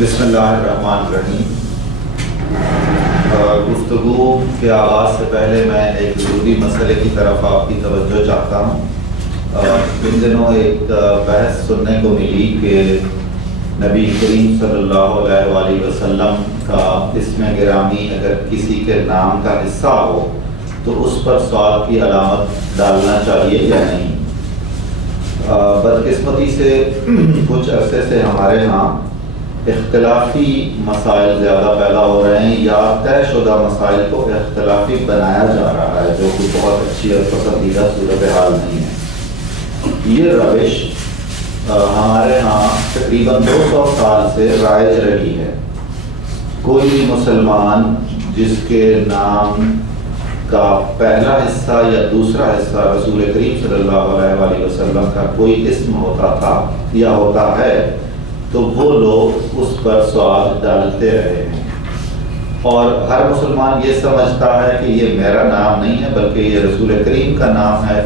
بسم اللہ الرحمن الرحیم۔ گفتگو کے آغاز سے پہلے میں ایک ضروری مسئلے کی طرف آپ کی توجہ چاہتا ہوں۔ ان دنوں ایک بحث سننے کو ملی کہ نبی کریم صلی اللہ علیہ وآلہ وسلم کا اسم گرامی اگر کسی کے نام کا حصہ ہو تو اس پر سوال کی علامت ڈالنا چاہیے یا نہیں۔ بدقسمتی سے کچھ عرصے سے ہمارے ہاں اختلافی مسائل زیادہ پیدا ہو رہے ہیں یا طے شدہ مسائل کو اختلافی بنایا جا رہا ہے، جو کہ بہت اچھی اور پسندیدہ صورتحال نہیں ہے۔ یہ روش ہمارے ہاں تقریباً 200 سال سے رائج رہی ہے۔ کوئی بھی مسلمان جس کے نام کا پہلا حصہ یا دوسرا حصہ رسول کریم صلی اللہ علیہ وآلہ وسلم کا کوئی اسم ہوتا تھا یا ہوتا ہے تو وہ لوگ اس پر سوال ڈالتے رہے ہیں، اور ہر مسلمان یہ سمجھتا ہے کہ یہ میرا نام نہیں ہے بلکہ یہ رسول کریم کا نام ہے،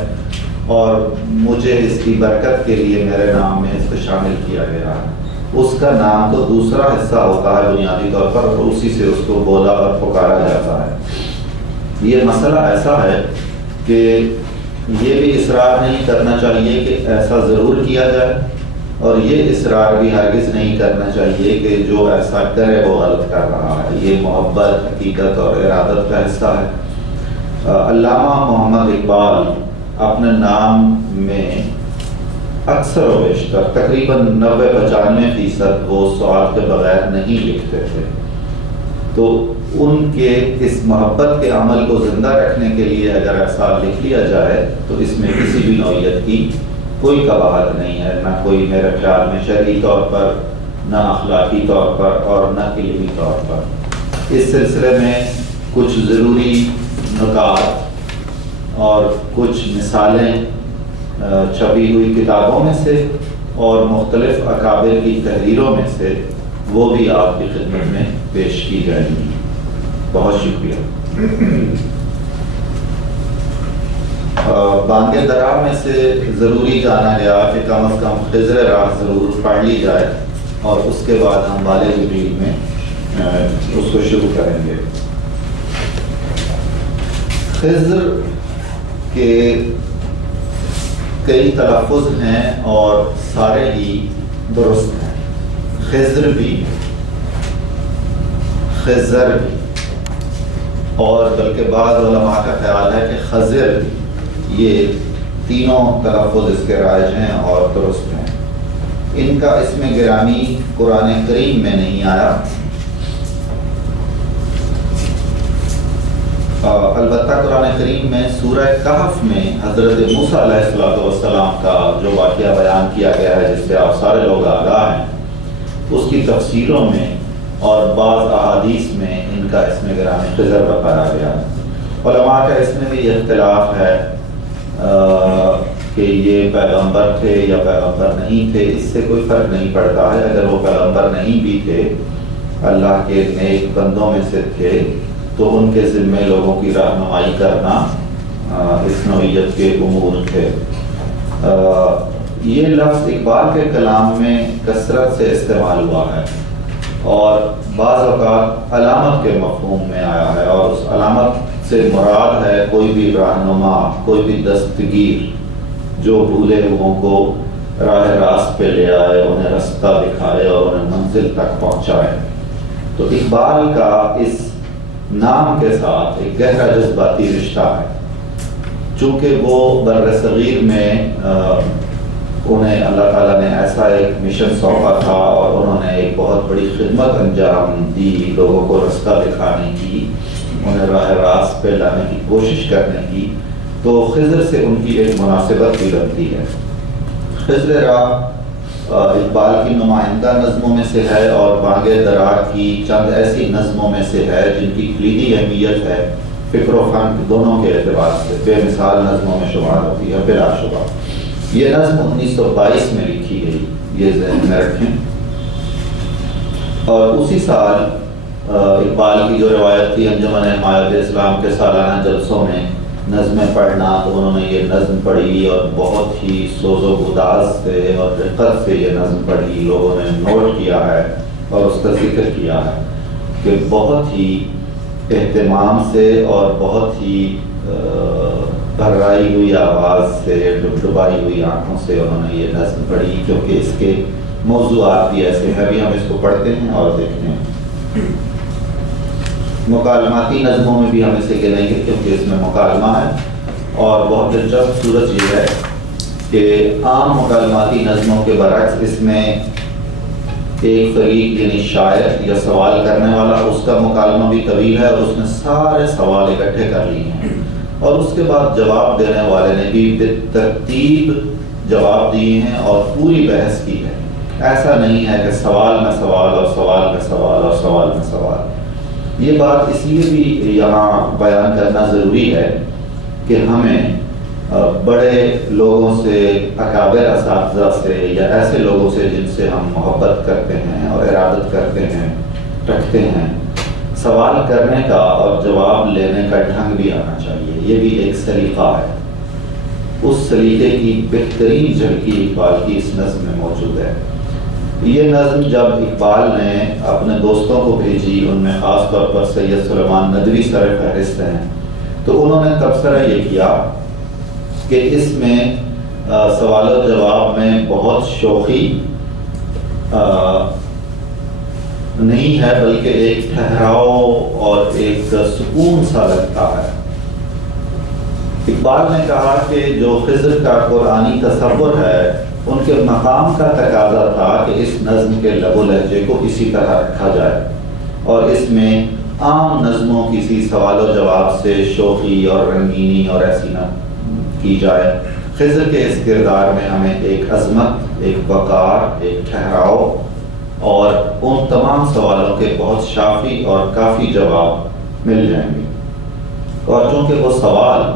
اور مجھے اس کی برکت کے لیے میرے نام میں اس کو شامل کیا گیا ہے۔ اس کا نام تو دوسرا حصہ ہوتا ہے بنیادی طور پر، اور اسی سے اس کو بولا اور پکارا جاتا ہے۔ یہ مسئلہ ایسا ہے کہ یہ بھی اصرار نہیں کرنا چاہیے کہ ایسا ضرور کیا جائے، اور یہ اصرار بھی ہرگز نہیں کرنا چاہیے کہ جو ایسا کرے وہ غلط کر رہا ہے۔ یہ محبت، حقیقت اور ارادت کا حصہ ہے۔ علامہ محمد اقبال اپنے نام میں اکثر و بیشتر تقریباً 90-95% وہ سوال کے بغیر نہیں لکھتے تھے، تو ان کے اس محبت کے عمل کو زندہ رکھنے کے لیے اگر ایسا لکھ لیا جائے تو اس میں کسی بھی نوعیت کی کوئی قباحت نہیں ہے، نہ کوئی میرے خیال میں شرعی طور پر، نہ اخلاقی طور پر، اور نہ علمی طور پر۔ اس سلسلے میں کچھ ضروری نکات اور کچھ مثالیں چھپی ہوئی کتابوں میں سے اور مختلف اکابر کی تحریروں میں سے وہ بھی آپ کی خدمت میں پیش کی جائیں گی۔ بہت شکریہ۔ بانگ درا میں سے ضروری جانا گیا کہ کم از کم خضر راہ ضرور پڑھ لی جائے، اور اس کے بعد ہم بال جبریل میں اس کو شروع کریں گے۔ خضر کے کئی تلفظ ہیں اور سارے ہی درست ہیں۔ خضر بھی، خضر بھی، اور بلکہ بعض علماء کا خیال ہے کہ خضر بھی، یہ تینوں تلفظ اس کے رائج ہیں اور درست ہیں۔ ان کا اسم گرامی قرآن کریم میں نہیں آیا، البتہ قرآن کریم میں سورہ کہف میں حضرت موسیٰ علیہ السلام کا جو واقعہ بیان کیا گیا ہے، جس سے آپ سارے لوگ آگاہ ہیں، اس کی تفسیروں میں اور بعض احادیث میں ان کا اسم گرامی خضر بتایا گیا ہے۔ علماء کا اس میں بھی اختلاف ہے کہ یہ پیغمبر تھے یا پیغمبر نہیں تھے۔ اس سے کوئی فرق نہیں پڑتا ہے، اگر وہ پیغمبر نہیں بھی تھے، اللہ کے نیک بندوں میں سے تھے، تو ان کے ذمے لوگوں کی رہنمائی کرنا اس نوعیت کے امور تھے۔ یہ لفظ اقبال کے کلام میں کثرت سے استعمال ہوا ہے، اور بعض اوقات علامت کے مفہوم میں آیا ہے، اور اس علامت سے مراد ہے کوئی بھی رہنما، کوئی بھی دستگیر جو بھولے ہوئوں کو راہ راست پہ لے آئے، انہیں راستہ دکھائے اور انہیں منزل تک پہنچائے۔ تو اقبال کا اس نام کے ساتھ ایک گہرا جذباتی رشتہ ہے، چونکہ وہ بر صغیر میں انہیں اللہ تعالیٰ نے ایسا ایک مشن سونپا تھا، اور انہوں نے ایک بہت بڑی خدمت انجام دی، لوگوں کو راستہ دکھانے کی، انہیں راہ راست پہ لانے کی کوشش کرنے کی، تو خضر سے ان کی ایک مناسبت بھی بنتی ہے۔ خضر راہ اقبال کی نمائندہ نظموں میں سے ہے، اور بانگ درا کی چند ایسی نظموں میں سے ہے جن کی کلیدی اہمیت ہے فکر و فن دونوں کے اعتبار سے، بے مثال نظموں میں شمار ہوتی ہے بلا شبہ۔ یہ نظم 1922 میں لکھی گئی، یہ ذہن میں رکھیں، اور اسی سال اقبال کی جو روایت تھی انجمن حمایت اسلام کے سالانہ جلسوں میں نظمیں پڑھنا، تو انہوں نے یہ نظم پڑھی اور بہت ہی سوز و گداز سے اور دقت سے یہ نظم پڑھی، لوگوں نے نوٹ کیا ہے اور اس کا ذکر کیا ہے کہ بہت ہی اہتمام سے اور بہت ہی بھرائی ہوئی آواز سے، ڈبڈبائی ہوئی آنکھوں سے انہوں نے یہ نظم پڑھی، کیونکہ اس کے موضوعات بھی ایسے ہیں، ابھی ہم اس کو پڑھتے ہیں اور دیکھتے ہیں۔ مکالماتی نظموں میں بھی ہم اسے گنیں گے کیونکہ اس میں مکالمہ ہے، اور بہت دلچسپ صورت یہ ہے کہ عام مکالماتی نظموں کے برعکس اس میں ایک فریق یعنی شاعر یا سوال کرنے والا، اس کا مکالمہ بھی طویل ہے اور اس نے سارے سوال اکٹھے کر لیے ہیں، اور اس کے بعد جواب دینے والے نے بھی بالترتیب جواب دیے ہیں اور پوری بحث کی ہے۔ ایسا نہیں ہے کہ سوال میں سوال اور سوال میں سوال اور سوال میں سوال۔ یہ بات اس لیے بھی یہاں بیان کرنا ضروری ہے کہ ہمیں بڑے لوگوں سے، اکابر اساتذہ سے یا ایسے لوگوں سے جن سے ہم محبت کرتے ہیں اور ارادت کرتے ہیں، رکھتے ہیں، سوال کرنے کا اور جواب لینے کا ڈھنگ بھی آنا چاہیے۔ یہ بھی ایک سلیقہ ہے۔ اس سلیقے کی بہترین جھلکی اقبال کی اس نظم میں موجود ہے۔ یہ نظم جب اقبال نے اپنے دوستوں کو بھیجی، ان میں خاص طور پر سید سلیمان ندوی سر فہرست ہیں، تو انہوں نے تبصرہ یہ کیا کہ اس میں سوال و جواب میں بہت شوخی نہیں ہے، بلکہ ایک ٹھہراؤ اور ایک سکون سا لگتا ہے۔ اقبال نے کہا کہ جو خضر کا قرآنی تصور ہے، ان کے مقام کا تقاضا تھا کہ اس نظم کے لب و لہجے کو اسی طرح رکھا جائے اور اس میں عام نظموں کسی سوال و جواب سے شوخی اور رنگینی اور ایسی نہ کی جائے۔ خضر کے اس کردار میں ہمیں ایک عظمت، ایک وقار، ایک ٹھہراؤ اور ان تمام سوالوں کے بہت شافی اور کافی جواب مل جائیں گے، اور چونکہ وہ سوال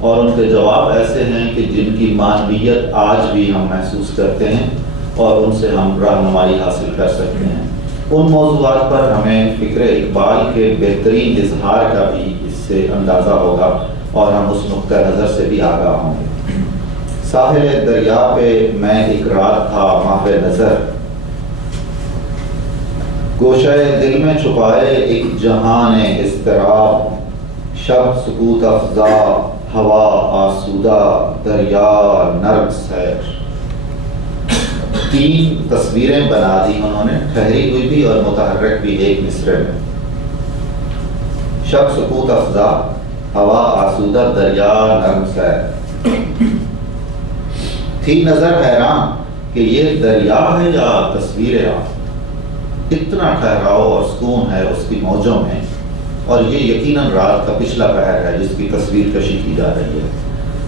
اور ان کے جواب ایسے ہیں کہ جن کی معنویت آج بھی ہم محسوس کرتے ہیں اور ان سے ہم رہنمائی حاصل کر سکتے ہیں، ان موضوعات پر ہمیں فکر اقبال کے بہترین اظہار کا بھی اس سے اندازہ ہوگا اور ہم اس نقطہ نظر سے بھی آگاہ ہوں گے۔ ساحل دریا پہ میں ایک رات تھا ماہ نظر، گوشہ دل میں چھپائے ایک جہان اضطراب، شب سکوت افزا ہوا آسودہ دریا نرم سیر۔ 3 تصویریں بنا دی انہوں نے، ٹھہری ہوئی بھی اور متحرک بھی ایک مصرعے میں۔ شب سکوت افزا ہوا آسودہ دریا نرم سیر۔ تھی نظر حیران کہ یہ دریا ہے یا تصویر آپ، اتنا ٹھہراؤ اور سکون ہے اس کی موجوں میں، اور یہ یقیناً رات کا پچھلا پہر ہے جس کی تصویر کشی کی جا رہی ہے۔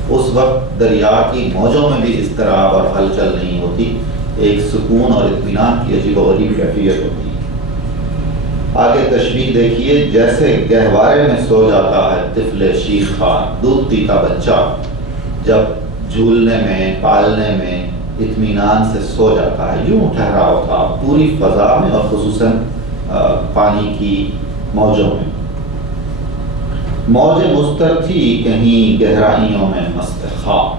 اس وقت دریا کی موجوں میں بھی اضطراب اور ہلچل نہیں ہوتی، ایک سکون اور اطمینان کی عجیب و غریب کیفیت ہوتی ہے۔ آگے تشبیہ دیکھیے، جیسے گہوارے میں سو جاتا ہے طفل شیخ خان، دودھ پیتا بچہ جب جھولنے میں، پالنے میں اطمینان سے سو جاتا ہے، یوں ٹھہراؤ تھا پوری فضا میں اور خصوصاً پانی کی موجوں میں۔ موج مستر تھی کہیں گہرائیوں میں مست خواب،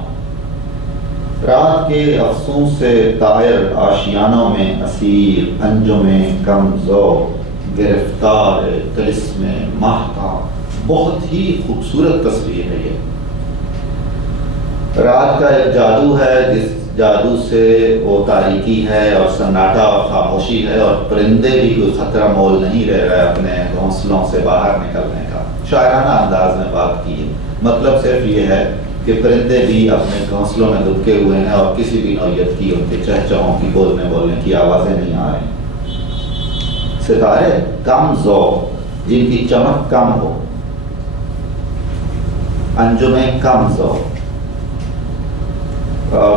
رات کے افسوں سے طائر آشیانوں میں اسیر، انجمیں کم ذوق گرفتار طلسم ماہتاب۔ بہت ہی خوبصورت تصویر ہے یہ۔ رات کا ایک جادو ہے جس جادو سے وہ تاریکی ہے اور سناٹا اور خاموشی ہے، اور پرندے بھی کوئی خطرہ مول نہیں رہ رہے اپنے گھونسلوں سے باہر نکلنے کا۔ شاعرانہ انداز میں بات کی ہے، مطلب صرف یہ ہے کہ پرندے بھی اپنے گھونسلوں میں دبکے ہوئے ہیں اور کسی بھی نوعیت کی ان کے چہچہوں کی بولنے کی آوازیں نہیں آ رہی۔ ستارے کم ذوق، جن کی چمک کم ہو، انجمیں کم ذوق،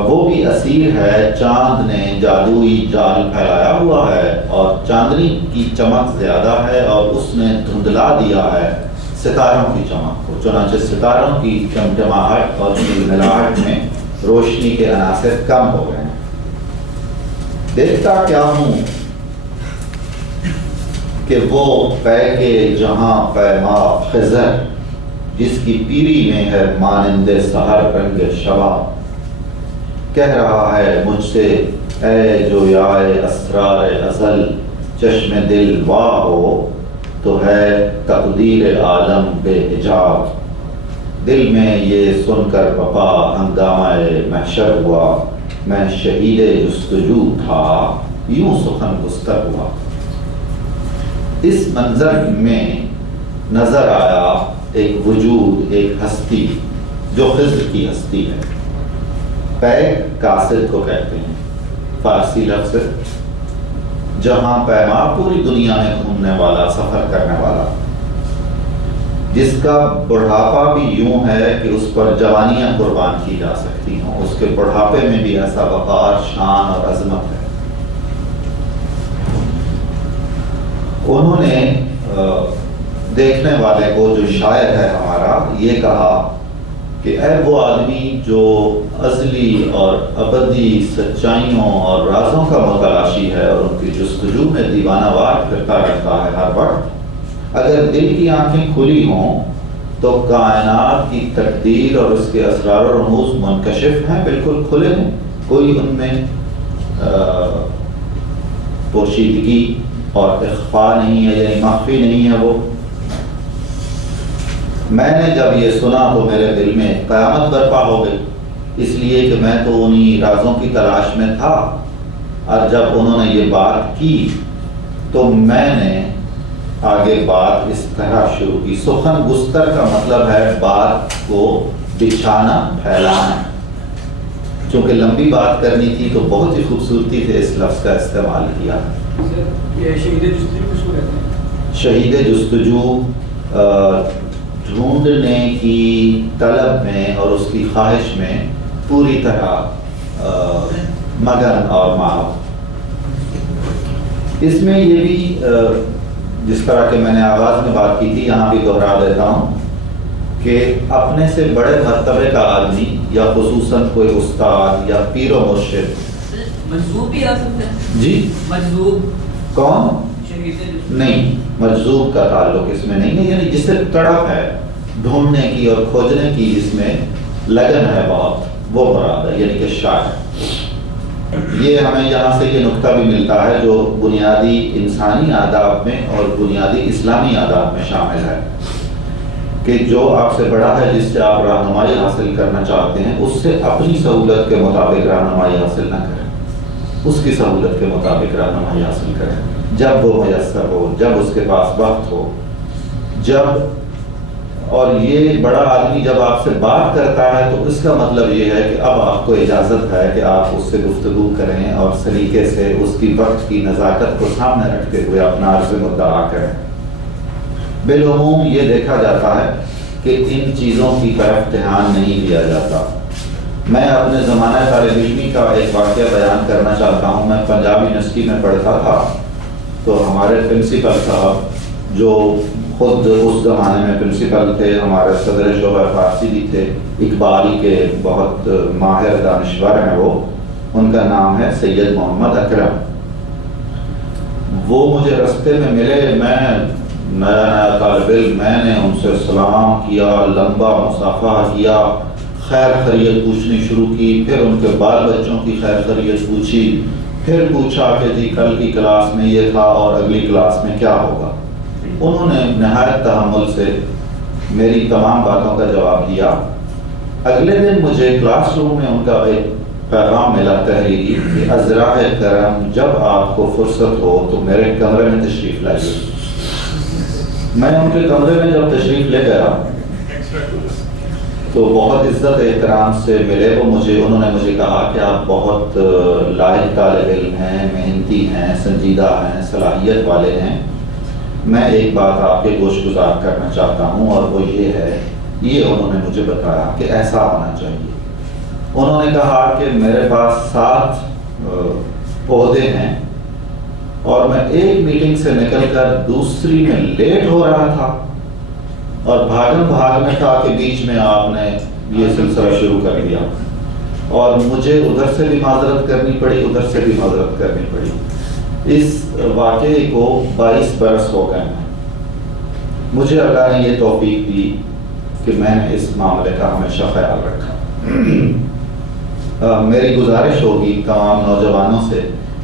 وہ بھی اسیر ہے۔ چاند نے جادوئی جال پھیلایا ہوا ہے اور چاندنی کی چمک زیادہ ہے اور اس نے دھندلا دیا ہے ستاروں کی چمک کو، چنانچہ ستاروں کی چمچماہٹ اور جھلملاہٹ میں روشنی کے عناصر کم ہو گئے ہیں۔ دیکھتا کیا ہوں کہ وہ پے کے جہاں پیما خضر، جس کی پیری میں ہے مانند سحر رنگ شباب، کہہ رہا ہے مجھ سے اے جو یائے اسرار ازل، چشم دل وا ہو تو ہے تقدیر عالم بے حجاب، دل میں یہ سن کر بپا ہنگامہ محشر ہوا، میں شہید جستجو تھا یوں سخن گستر ہوا۔ اس منظر میں نظر آیا ایک وجود، ایک ہستی جو خضر کی ہستی ہے۔ پیک قاصد کو کہتے ہیں، فارسی لفظ جہاں پیما پوری دنیا میں گھومنے والا، سفر کرنے والا، جس کا بڑھاپا بھی یوں ہے کہ اس پر جوانیاں قربان کی جا سکتی ہوں، اس کے بڑھاپے میں بھی ایسا وقار، شان اور عظمت ہے۔ انہوں نے دیکھنے والے کو، جو شاعر ہے ہمارا، یہ کہا کہ اے وہ آدمی جو ازلی اور ابدی سچائیوں اور رازوں کا متلاشی ہے اور ان کی جستجو میں دیوانہ وار پھرتا رہتا ہے ہر وقت، اگر دل کی آنکھیں کھلی ہوں تو کائنات کی تقدیر اور اس کے اسرار و رموز منکشف ہیں، بالکل کھلے ہیں، کوئی ان میں پوشیدگی اور اخفا نہیں ہے، یعنی مخفی نہیں ہے وہ۔ میں نے جب یہ سنا تو میرے دل میں قیامت برپا ہو گئی، اس لیے کہ میں تو انہی رازوں کی تلاش میں تھا، اور جب انہوں نے یہ بات کی تو میں نے آگے بات اس طرح شروع کی۔ سخن گستر کا مطلب ہے بات کو بچھانا، پھیلانا۔ چونکہ لمبی بات کرنی تھی تو بہت ہی خوبصورتی سے اس لفظ کا استعمال کیا۔ شہید جستجو ڈھونڈنے کی طلب میں اور اس کی خواہش میں پوری طرح مگن اور ماو۔ اس میں یہ بھی جس طرح کہ میں نے آغاز میں بات کی تھی، یہاں بھی دہرا دیتا ہوں کہ اپنے سے بڑے مرتبے کا آدمی یا خصوصاً کوئی استاد یا پیر و مرشد، مجذوب بھی آ سکتے ہیں۔ جی مجذوب کون؟ نہیں، مجذوب کا تعلق اس میں نہیں ہے، یعنی جسے تڑپ ہے ڈھونڈنے کی اور کھوجنے کی، جس میں لگن ہے بہت، وہ مراد ہے، یعنی کہ شاعر۔ یہ ہمیں یہاں سے یہ نقطہ بھی ملتا ہے جو بنیادی انسانی آداب میں اور بنیادی اسلامی آداب میں شامل ہے، کہ جو آپ سے بڑا ہے، جس سے آپ رہنمائی حاصل کرنا چاہتے ہیں، اس سے اپنی سہولت کے مطابق رہنمائی حاصل نہ کریں، اس کی سہولت کے مطابق رہنمائی حاصل کریں، جب وہ میسر ہو، جب اس کے پاس وقت ہو، جب۔ اور یہ بڑا آدمی جب آپ سے بات کرتا ہے تو اس کا مطلب یہ ہے کہ اب آپ کو اجازت ہے کہ آپ اس سے گفتگو کریں اور سلیقے سے اس کی وقت کی نزاکت کو سامنے رکھتے ہوئے اپنا عرض مدعا کریں۔ بالعموم یہ دیکھا جاتا ہے کہ ان چیزوں کی طرف دھیان نہیں دیا جاتا۔ میں اپنے زمانہ طالب علمی کا ایک واقعہ بیان کرنا چاہتا ہوں۔ میں پنجاب یونیورسٹی میں پڑھتا تھا، تو ہمارے پرنسپل صاحب، جو خود اس زمانے میں پرنسپل تھے، ہمارے صدر شعبہ فارسی بھی تھے، اقبال کے بہت ماہر دانشور ہیں وہ، ان کا نام ہے سید محمد اکرم۔ وہ مجھے رستے میں ملے، میں نیا طالب علم، میں نے ان سے سلام کیا، لمبا مصافحہ کیا، خیر خیریت پوچھنی شروع کی، پھر ان کے بال بچوں کی خیر خیریت پوچھی، پھر پوچھا کہ جی کل کی کلاس میں یہ تھا اور اگلی کلاس میں کیا ہوگا۔ انہوں نے نہایت تحمل سے میری تمام باتوں کا جواب دیا۔ اگلے دن مجھے کلاس روم میں ان کا ایک پیغام ملا تحریری کہ عذراء کرم، جب آپ کو فرصت ہو تو میرے کمرے میں تشریف لائیے۔ میں ان کے کمرے میں جب تشریف لے گیا تو بہت عزت احترام سے ملے وہ مجھے۔ انہوں نے مجھے کہا کہ آپ بہت لائق طالب علم ہیں، محنتی ہیں، سنجیدہ ہیں، صلاحیت والے ہیں، میں ایک بات آپ کے گوش گزار کرنا چاہتا ہوں، اور وہ یہ ہے، یہ انہوں نے مجھے بتایا کہ ایسا ہونا چاہیے۔ انہوں نے کہا کہ میرے پاس 7 عہدے ہیں اور میں ایک میٹنگ سے نکل کر دوسری میں لیٹ ہو رہا تھا، اور بھاگم بھاگ میں تھا کہ بیچ میں آپ نے یہ سلسلہ شروع کر دیا، اور مجھے ادھر سے بھی معذرت کرنی پڑی، ادھر سے بھی معذرت کرنی پڑی۔ اس واقعے کو 22 برس ہو گئے ہیں۔ مجھے اللہ نے یہ توفیق دی کہ میں نے اس معاملے کا ہمیشہ خیال رکھا۔ میری گزارش ہوگی تمام نوجوانوں سے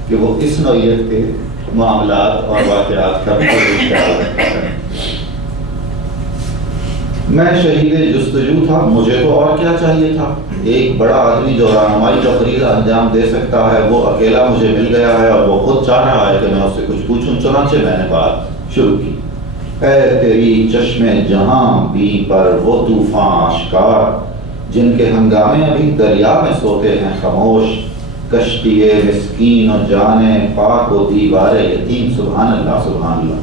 کہ وہ اس نوعیت کے معاملات اور واقعات کا بھی خیال رکھا کریں۔ میں شہید جستجو تھا، مجھے تو اور کیا چاہیے تھا؟ ایک بڑا آدمی جو رہنمائی کا فریضہ انجام دے سکتا ہے وہ اکیلا مجھے مل گیا ہے اور وہ خود چاہ رہا ہے کہ میں اس سے کچھ پوچھوں، چنانچہ میں نے بات شروع کی۔ اے تیری چشم جہاں بھی پر وہ طوفان آشکار، جن کے ہنگامے ابھی دریا میں سوتے ہیں خاموش، کشتی مسکین و جان پاک و دیوار یتیم، سبحان اللہ سبحان اللہ۔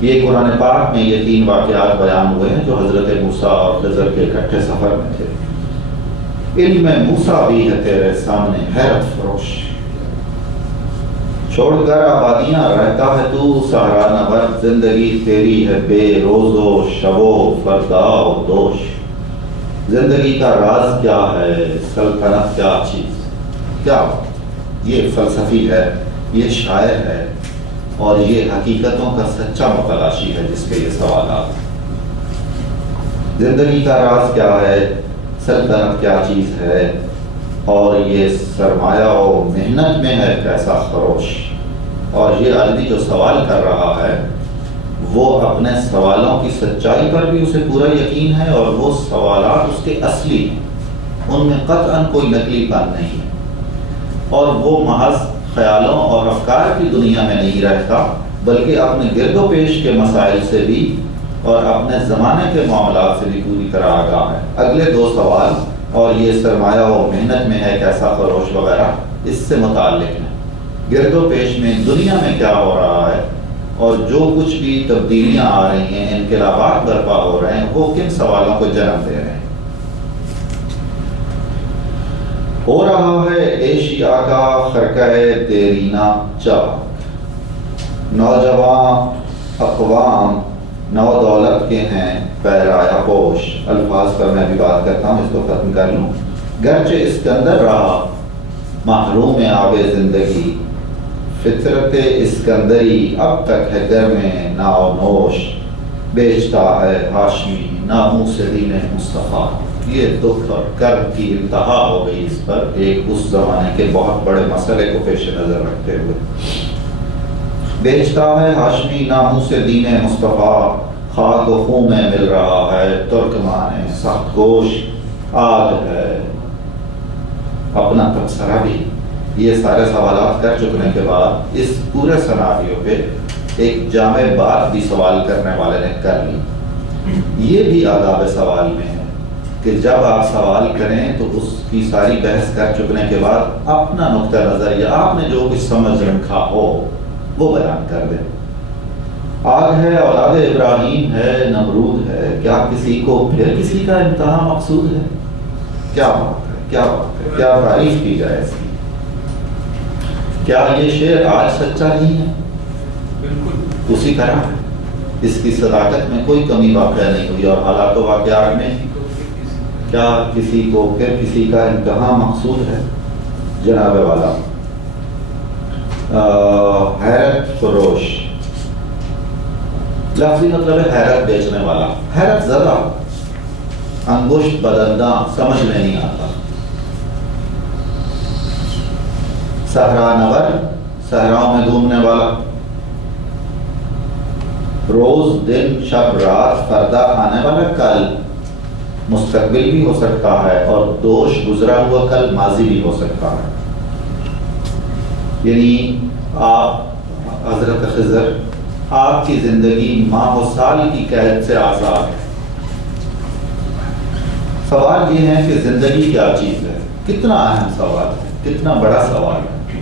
یہ قرآن پاک میں یہ 3 واقعات بیان ہوئے ہیں جو حضرت موسیٰ اور خضر کے اکٹھے سفر میں تھے۔ علم موسیٰ بھی ہے تیرے سامنے حیرت فروش، چھوڑ کر آبادیاں رہتا ہے تو سہارا نورد، زندگی تیری ہے بے روز و شب و فردا و دوش۔ زندگی کا راز کیا ہے، سلطنت کیا چیز؟ کیا یہ فلسفی ہے، یہ شاعر ہے اور یہ حقیقتوں کا سچا متلاشی ہے جس کے یہ سوالات۔ زندگی کا راز کیا ہے، سلطنت کیا چیز ہے، اور یہ سرمایہ و محنت میں ہے کیسا خروش۔ اور یہ آدمی جو سوال کر رہا ہے وہ اپنے سوالوں کی سچائی پر بھی اسے پورا یقین ہے، اور وہ سوالات اس کے اصلی ہیں، ان میں قطعاً کوئی نقلی پن نہیں ہے، اور وہ محض خیالوں اور افکار کی دنیا میں نہیں رہتا بلکہ اپنے گرد و پیش کے مسائل سے بھی اور اپنے زمانے کے معاملات سے بھی پوری طرح آگاہ ہے۔ اگلے 2 سوال اور یہ سرمایہ و محنت میں ہے کیسا خروش وغیرہ اس سے متعلق ہیں۔ گرد و پیش میں دنیا میں کیا ہو رہا ہے اور جو کچھ بھی تبدیلیاں آ رہی ہیں، انقلابات برپا ہو رہے ہیں، وہ کن سوالوں کو جنم دے رہے ہیں۔ ہو رہا ہے ایشیا کا خرقہ دیرینہ چاک، نوجوان اقوام نو دولت کے ہیں پیرایا پوش۔ الفاظ پر میں بھی بات کرتا ہوں، اس کو ختم کر لوں۔ گرچہ اسکندر رہا محروم آب زندگی، فطرت اسکندری اب تک ہے گر میں ناو نوش، بیچتا ہے ہاشمی ناموس دین مصطفیٰ۔ یہ دکھ اور کرب کی انتہا ہو گئی اس پر، ایک اس زمانے کے بہت بڑے مسئلے کو پیش نظر رکھتے ہوئے۔ بیچتا ہے ہاشمی ناموس دین مصطفیٰ، خاک و خون میں مل رہا ہے ترکمان سخت گوش، آگ ہے اپنا تبصرہ بھی۔ یہ سارے سوالات کر چکنے کے بعد اس پورے سناریو پہ ایک جامع بات بھی سوال کرنے والے نے کر لی۔ یہ بھی آداب سوال میں ہے کہ جب آپ سوال کریں تو اس کی ساری بحث کر چکنے کے بعد اپنا نقطہ نظر یا آپ نے جو کچھ سمجھ رکھا ہو وہ بیان کر دیں۔ آگ ہے، اولاد ابراہیم ہے، نمرود ہے، کیا کسی کو پھر کسی کا انتہا مقصود ہے؟ کیا بات ہے، کیا بات ہے، کیا تعریف کی جائے اس کی۔ کیا یہ شعر آج سچا نہیں ہے؟ بالکل اسی طرح ہے، اس کی صداقت میں کوئی کمی واقع نہیں ہوئی، اور حالات و واقعات میں کیا کسی کو پھر کسی کا انتہا مقصود ہے؟ جناب والا حیرت فروش لفظی مطلب ہے حیرت بیچنے والا، حیرت زدہ، انگشت بدنداں، سمجھ میں نہیں آتا۔ صحرا نور، صحراؤں میں گھومنے والا، روز دن شب رات فردا آنے والا، کل مستقبل بھی ہو سکتا ہے اور دوش گزرا ہوا کل ماضی بھی ہو سکتا ہے۔ یعنی آپ حضرت خضر، آپ کی زندگی ماہ و سال کی قید سے آزاد ہے۔ سوال یہ ہے کہ زندگی کیا چیز ہے؟ کتنا اہم سوال ہے، کتنا بڑا سوال ہے۔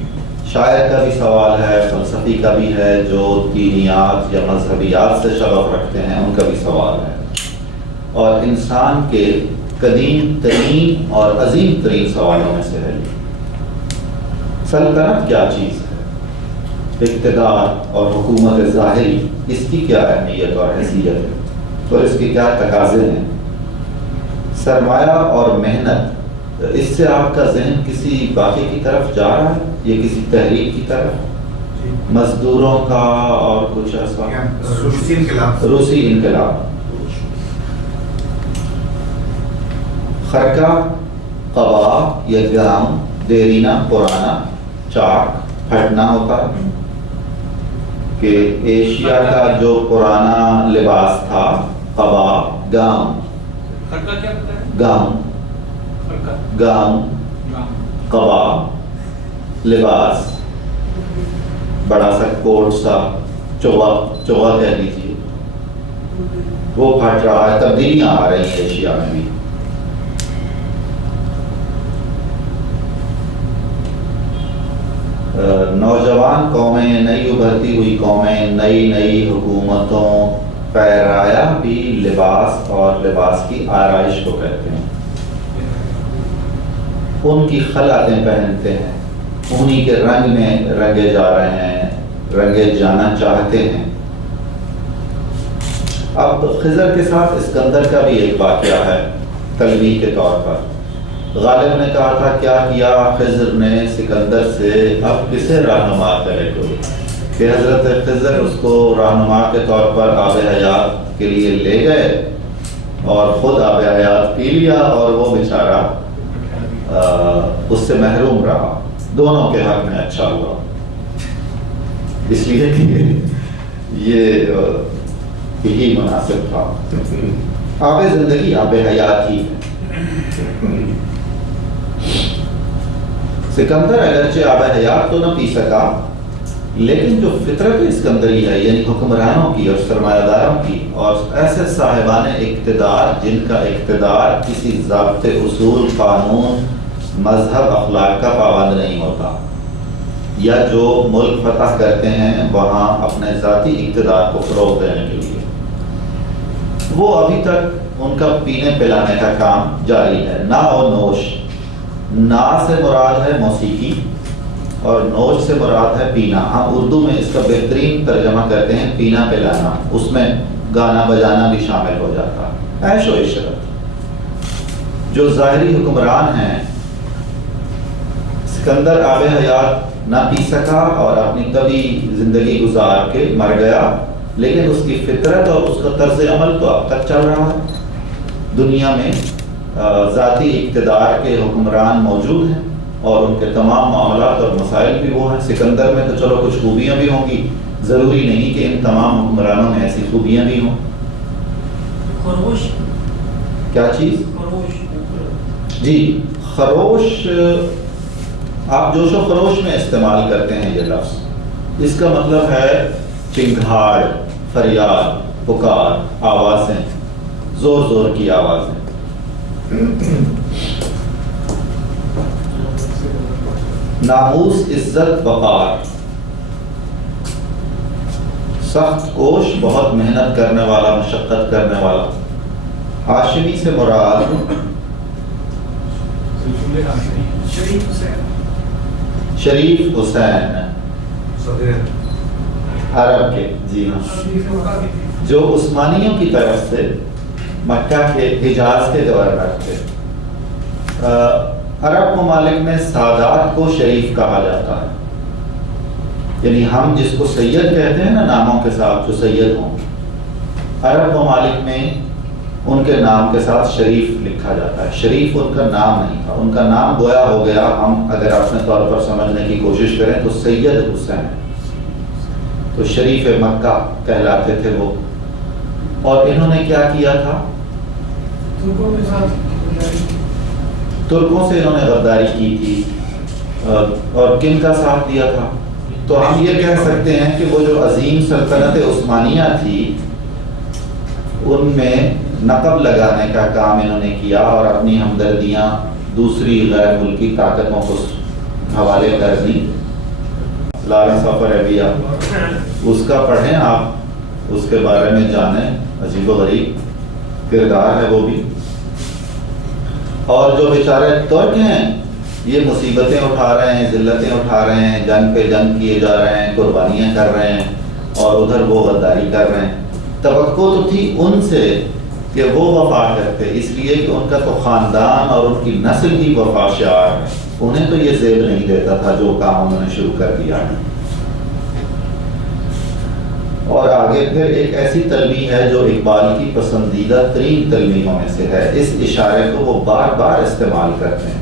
شاعر کا بھی سوال ہے، فلسفی کا بھی ہے، جو دینیات یا مذہبیات سے شغف رکھتے ہیں ان کا بھی سوال ہے، اور انسان کے قدیم ترین اور عظیم ترین سوالوں میں سے ہے۔ سلطنت کیا چیز ہے؟ اقتدار اور حکومت ظاہری، اس کی کیا اہمیت اور حیثیت ہے اور اس کے کیا تقاضے ہیں؟ سرمایہ اور محنت، اس سے آپ کا ذہن کسی واقعے کی طرف جا رہا ہے یا کسی تحریک کی طرف؟ مزدوروں کا اور کچھ ایسا، روسی انقلاب، خرقہ قبا یا گام، دیرینہ پرانا، چاک پھٹنا ہوتا ہے، کہ ایشیا کا جو پرانا لباس تھا قبا، گاؤن، خرقہ کیا ہوتا ہے؟ گاؤن، خرقہ، گاؤن، گاؤن، قبا، لباس، بڑا سا کوٹ سا، چوغا کہہ لیجیے، وہ پھٹ رہا ہے. تبدیلیاں آ رہی ہیں ایشیا میں بھی. نوجوان قومیں، نئی ابھرتی ہوئی قومیں، نئی حکومتوں پیرایا بھی لباس اور لباس کی آرائش کو کہتے ہیں. ان کی خلعتیں پہنتے ہیں، انہی کے رنگ میں رنگے جا رہے ہیں، رنگے جانا چاہتے ہیں. اب خضر کے ساتھ اسکندر کا بھی ایک واقعہ ہے تلویح کے طور پر. غالب نے کہا تھا کیا کیا خضر نے سکندر سے، اب کسے رہنما کرے کوئی، کہ حضرت خضر اس کو رہنما کے طور پر آب حیات کے لیے لے گئے اور خود آب حیات پی لیا اور وہ بیچارہ اس سے محروم رہا. دونوں کے حق میں اچھا ہوا، اس لیے کہ یہ یہی مناسب تھا. آب زندگی آب حیات ہی ہے. سکندر اگرچہ آب حیات تو نہ پی سکا، لیکن جو فطرت اسکندری ہے، یعنی حکمرانوں کی اور سرمایہ داروں کی اور ایسے صاحبان اقتدار جن کا اقتدار کسی ضابطے، اصول، قانون، مذہب، اخلاق کا پابند نہیں ہوتا، یا جو ملک فتح کرتے ہیں وہاں اپنے ذاتی اقتدار کو فروغ دینے کے لیے، وہ ابھی تک ان کا پینے پلانے کا کام جاری ہے. نا و نوش، نا سے مراد ہے موسیقی اور نوش سے مراد ہے پینا. ہم اردو میں اس کا بہترین ترجمہ کرتے ہیں پینا پلانا، اس میں گانا بجانا بھی شامل ہو جاتا ہے. عیش و عشرت. جو ظاہری حکمران ہیں، سکندر آب حیات نہ پی سکا اور اپنی طبی زندگی گزار کے مر گیا، لیکن اس کی فطرت اور اس کا طرز عمل تو اب تک چل رہا ہے. دنیا میں ذاتی اقتدار کے حکمران موجود ہیں اور ان کے تمام معاملات اور مسائل بھی وہ ہیں. سکندر میں تو چلو کچھ خوبیاں بھی ہوں گی، ضروری نہیں کہ ان تمام حکمرانوں میں ایسی خوبیاں بھی ہوں. خروش، کیا چیز؟ خروش، جی خروش، آپ جوش و خروش میں استعمال کرتے ہیں یہ لفظ. اس کا مطلب ہے چنگھاڑ، فریاد، پکار، آوازیں، زور زور کی آوازیں. ناموس، عزت، وقار. سخت کوش، بہت محنت کرنے والا، مشقت کرنے والا. ہاشمی سے مراد شریف حسین عرب کے، جی ہاں، جو عثمانیوں کی طرف سے مکہ کے حجاز کے گورنر تھے. عرب ممالک میں سادات کو شریف کہا جاتا ہے، یعنی ہم جس کو سید کہتے ہیں نا ناموں کے ساتھ، جو سید ہوں، عرب ممالک میں ان کے نام کے ساتھ شریف لکھا جاتا ہے. شریف ان کا نام نہیں تھا، ان کا نام گویا ہو گیا. ہم اگر اپنے طور پر سمجھنے کی کوشش کریں تو سید حسین، تو شریف مکہ کہلاتے تھے وہ. اور انہوں نے کیا کیا تھا؟ ترکوں سے انہوں نے غداری کی تھی. اور کن کا ساتھ دیا تھا؟ تو ہم یہ کہہ سکتے ہیں کہ وہ جو عظیم سلطنت عثمانیہ تھی، ان میں نقب لگانے کا کام انہوں نے کیا اور اپنی ہمدردیاں دوسری غیر ملکی طاقتوں کو حوالے کر دی. لارنس آف عربیہ، اس کا پڑھیں آپ، اس کے بارے میں جانیں. عجیب و غریب کردار ہے وہ بھی. اور جو بیچارے ترک ہیں، یہ مصیبتیں اٹھا رہے ہیں، ذلتیں اٹھا رہے ہیں، جنگ پہ جنگ کیے جا رہے ہیں، قربانیاں کر رہے ہیں، اور ادھر وہ غداری کر رہے ہیں. توقع تو تھی ان سے کہ وہ وفا کرتے، اس لیے کہ ان کا تو خاندان اور ان کی نسل ہی وفا شعار ہے. انہیں تو یہ زیب نہیں دیتا تھا جو کام انہوں نے شروع کر دیا. اور آگے پھر ایک ایسی تلویح ہے جو اقبال کی پسندیدہ ترین تلویحوں میں سے ہے. اس اشارے کو وہ بار بار استعمال کرتے ہیں.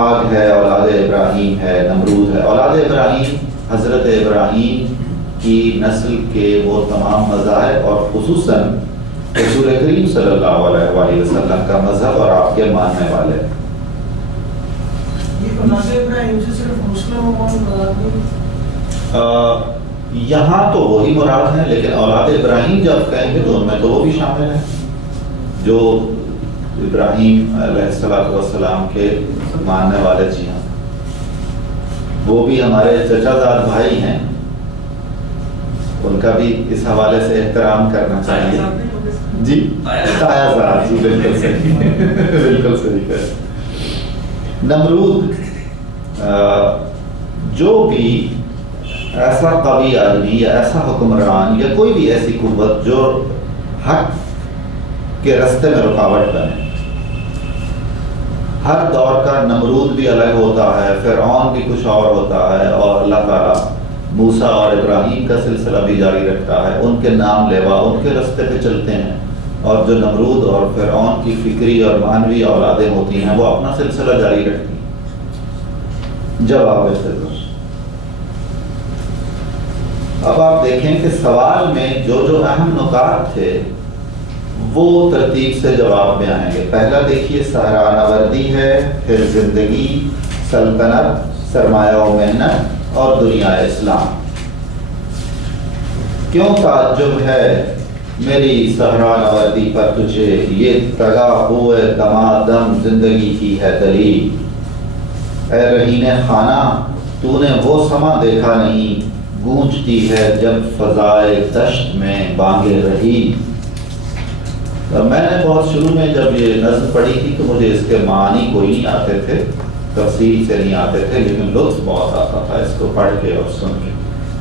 آگ ہے، اولاد ابراہیم ہے، نمرود ہے. اولاد ابراہیم حضرت ابراہیم کی نسل کے وہ تمام مذاہب اور خصوصاً رسول کریم صلی اللہ علیہ وآلہ وسلم کا مذہب اور آپ کے ماننے والے. یہ اولاد ابراہیم سے صرف مسلم قوم مراد نہیں؟ یہاں تو وہی مراد ہیں، لیکن اولاد ابراہیم جب کہیں گے تو ان میں تو وہ بھی شامل ہیں جو ابراہیم علیہ السلام کے ماننے والے. جی ہاں، وہ بھی ہمارے چچا زاد بھائی ہیں، ان کا بھی اس حوالے سے احترام کرنا چاہیے. جی تایا زاد، جی بالکل صحیح بالکل صحیح ہے. نمرود جو بھی ایسا قوی آدمی یا ایسا حکمران یا کوئی بھی ایسی قوت جو حق کے راستے میں رکاوٹ بنے، ہر دور کا نمرود بھی الگ ہوتا ہے، فرعون بھی کچھ اور ہوتا ہے، اور اللہ تعالیٰ موسیٰ اور ابراہیم کا سلسلہ بھی جاری رکھتا ہے. ان کے نام لیوا ان کے راستے پہ چلتے ہیں، اور جو نمرود اور فرعون کی فکری اور معنوی اولادیں ہوتی ہیں وہ اپنا سلسلہ جاری رکھتی ہیں. جواب خضر. اب آپ دیکھیں کہ سوال میں جو اہم نکات تھے وہ ترتیب سے جواب میں آئیں گے. پہلا دیکھیے صحرا نوردی ہے، پھر زندگی، سلطنت، سرمایہ و محنت اور دنیا اسلام. کیوں تعجب ہے میری صحرا نوردی پر تجھے، یہ تگا ہوئے دمادم زندگی کی ہے دلیل. اے رہین خانہ تو نے وہ سما دیکھا نہیں، گونجتی ہے جب فضائے دشت میں بانگے رہی. میں نے بہت شروع میں جب یہ نظم پڑھی تھی تو مجھے اس کے معنی کوئی نہیں آتے تھے، تفصیل سے نہیں آتے تھے، لیکن لطف بہت آتا تھا اس کو پڑھ کے اور سن کے.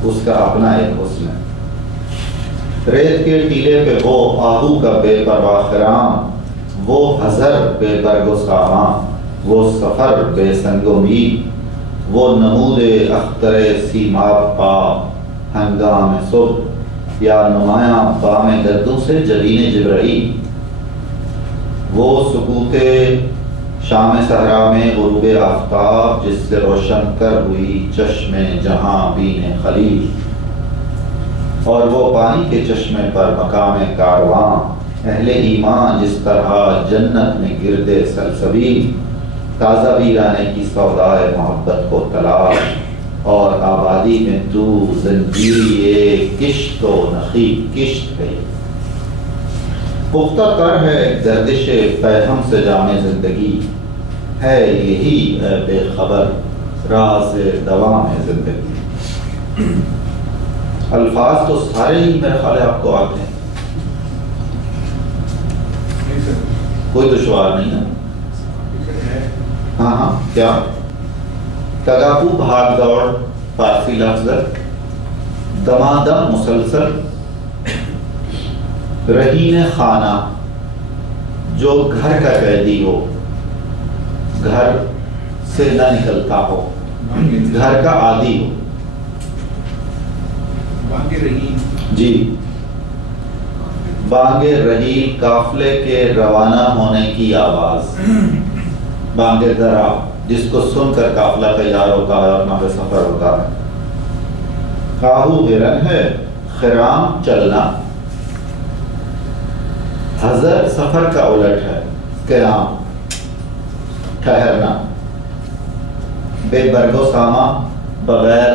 اس کا اپنا ایک حسن ہے. ریت کے ٹیلے پہ وہ آہو کا بے پرواہ خرام، وہ حضر بے برگ و ساما، وہ سفر بے سنگ و مید، وہ نمود اختر سیماب پا ہنگام صبح، یا نمایاں بام گردوں سے جبین جبرائیل. وہ سکوت شام صحرا میں غروب آفتاب جس سے روشن کر ہوئی چشم جہاں بین خلیل. اور وہ پانی کے چشمے پر مقام کارواں اہل ایمان جس طرح جنت میں گردے سلسبیل. تازہ ویرانے کی سودائے محبت کو تلاش، اور آبادی میں تو زنجیری کشت و نخی کشت گئی. پختہ تر ہے گردش پیہم سے جامع زندگی، ہے یہی اے بے خبر راز دوام زندگی. الفاظ تو سارے ہی میرے خیال ہے آپ کو آتے ہیں، کوئی دشوار نہیں ہے. ہاں کیا تگاپو بھاگ دوڑ فارسی لفظ، دمادم مسلسل، رہین خانہ جو گھر کا قیدی ہو، گھر سے نہ نکلتا ہو، گھر کا عادی ہو. جی بانگ رحیل قافلے کے روانہ ہونے کی آواز، بانگ درا جس کو سن کر قافلہ تیار ہوتا ہے اور نام سفر ہوتا ہے. آہو ہرن ہے، خرام چلنا، حضر سفر کا الٹ ہے، قیام ٹھہرنا، بے برگ و ساما بغیر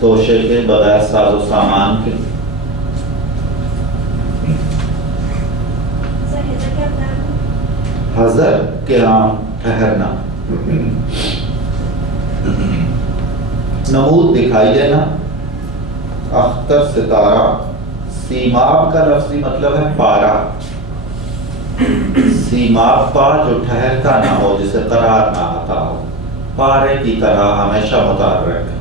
توشے کے، بغیر ساز و سامان کے. حضر قیام ٹھہرنا. نمود دکھائی دینا، اختر ستارہ. سیماب کا لفظی مطلب ہے پارا. سیماب پا جو ٹھہرتا نہ ہو، جسے قرار نہ آتا ہو، پارے کی طرح ہمیشہ متحرک.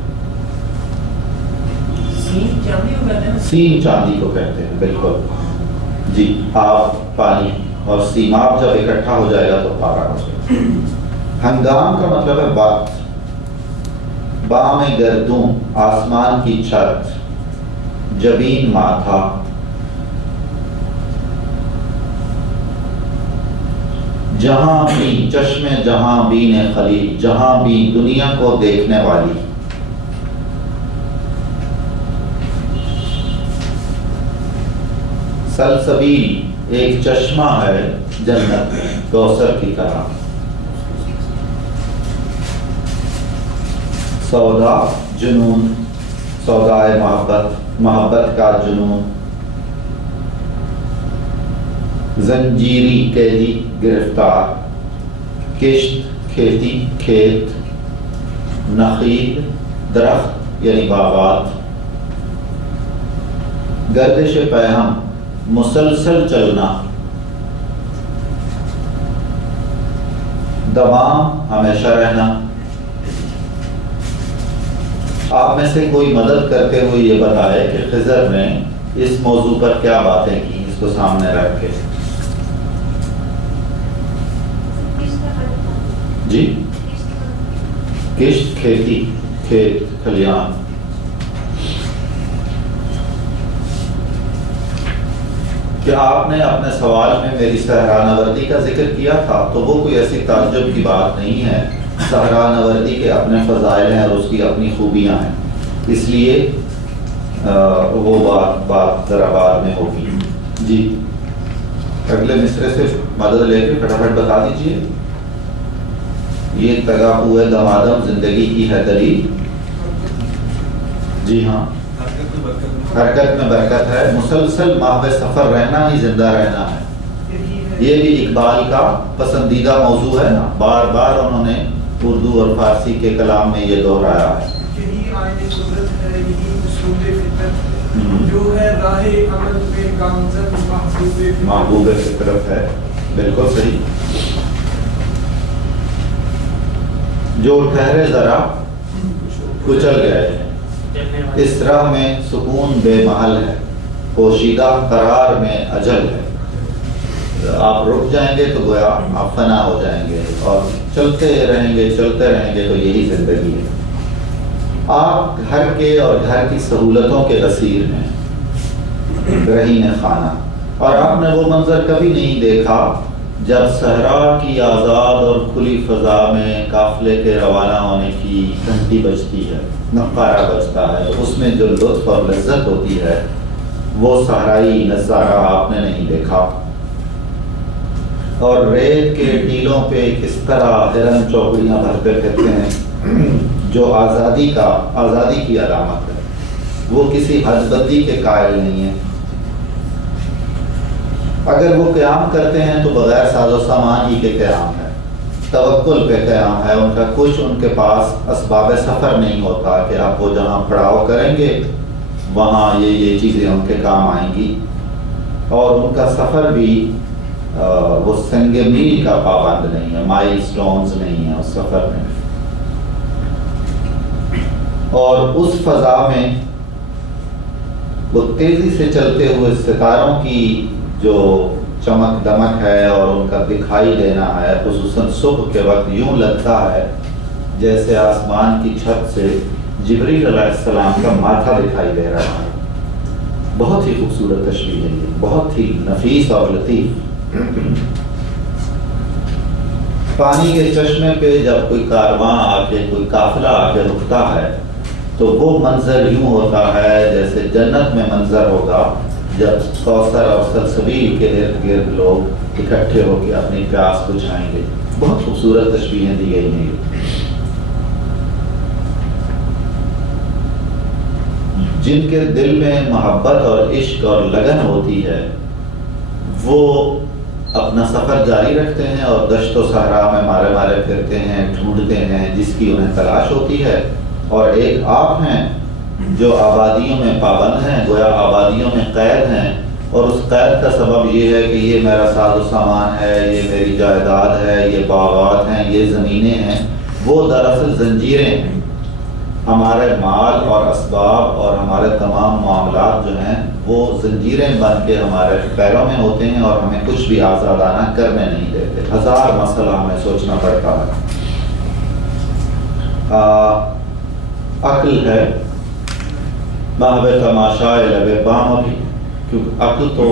سین چاندی کو کہتے ہیں، بالکل جی. آب پانی اور سیماب جب اکٹھا ہو جائے گا تو پارا ہو جائے گا. ہنگام کا مطلب ہے بات. بام گردوں آسمان کی چھت، جبین ماتھا. جہاں بھی چشم جہاں بین خلیل، جہاں بھی دنیا کو دیکھنے والی. سلسبیل ایک چشمہ ہے جنت میں کوثر کی طرح. سودا جنون، سودائے محبت، محبت کا جنون. زنجیری قیدی گرفتار. کشت کھیتی کھیت. نخیل درخت یعنی باغات. گردش پیہم مسلسل چلنا. دوام ہمیشہ رہنا. آپ میں سے کوئی مدد کرتے ہوئے یہ بتائے کہ خضر نے اس موضوع پر کیا باتیں کی، اس کو سامنے رکھ کے. جی کشت کھیتی کھیت کھلیان. کیا آپ نے اپنے سوال میں میری صحرا نوردی کا ذکر کیا تھا؟ تو وہ کوئی ایسی تعجب کی بات نہیں ہے. صحرا نوردی کے اپنے فضائل ہیں اور اس کی اپنی خوبیاں ہیں، اس لیے وہ بات ذرا بعد میں ہوگی. جی اگلے مصرے سے مدد لے کے فٹافٹ بتا دیجئے. یہ تگا ہوئے دمادم زندگی کی ہے دلیل. جی ہاں، حرکت میں برکت ہے. مسلسل ماہ سفر رہنا ہی زندہ رہنا ہے. یہ بھی اقبال کا پسندیدہ موضوع ہے نا، بار بار انہوں نے اردو اور فارسی کے کلام میں یہ دہرایا ہے. یہی آئین قدرت ہے، یہی اصول فطرت جو ہے راہ عمل میں گامزن محبوب فطرت ہے. بالکل صحیح. جو ٹھہرے ذرا کچل گئے. اس راہ میں سکون بے محل ہے، پوشیدہ قرار میں اجل ہے. آپ رک جائیں گے تو گویا آپ فنا ہو جائیں گے، اور چلتے رہیں گے تو یہی زندگی ہے. آپ گھر کے اور گھر کی سہولتوں کے اسیر ہیں، رہین خانہ. اور آپ نے وہ منظر کبھی نہیں دیکھا جب صحرا کی آزاد اور کھلی فضا میں قافلے کے روانہ ہونے کی گھنٹی بجتی ہے، نقارہ بجتا ہے، تو اس میں جو لطف اور لذت ہوتی ہے وہ صحرائی نظارہ آپ نے نہیں دیکھا. اور ریت کے ٹیلوں پہ کس طرح ہرن چوکڑیاں بھرتے پھرتے ہیں، جو آزادی کی علامت ہے. وہ کسی حد بندی کے قائل نہیں ہیں. اگر وہ قیام کرتے ہیں تو بغیر ساز و سامان ہی کے قیام ہے، توکل پہ قیام ہے. ان کا کچھ ان کے پاس اسباب سفر نہیں ہوتا کہ آپ وہ جہاں پڑاؤ کریں گے وہاں یہ چیزیں ان کے کام آئیں گی. اور ان کا سفر بھی وہ سنگ میل کا پابند نہیں ہے، مائل سٹونز نہیں ہیں اس سفر میں. اور اس فضا میں وہ تیزی سے چلتے ہوئے ستاروں کی جو چمک دمک ہے اور ان کا دکھائی دینا ہے، خصوصاً صبح کے وقت یوں لگتا ہے جیسے آسمان کی چھت سے جبریل علیہ السلام کا ماتھا دکھائی دے رہا ہے. بہت ہی خوبصورت تشبیہ ہے یہ، بہت ہی نفیس اور لطیف. پانی کے چشمے پہ جب کوئی کارواں آ کے، کوئی قافلہ آ کے رکتا ہے تو وہ منظر یوں ہوتا ہے جیسے جنت میں منظر ہوگا جب کوثر اور سلسبیل کے ارد گرد لوگ اکٹھے ہو کے اپنی پیاس بجھائیں گے. بہت خوبصورت تشبیہیں دی گئی ہیں. جن کے دل میں محبت اور عشق اور لگن ہوتی ہے وہ اپنا سفر جاری رکھتے ہیں اور دشت و صحرا میں مارے پھرتے ہیں، ڈھونڈتے ہیں جس کی انہیں تلاش ہوتی ہے. اور ایک آپ ہیں جو آبادیوں میں پابند ہیں، گویا آبادیوں میں قید ہیں، اور اس قید کا سبب یہ ہے کہ یہ میرا ساز و سامان ہے، یہ میری جائیداد ہے، یہ باغات ہیں، یہ زمینیں ہیں. وہ دراصل زنجیریں ہیں. ہمارے مال اور اسباب اور ہمارے تمام معاملات جو ہیں وہ زنجیریں بن کے ہمارے پیروں میں ہوتے ہیں اور ہمیں کچھ بھی آزادانہ کرنے نہیں دیتے. ہزار مسئلہ ہمیں سوچنا پڑتا ہے. عقل ہے محو تماشا لب بام ابھی، کیونکہ عقل تو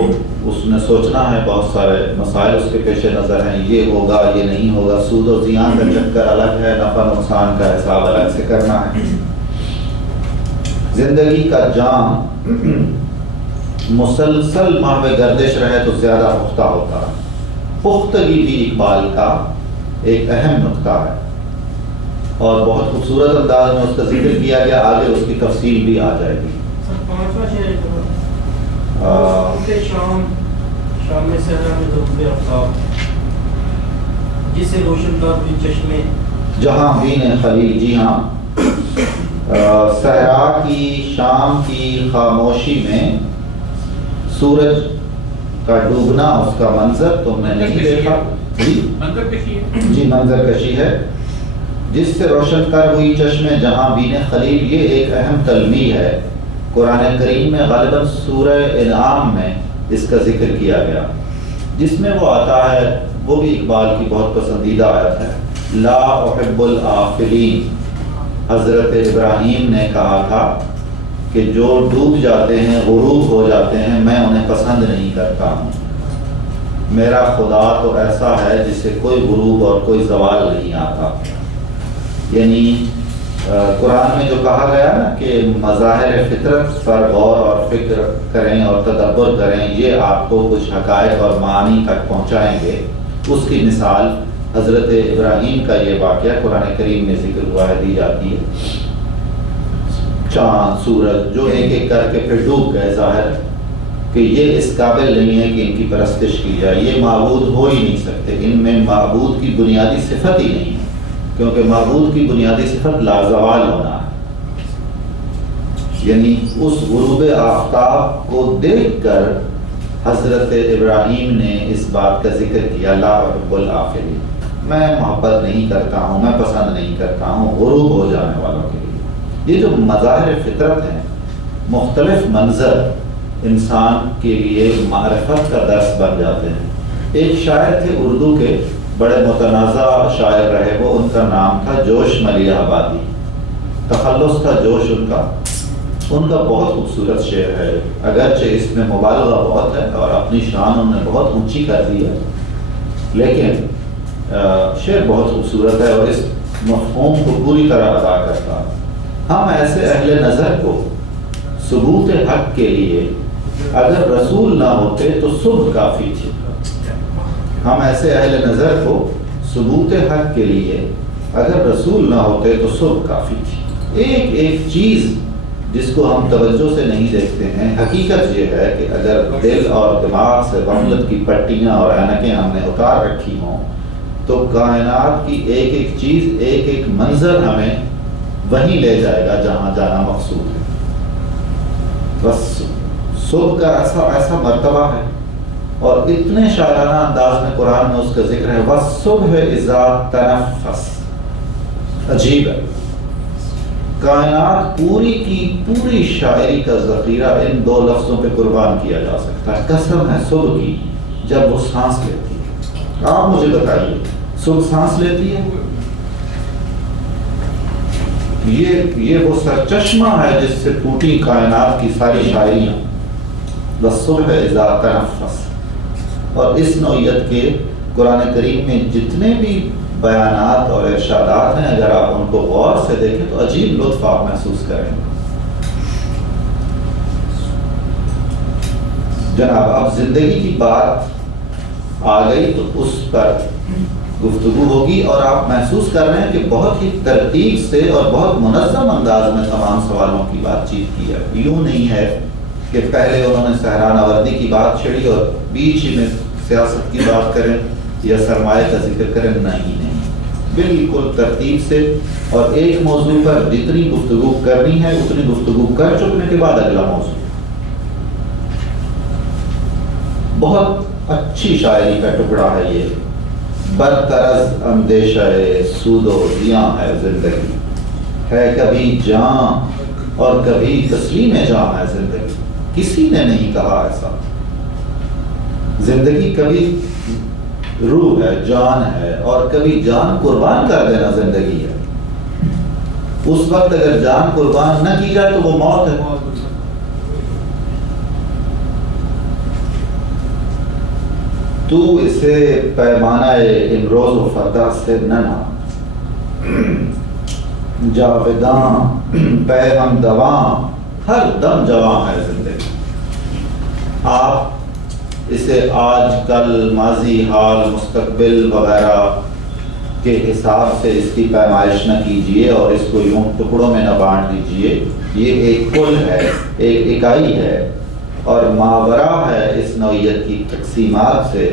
اس نے سوچنا ہے، بہت سارے مسائل اس کے پیش نظر ہیں، یہ ہوگا یہ نہیں ہوگا، سود و زیان کا چکر الگ ہے، نفع نقصان کا حساب الگ سے کرنا ہے. زندگی کا جام مسلسل محو گردش رہے تو زیادہ پختہ ہوتا ہے. پختگی بھی اقبال کا ایک اہم نقطہ ہے اور بہت خوبصورت انداز میں اس کا ذکر کیا گیا. آگے اس کی تفصیل بھی آ جائے گی. پانچواں شعر شام میں صحرا میں ضرور آفتاب جسے روشن کر ہوئی چشمے جہاں بین خلیل. جی ہاں، صحرا کی شام کی خاموشی میں سورج کا ڈوبنا، اس کا منظر تم نے نہیں دیکھا. جی منظر کشی ہے. جی منظر کشی ہے. جس سے روشن کر ہوئی چشمے جہاں بین خلیل، یہ ایک اہم تلمیح ہے. قرآن کریم میں غالباً سورہ انعام میں اس کا ذکر کیا گیا، جس میں وہ آتا ہے، وہ بھی اقبال کی بہت پسندیدہ آیت ہے. لا احب الآفلین. حضرت ابراہیم نے کہا تھا کہ جو ڈوب جاتے ہیں، غروب ہو جاتے ہیں، میں انہیں پسند نہیں کرتا ہوں. میرا خدا تو ایسا ہے جسے کوئی غروب اور کوئی زوال نہیں آتا. یعنی قرآن میں جو کہا گیا نا کہ مظاہر فطرت پر غور اور فکر کریں اور تدبر کریں، یہ آپ کو کچھ حقائق اور معانی تک پہنچائیں گے. اس کی مثال حضرت ابراہیم کا یہ واقعہ قرآن کریم میں ذکر ہوا ہے، دی جاتی ہے. چاند، سورج جو ایک ایک کر کے پھر ڈوب گئے، ظاہر کہ یہ اس قابل نہیں ہے کہ ان کی پرستش کی جائے، یہ معبود ہو ہی نہیں سکتے. ان میں معبود کی بنیادی صفت ہی نہیں ہے، کیونکہ معبود کی بنیادی صفت لازوال ہونا ہے. یعنی اس غروب آفتاب کو دیکھ کر حضرت ابراہیم نے اس بات کا ذکر کیا، لا احب الآفلین. میں محبت نہیں کرتا ہوں، میں پسند نہیں کرتا ہوں غروب ہو جانے والوں کے لیے. یہ جو مظاہر فطرت ہیں، مختلف منظر انسان کے لیے معرفت کا درس بن جاتے ہیں. ایک شاعر تھے اردو کے، بڑے متنازع شاعر رہے وہ، ان کا نام تھا جوش ملیح آبادی. تخلص تھا جوش ان کا بہت خوبصورت شعر ہے، اگرچہ اس میں مبالغہ بہت ہے اور اپنی شان انہوں نے بہت اونچی کر دی ہے، لیکن شعر بہت خوبصورت ہے اور اس مفہوم کو پوری طرح ادا کرتا ہے. ہم ایسے اہل نظر کو ثبوت حق کے لیے اگر رسول نہ ہوتے تو صبح کافی تھی. ہم ایسے اہل نظر کو ثبوت حق کے لیے اگر رسول نہ ہوتے تو صبح کافی تھی. ایک ایک چیز جس کو ہم توجہ سے نہیں دیکھتے ہیں، حقیقت یہ ہے کہ اگر دل اور دماغ سے غفلت کی پٹیاں اور اینکیں ہم نے اتار رکھی ہوں تو کائنات کی ایک ایک چیز، ایک ایک منظر ہمیں وہیں لے جائے گا جہاں جانا مقصود ہے. بس صبح کا ایسا مرتبہ ہے اور اتنے شاعرانہ انداز میں قرآن میں اس کا ذکر ہے. وَالصُّبْحِ إِذَا تَنَفَّسَ. عجیب ہے، کائنات پوری کی پوری شاعری کا ذخیرہ ان دو لفظوں پہ قربان کیا جا سکتا ہے. قسم ہے صبح کی جب وہ سانس لیتی ہے. آپ مجھے بتائیے، صبح سانس لیتی ہے؟ یہ وہ سرچشمہ ہے جس سے ٹوٹی کائنات کی ساری شاعریاں. وَالصُّبْحِ إِذَا تَنَفَّسَ. اور اس نوعیت کے قرآن کریم میں جتنے بھی بیانات اور ارشادات ہیں، اگر آپ ان کو غور سے دیکھیں تو عجیب لطف آپ محسوس کریں گے. جناب اب زندگی کی بات آ گئی تو اس پر گفتگو ہوگی اور آپ محسوس کر رہے ہیں کہ بہت ہی ترتیب سے اور بہت منظم انداز میں تمام سوالوں کی بات چیت کی ہے. یوں نہیں ہے کہ پہلے انہوں نے صحرا نوردی کی بات چھڑی اور بیچ ہی میں سیاست کی بات کریں یا سرمایہ کا ذکر کریں. نہیں، بالکل ترتیب سے اور ایک موضوع پر جتنی گفتگو کرنی ہے اتنی گفتگو کر چکنے کے بعد اگلا موضوع. بہت اچھی شاعری کا ٹکڑا ہے یہ. برطرز اندیشہ سود و زیاں ہے زندگی، ہے کبھی جان اور کبھی تسلیم جان ہے زندگی. کسی نے نہیں کہا ایسا. زندگی کبھی روح ہے، جان ہے، اور کبھی جان قربان کر دینا زندگی ہے. اس وقت اگر جان قربان نہ کی جائے تو وہ موت ہے. تو اسے پیمانہ امروز و فردا سے نہ جاوداں پے ہم دواں ہر دم جواں ہے زندگی. آپ اسے آج کل ماضی حال مستقبل وغیرہ کے حساب سے اس کی پیمائش نہ کیجیے اور اس کو یوں ٹکڑوں میں نہ بانٹ دیجیے. یہ ایک کل ہے، ایک اکائی ہے اور ماورا ہے اس نوعیت کی تقسیمات سے.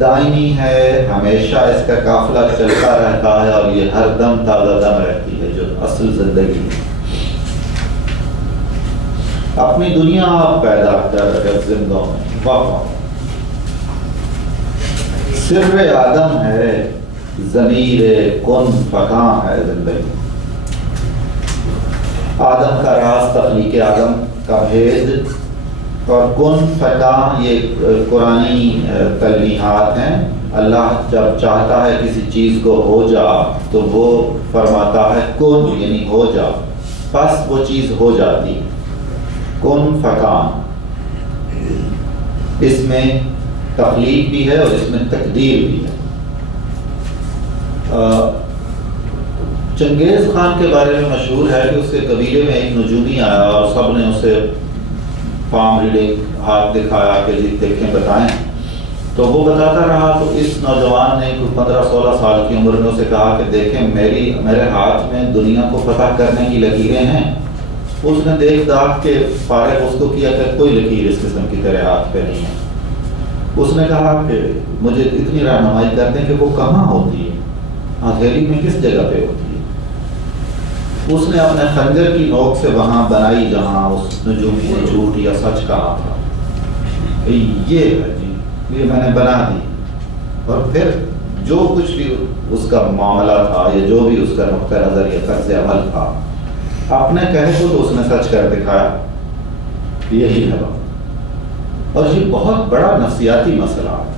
دائمی ہے، ہمیشہ اس کا قافلہ چلتا رہتا ہے اور یہ ہر دم تازہ دم رہتی ہے جو اصل زندگی ہے. اپنی دنیا آپ پیدا کر رہے زندوں میں. واہ، سر آدم ہے، ضمیر کن فکاں ہے زندگی. آدم کا راز تخلیق آدم کا بھید اور کن فکاں یہ قرآنی تلمیحات ہیں. اللہ جب چاہتا ہے کسی چیز کو ہو جا تو وہ فرماتا ہے کن، یعنی ہو جا، پس وہ چیز ہو جاتی. کن فکاں، اس میں تخلیق بھی ہے اور اس میں تقدیر بھی ہے. چنگیز خان کے بارے میں مشہور ہے کہ اس کے قبیلے میں ایک نجومی آیا اور سب نے اسے پام ریڈنگ ہاتھ دکھایا کہ جی دیکھیں بتائیں. تو وہ بتاتا رہا تو اس نوجوان نے 15-16 سال کی عمر میں اسے کہا کہ دیکھیں میرے ہاتھ میں دنیا کو فتح کرنے کی لکیریں ہیں. اس نے دیکھ داکھ کے فارغ اس کو کیا کہ کوئی لکیر اس قسم کی تیرے ہاتھ پہ نہیں ہے. اس نے کہا کہ مجھے اتنی رہنمائی کرتے ہیں کہ وہ کہاں ہوتی ہے، ہتھیلی میں کس جگہ پہ ہوتی ہے. اس نے اپنے خنجر کی نوک سے وہاں بنائی جہاں اس نجومی نے جھوٹ یا سچ کہا تھا. یہ ہے جی، یہ میں نے بنا دی. اور پھر جو کچھ بھی اس کا معاملہ تھا یا جو بھی اس کا نقطہ نظر یا طرز عمل تھا، اپنے کہے کو تو اس نے سچ کر دکھایا. یہی ہے بات. اور یہ بہت بڑا نفسیاتی مسئلہ ہے.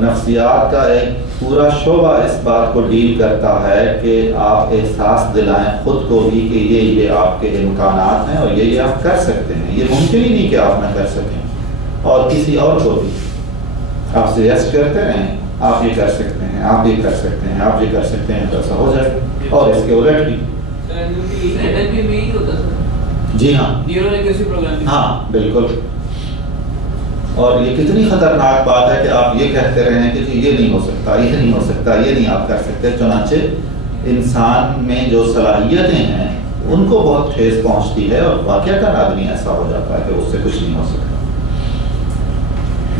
نفسیات کا ایک پورا شعبہ اس بات کو ڈیل کرتا ہے کہ آپ احساس دلائیں خود کو بھی کہ یہ آپ کے امکانات ہیں اور یہ آپ کر سکتے ہیں. یہ ممکن ہی نہیں کہ آپ نہ کر سکیں اور کسی اور کو بھی. آپ سجیسٹ کرتے رہیں آپ یہ کر سکتے ہیں، آپ یہ کر سکتے ہیں، آپ یہ کر سکتے ہیں، تو ایسا ہو جائے گا. اور اس کے الٹ بھی جی ہاں، ہاں بالکل. اور یہ کتنی خطرناک بات ہے کہ آپ یہ کہتے رہے ہیں کہ جی یہ نہیں ہو سکتا، یہ نہیں ہو سکتا، یہ نہیں آپ کر سکتے. چنانچہ انسان میں جو صلاحیتیں ہیں ان کو بہت ٹھیس پہنچتی ہے اور واقعتاً آدمی ایسا ہو جاتا ہے کہ اس سے کچھ نہیں ہو سکتا.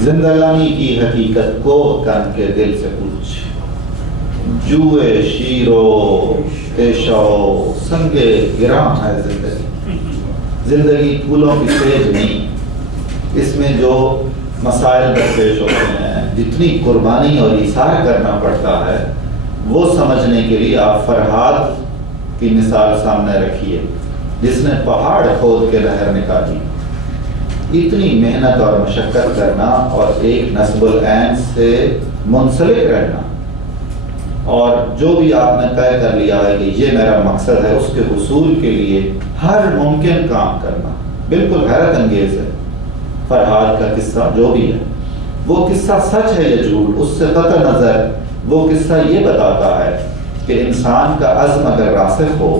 زندگانی کی حقیقت کو کن کے دل سے پوچھ، جوئے شیرو پیشو سنگے گراں ہے زندگی. زندگی پھولوں کی سیج نہیں. اس میں جو مسائل درپیش ہوتے ہیں، جتنی قربانی اور ایثار کرنا پڑتا ہے، وہ سمجھنے کے لیے آپ فرہاد کی مثال سامنے رکھیے جس نے پہاڑ کھود کے نہر نکالی. اتنی محنت اور مشقت کرنا اور ایک نصب العین سے منسلک رہنا اور جو بھی آپ نے طے کر لیا ہے کہ یہ میرا مقصد ہے، اس کے حصول کے لیے ہر ممکن کام کرنا بالکل حیرت انگیز ہے. فرہاد کا قصہ جو بھی ہے، وہ قصہ سچ ہے یا جھوٹ، اس سے قطع نظر وہ قصہ یہ بتاتا ہے کہ انسان کا عزم اگر راسخ ہو،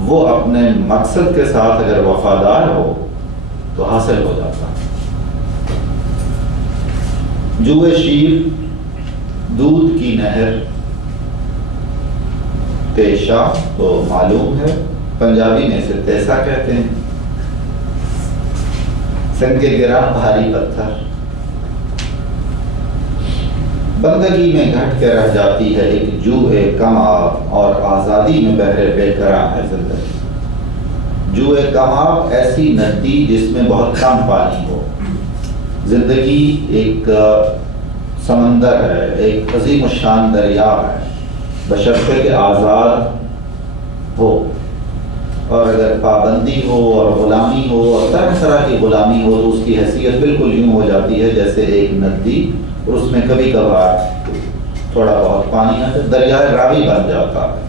وہ اپنے مقصد کے ساتھ اگر وفادار ہو تو حاصل ہو جاتا ہے. جوئے شیر، دودھ کی نہر، پیشہ تو معلوم ہے، پنجابی میں اسے تیسا کہتے ہیں. سنگ گراں بھاری پتھر، بندگی میں گھٹ کے رہ جاتی ہے ایک جوئے کم آب اور آزادی میں بہرے بے قرار ہے زندگی. جوئے کم آب ایسی ندی جس میں بہت کم پانی ہو. زندگی ایک سمندر ہے، ایک عظیم الشان دریا ہے، بشرطے کہ آزاد ہو. اور اگر پابندی ہو اور غلامی ہو اور طرح طرح کی غلامی ہو تو اس کی حیثیت بالکل یوں ہو جاتی ہے جیسے ایک ندی اور اس میں کبھی کبھار تھوڑا بہت پانی ہے، دریائے راوی بن جاتا ہے.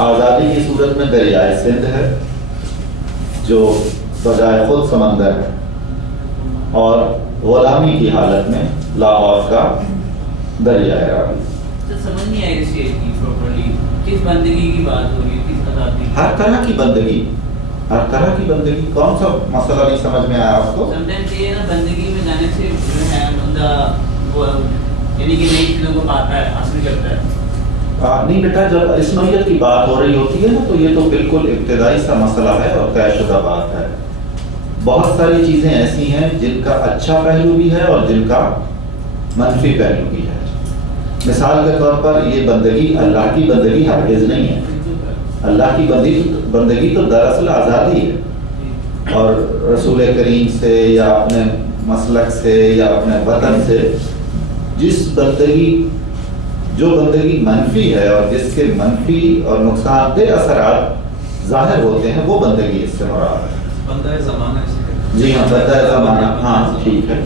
آزادی کی صورت میں دریائے سندھ ہے جو بجائے خود سمندر ہے، اور غلامی کی حالت میں لاہور کا دریائے راوی. سمجھ نہیں آئی اس کی پراپرلی کس بندگی کی بات ہو رہی ہے، کس آزادی؟ ہر طرح کی بندگی، ہر طرح کی بندگی. کون سا مسئلہ نہیں سمجھ میں آیا آپ کو؟ Sometimes یہ نا بندگی میں جانے سے جو ہے بندہ وہ یعنی کہ نئی چیزوں کو پاتا ہے، حاصل کرتا ہے. نہیں بیٹا، جب اس نوعیت کی بات ہو رہی ہوتی ہے نا تو یہ تو بالکل ابتدائی سا مسئلہ ہے اور طے شدہ بات ہے. بہت ساری چیزیں ایسی ہیں جن کا اچھا پہلو بھی ہے اور جن کا منفی پہلو بھی ہے. مثال کے طور پر یہ بندگی اللہ کی بندگی ہرگز نہیں ہے. اللہ کی بندگی تو دراصل آزادی ہے، اور رسول کریم سے یا اپنے مسلک سے یا اپنے وطن سے جو بندگی منفی ہے اور جس کے منفی اور نقصان دہ اثرات ظاہر ہوتے ہیں وہ بندگی اس سے مراد ہے. بندہ زمانہ جی ہاں، بندہ زمانہ، ہاں ٹھیک ہے،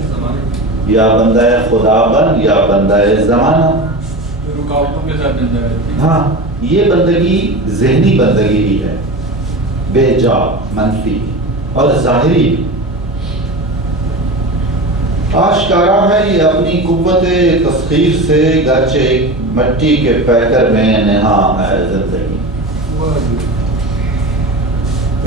یا بندہ خدا بند یا بندہ زمانہ. رکاوٹوں کے ساتھ زندہ رہتی ہے. ہاں، یہ بندگی ذہنی بندگی بھی ہے، بے جا، منفی اور ظاہری بھی. آشکارا ہے یہ اپنی قوت تسخیر سے گرچہ ایک مٹی کے پیکر میں نہاں ہے زندگی.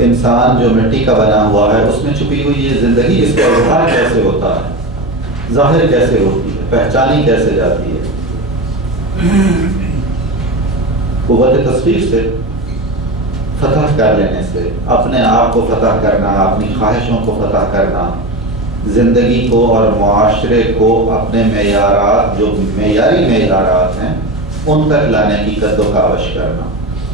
انسان جو مٹی کا بنا ہوا ہے اس میں چھپی ہوئی یہ زندگی، اس کا اظہار کیسے ہوتا ہے، ظاہر کیسے ہوتی ہے، پہچانی کیسے جاتی ہے؟ قوت تصویر سے، فتح کر لینے سے، اپنے آپ کو فتح کرنا، اپنی خواہشوں کو فتح کرنا، زندگی کو اور معاشرے کو اپنے معیارات جو معیاری معیارات ہیں ان تک لانے کی قد و کاوش کرنا،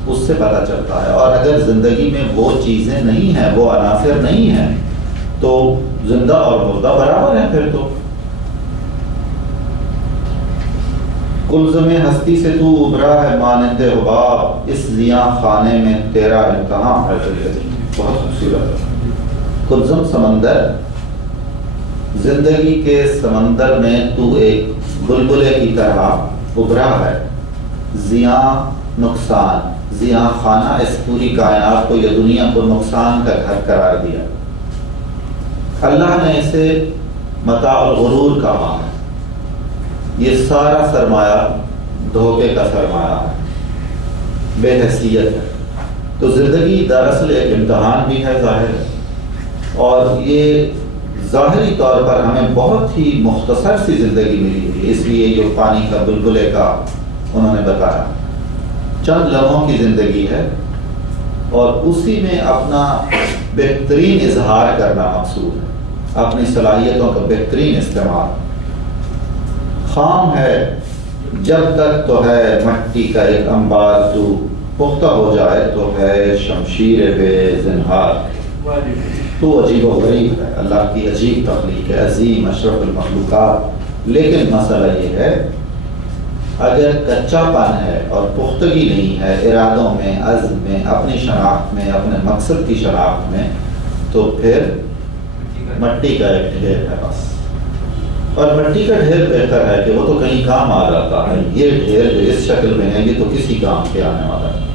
اس سے پتہ چلتا ہے. اور اگر زندگی میں وہ چیزیں نہیں ہیں، وہ عناصر نہیں ہیں، تو زندہ اور مردہ برابر ہیں. پھر تو کلزم ہستی سے تو ابھرا ہے مانند حباب، اس زیاں خانے میں تیرا امتحان ہے. بہت خوبصورت. کلزم سمندر، زندگی کے سمندر میں تو ایک بلبلے کی طرح ابھرا ہے. زیاں نقصان، زیاں خانہ اس پوری کائنات کو یا دنیا کو نقصان کا گھر قرار دیا. اللہ نے اسے متاع الغرور کہا ہے. یہ سارا سرمایہ دھوکے کا سرمایہ ہے، بے حیثیت ہے. تو زندگی دراصل ایک امتحان بھی ہے، ظاہر ہے. اور یہ ظاہری طور پر ہمیں بہت ہی مختصر سی زندگی ملی ہوئی ہے، اس لیے جو پانی کا بلبلے کا انہوں نے بتایا چند لمحوں کی زندگی ہے، اور اسی میں اپنا بہترین اظہار کرنا مقصود ہے، اپنی صلاحیتوں کا بہترین استعمال. خام ہے جب تک تو ہے مٹی کا ایک انبار، تو پختہ ہو جائے تو ہے شمشیر بے زنہار. تو عجیب و غریب ہے، اللہ کی عجیب تخلیق ہے، عظیم اشرف المخلوقات. لیکن مسئلہ یہ ہے اگر کچا پن ہے اور پختگی نہیں ہے ارادوں میں، عزم میں، اپنی شناخت میں، اپنے مقصد کی شناخت میں، تو پھر مٹی کا ایک ڈھیر ہے بس. اور مٹی کا ڈھیر بہتر ہے کہ وہ تو کہیں کام آ جاتا ہے. یہ ڈھیر جو اس شکل میں ہے یہ تو کسی کام کے آنے والا ہے.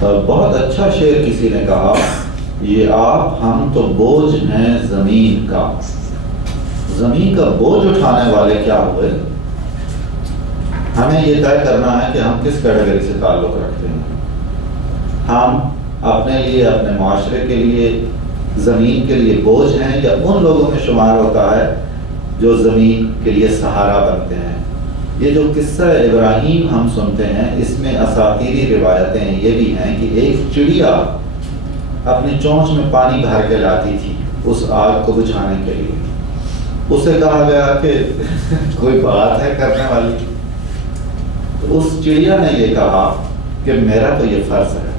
اور بہت اچھا شعر کسی نے کہا، یہ آپ ہم تو بوجھ ہیں زمین کا. زمین کا بوجھ اٹھانے والے کیا ہوئے؟ ہمیں یہ طے کرنا ہے کہ ہم کس کیٹیگری سے تعلق رکھتے ہیں. ہم اپنے لیے، اپنے معاشرے کے لیے، زمین کے لیے بوجھ ہیں، یا ان لوگوں میں شمار ہوتا ہے جو زمین کے لیے سہارا بنتے ہیں. یہ جو قصہ ابراہیم ہم سنتے ہیں اس میں اساطیری روایتیں یہ بھی ہیں کہ ایک چڑیا اپنی چونچ میں پانی بھر کے لاتی تھی اس آگ کو بجھانے کے لیے. اسے کہا گیا کہ کوئی بات ہے کرنے والی. تو اس چڑیا نے یہ کہا کہ میرا تو یہ فرض ہے،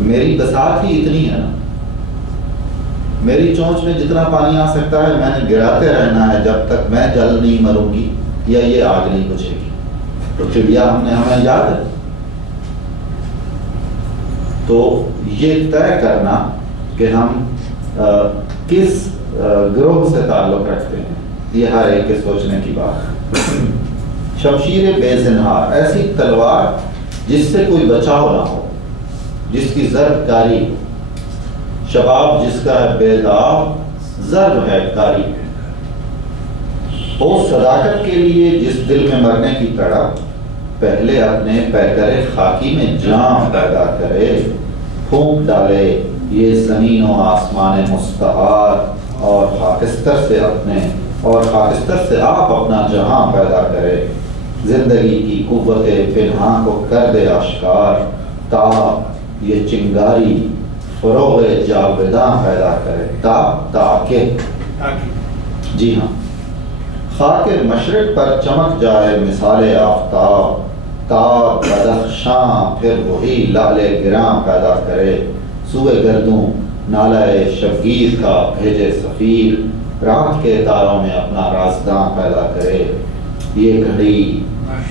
میری بساط ہی اتنی ہے نا، میری چونچ میں جتنا پانی آ سکتا ہے میں نے گراتے رہنا ہے جب تک میں جل نہیں مروں گی یا یہ آگ نہیں بجھے گی. تو چڑیا ہمیں یاد ہے. تو یہ طے کرنا کہ ہم کس گروہ سے تعلق رکھتے ہیں یہ ہر ایک کے سوچنے کی بات ہے. شمشیر بے زنہار، ایسی تلوار جس سے کوئی بچاؤ نہ ہو، جس کی ضرب کاری ہو. شباب جس کا ہے بے داغ، ضرب ہے کاری. اس صداقت کے لیے جس دل میں مرنے کی تڑپ، پہلے اپنے پیکر خاکی میں جان پیدا کرے، پھونک ڈالے یہ زمین و آسمان مستعار، اور خاکستر سے آپ اپنا جہاں پیدا کرے، زندگی کی قوت پنہاں کو کر دے آشکار، تا یہ چنگاری فروغ جاوداں پیدا کرے، تاکہ جی ہاں خاک مشرق پر چمک جائے مثال آفتاب، تا بدخشاں پھر وہی لعل گراں پیدا کرے، سوئے گردوں نالہ شبگیر کا بھیجے سفیر، رات کے تاروں میں اپنا رازداں پیدا کرے، یہ گھڑی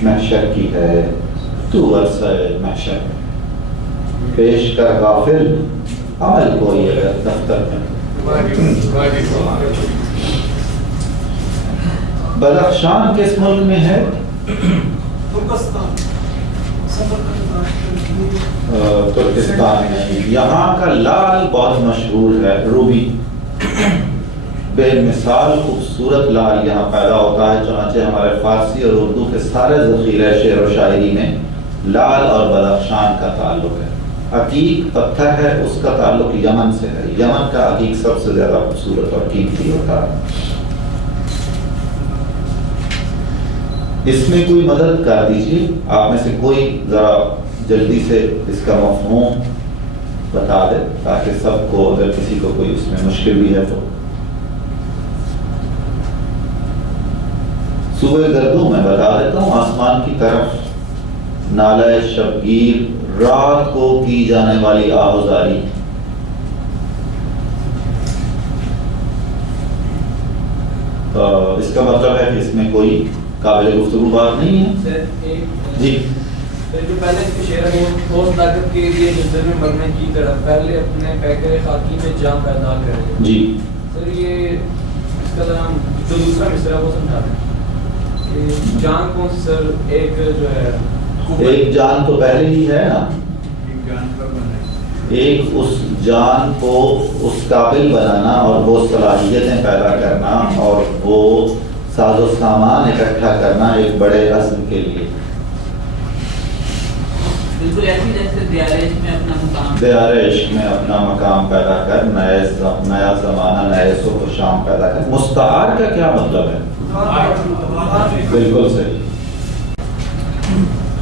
محشر کی ہے تو ورثہ محشر میں، پیش کر غافل عمل کوئی اگر دفتر میں۔ بدخشان کس ملک میں ہے؟ ترکستان میں۔ یہاں کا لال بہت مشہور ہے، روبی، بے مثال خوبصورت لال یہاں پیدا ہوتا ہے، چنانچہ ہمارے فارسی اور اردو کے سارے ذخیرے شعر و شاعری میں لال اور بدخشان کا تعلق ہے۔ عقیق پتھر ہے، اس کا تعلق یمن سے ہے، یمن کا عقیق سب سے زیادہ خوبصورت اور قیمتی ہوتا ہے۔ اس میں کوئی مدد کر دیجیے، آپ میں سے کوئی ذرا جلدی سے اس کا مفہوم بتا دے تاکہ سب کو، اگر کسی کو کوئی اس میں مشکل بھی ہے تو۔ صبح گردوں میں بتا دیتا ہوں، آسمان کی طرف نالہ شبگیر، رات کو کی جانے والی آہوزاری، اس کا مطلب ہے کہ اس میں کوئی قابل گفتگو بات نہیں ہے۔ جی جو پہلے اس کے شعر ہے وہ ٹھوس طاقت کے لیے جسم میں مرنے کی طرف پہلے اپنے پیکر خاکی میں جان پیدا کرے۔ جی سر یہ اس کا نام جو دوسرا مصرع وہ سمجھا دیں کہ جان کون سی سر، ایک جو ہے ایک جان تو پہلے ہی ہے نا، ایک اس جان کو اس قابل بنانا اور وہ صلاحیتیں پیدا کرنا اور وہ ساز و سامان اکٹھا کرنا ایک بڑے عزم کے لیے۔ بالکل ایسی جیسے دیار عشق میں اپنا مقام، دیار عشق میں اپنا مقام پیدا کر، نیا زمانہ، نئے صبح و شام پیدا کر۔ مستعار کا کیا مطلب ہے؟ بالکل صحیح۔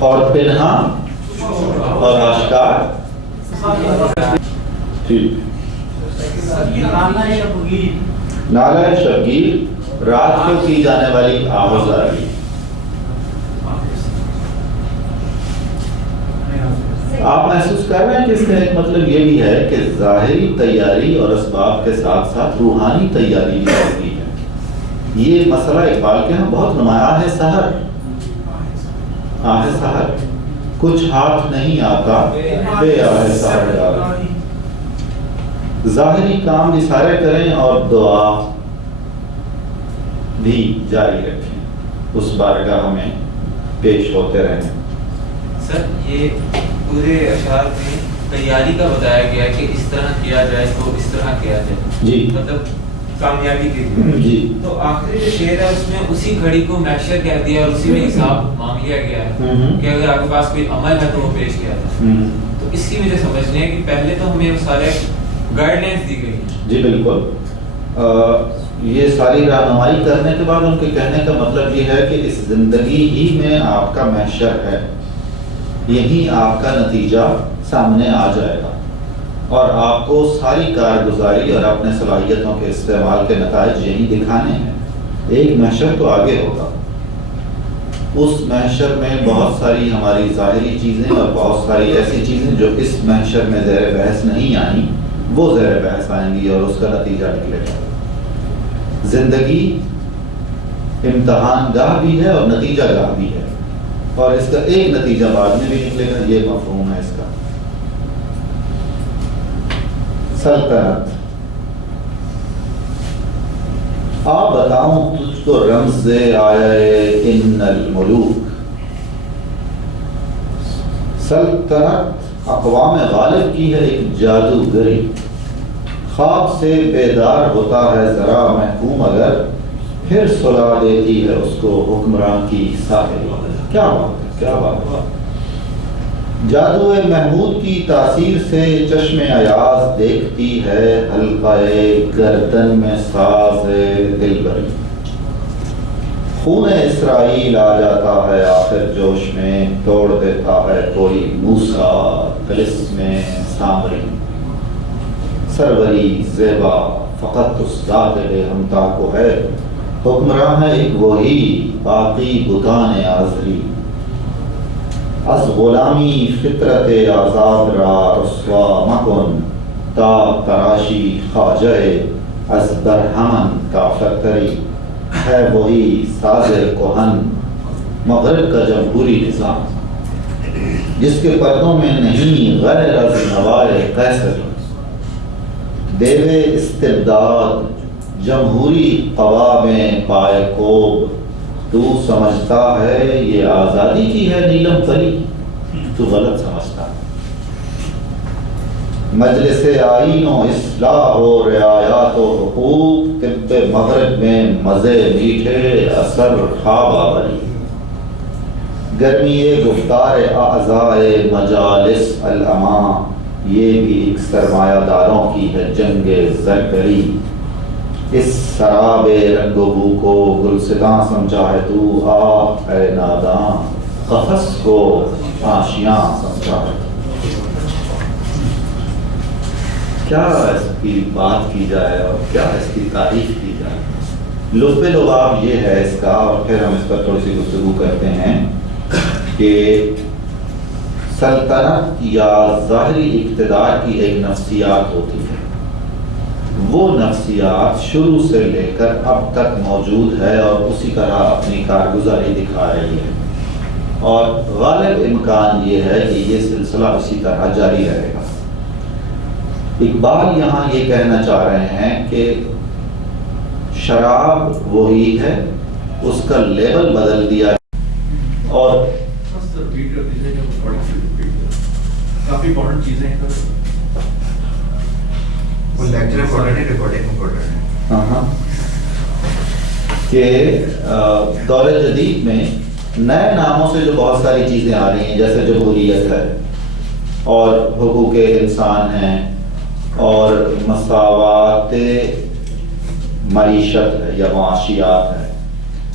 اور پنہاں اور آشکار، ٹھیک۔ نالہ شبگیر، رات کو کی جانے والی آہوزاری۔ آپ محسوس کر رہے ہیں کہ اس کا ایک مطلب یہ بھی ہے کہ ظاہری تیاری اور اسباب کے ساتھ ساتھ روحانی تیاری بھی ہوتی ہے۔ یہ مسئلہ اقبال کے ہاں بہت نمایاں ہے، سحر، آہ سحر، کچھ ہاتھ نہیں آتا بے آہ سحر ڈالا۔ ظاہری کام بھی سارے کریں اور دعا بھی جاری رکھیں، اس بارگاہ میں پیش ہوتے رہیں۔ سر یہ پورے اشعار میں تیاری کا بتایا گیا کہ اس طرح کیا جائے تو اس طرح کیا جائے، جی مطلب کامیابی کے لیے۔ جی تو آخری جو شعر ہے اس میں اسی گھڑی کو محشر کہہ دیا اور اسی میں حساب مانگ لیا گیا ہے کہ اگر آپ کے پاس کوئی عمل ہے تو وہ پیش کیا جائے۔ تو اس کی وجہ سمجھنے ہے کہ پہلے تو ہمیں سارے گائیڈ لائنس دی گئی۔ جی بالکل، یہ ساری رہنمائی کرنے کے بعد ان کے کہنے کا مطلب یہ ہے کہ اس زندگی ہی میں آپ کا محشر ہے، یہی آپ کا نتیجہ سامنے آ جائے گا اور آپ کو ساری کارگزاری اور اپنے صلاحیتوں کے استعمال کے نتائج یہی دکھانے ہیں۔ ایک محشر تو آگے ہوگا، اس محشر میں بہت ساری ہماری ظاہری چیزیں اور بہت ساری ایسی چیزیں جو اس محشر میں زیر بحث نہیں آئیں وہ زیر بحث آئیں گی اور اس کا نتیجہ نکلے گا۔ زندگی امتحان گاہ بھی ہے اور نتیجہ گاہ بھی ہے، اور اس کا ایک نتیجہ بعد میں بھی نکلے گا، یہ مفہوم ہے اس کا۔ سلطنت، آپ بتاؤں تجھ کو رمز آئے ان الملوک۔ سلطنت اقوام غالب کی ہے ایک جادوگری، خواب سے بیدار ہوتا ہے ذرا محکوم اگر، پھر سلا دیتی ہے اس کو حکمران کی ساحل۔ کیا بات ہے! کیا بات ہے. جادو محمود کی تاثیر سے چشم ایاز دیکھتی ہے حلقہ گردن میں ساز دلبری. خون اسرائیل آ جاتا ہے آخر جوش میں، توڑ دیتا ہے کوئی موسیٰ طلسم سامری. سروری زیبا فقط استاد ہمتا کو ہے، حکمراں ہے ایک وہی باقی بتان آزری. از غلامی فطرت آزاد را رسوا مکن، تا تراشی خواجہ از برہمن تا فرتری. ہے وہی ساز کہن مغرب کا جمہوری نظام، جس کے پردوں میں نہیں غیر از نوائے قیصر. دیوے استبداد جمہوری قوامیں پائے کوب، تو سمجھتا ہے یہ آزادی کی ہے نیلم پری، تو غلط سمجھتا ہے. مجلس آئین و اصلاح و رعایات و حقوق، طب مغرب میں مزے میٹھے اثر خواب آوری. گرمی گفتار اعضائے مجالس الاما، یہ بھی ایک سرمایہ داروں کی ہے جنگ زرگری. اس سراب رنگ و بو کو گلستاں سمجھا ہے تو، آہ اے ناداں قفس کو آشیاں سمجھا ہے. کیا اس کی بات کی جائے اور کیا اس کی تعریف کی جائے. لب لباب یہ ہے اس کا، اور پھر ہم اس پر تھوڑی سی گفتگو کرتے ہیں کہ سلطنت یا ظاہری اقتدار کی ایک نفسیات ہوتی ہے. وہ نفسیات شروع سے لے کر اب تک موجود ہے اور اسی طرح اپنی کارگزاری دکھا رہی ہے، اور غالب امکان یہ ہے کہ یہ سلسلہ اسی طرح جاری رہے گا. اقبال یہاں یہ کہنا چاہ رہے ہیں کہ شراب وہی ہے، اس کا لیبل بدل دیا اور کافی امپورٹنٹ چیزیں ہیں. وہ لیکچر امپورٹنٹ ہے، ریکارڈنگ امپورٹنٹ ہے. کہ دور جدید میں نئے ناموں سے جو بہت ساری چیزیں آ رہی ہیں، جیسے جمہوریت ہے اور حقوق انسان ہیں اور مساوات معیشت ہے یا معاشیات ہے،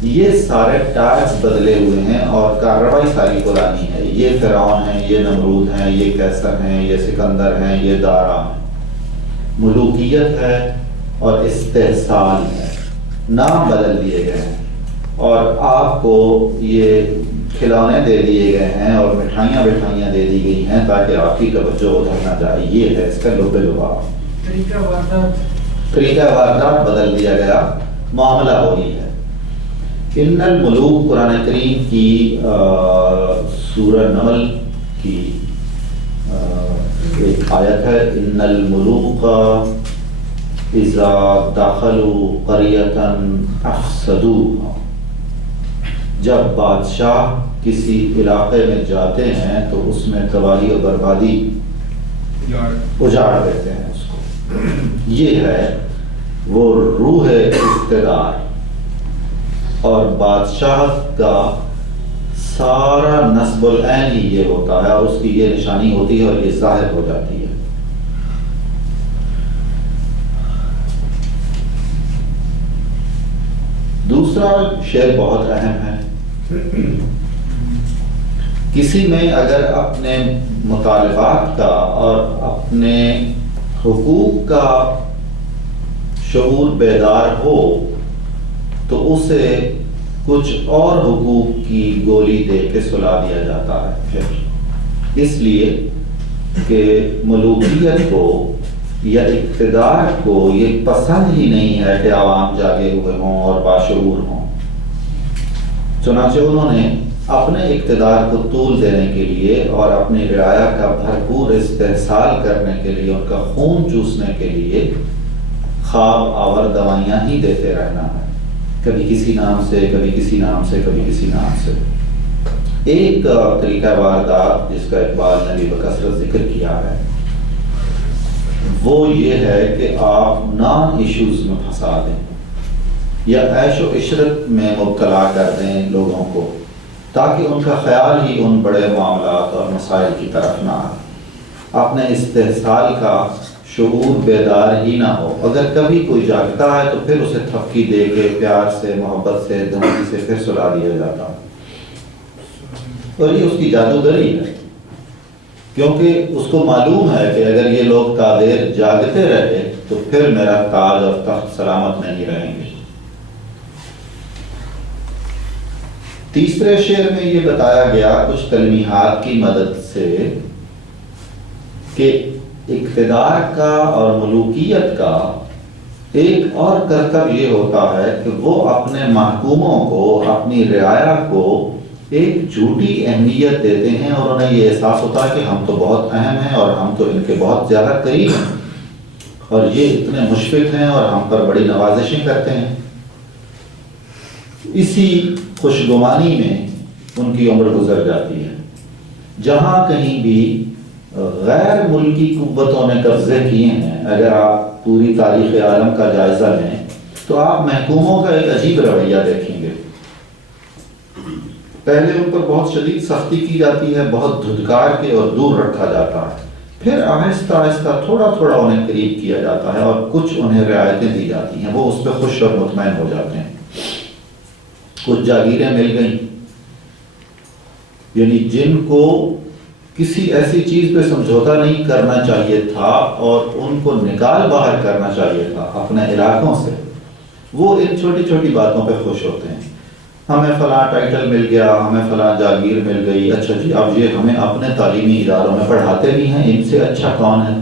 یہ سارے ٹیکس بدلے ہوئے ہیں اور کارروائی ساری پرانی ہے. یہ فرعون ہیں، یہ نمرود ہیں، یہ کیسر ہیں، یہ سکندر ہیں، یہ دارا ہیں. ملوکیت ہے اور استحصال ہے، نام بدل دیے گئے ہیں اور آپ کو یہ کھلونے دے دیے گئے ہیں اور مٹھائیاں بٹھائیاں دے دی گئی ہیں تاکہ آپ کی توجہ ادھر نہ جائے. یہ ہے اس کا لب لباب. طریقہ واردات بدل دیا گیا، معاملہ وہی ہے. ان الملوک قرآن کریم کی سورہ نمل کی ایک آیت ہے، ان الملوک اذا دخلوا قریۃ افسدوها. جب بادشاہ کسی علاقے میں جاتے ہیں تو اس میں تباہی و بربادی اجاڑ دیتے ہیں اس کو. یہ ہے وہ روح اقتدار، اور بادشاہ کا سارا نصب العین ہی یہ ہوتا ہے اور اس کی یہ نشانی ہوتی ہے اور یہ ظاہر ہو جاتی ہے. دوسرا شعر بہت اہم ہے. کسی میں اگر اپنے مطالبات کا اور اپنے حقوق کا شعور بیدار ہو تو اسے کچھ اور حقوق کی گولی دے کے سلا دیا جاتا ہے. پھر اس لیے کہ ملوکیت کو یا اقتدار کو یہ پسند ہی نہیں ہے کہ عوام جاگے ہوئے ہوں اور باشعور ہوں. چنانچہ انہوں نے اپنے اقتدار کو طول دینے کے لیے اور اپنی رعایا کا بھرپور استحصال کرنے کے لیے، ان کا خون چوسنے کے لیے خواب آور دوائیاں ہی دیتے رہنا ہے، کبھی کسی نام سے، کبھی کسی نام سے، کبھی کسی نام سے. ایک طریقہ واردات جس کا اقبال نے بھی بکثرت ذکر کیا ہے وہ یہ ہے کہ آپ نان ایشوز میں پھنسا دیں یا عیش و عشرت میں مبتلا کر دیں لوگوں کو. تاکہ ان کا خیال ہی ان بڑے معاملات اور مسائل کی طرف نہ آئے، اپنے استحصال کا شعور بیدار ہی نہ ہو۔ اگر کبھی کوئی جاگتا ہے تو پھر اسے تھپکی دے کے پیار سے، محبت سے، دھمکی سے پھر سلا دیا جاتا ہے، اور یہ اس کی جادوگری ہے، کیونکہ اس کو معلوم ہے کہ اگر یہ لوگ تادیر جاگتے رہے تو پھر میرا تاج اور تخت سلامت نہیں رہیں گے۔ تیسرے شعر میں یہ بتایا گیا کچھ تلمیحات کی مدد سے کہ اقتدار کا اور ملوکیت کا ایک اور کرتب یہ ہوتا ہے کہ وہ اپنے محکوموں کو، اپنی رعایا کو ایک جھوٹی اہمیت دیتے ہیں، اور انہیں یہ احساس ہوتا ہے کہ ہم تو بہت اہم ہیں اور ہم تو ان کے بہت زیادہ قریب ہیں اور یہ اتنے مشفق ہیں اور ہم پر بڑی نوازشیں کرتے ہیں۔ اسی خوشگمانی میں ان کی عمر گزر جاتی ہے۔ جہاں کہیں بھی غیر ملکی قوتوں نے قبضے کیے ہیں، اگر آپ پوری تاریخ عالم کا جائزہ لیں تو آپ محکوموں کا ایک عجیب رویہ دیکھیں گے۔ پہلے ان پر بہت شدید سختی کی جاتی ہے، بہت دھدکار کے اور دور رکھا جاتا ہے، پھر آہستہ آہستہ تھوڑا تھوڑا انہیں قریب کیا جاتا ہے اور کچھ انہیں رعایتیں دی جاتی ہیں، وہ اس پہ خوش اور مطمئن ہو جاتے ہیں۔ کچھ جاگیریں مل گئیں، یعنی جن کو کسی ایسی چیز پہ سمجھوتا نہیں کرنا چاہیے تھا اور ان کو نکال باہر کرنا چاہیے تھا اپنے علاقوں سے، وہ ان چھوٹی چھوٹی باتوں پہ خوش ہوتے ہیں۔ ہمیں فلاں ٹائٹل مل گیا، ہمیں فلاں جاگیر مل گئی، اچھا جی اب یہ ہمیں اپنے تعلیمی اداروں میں پڑھاتے بھی ہیں، ان سے اچھا کون ہے؟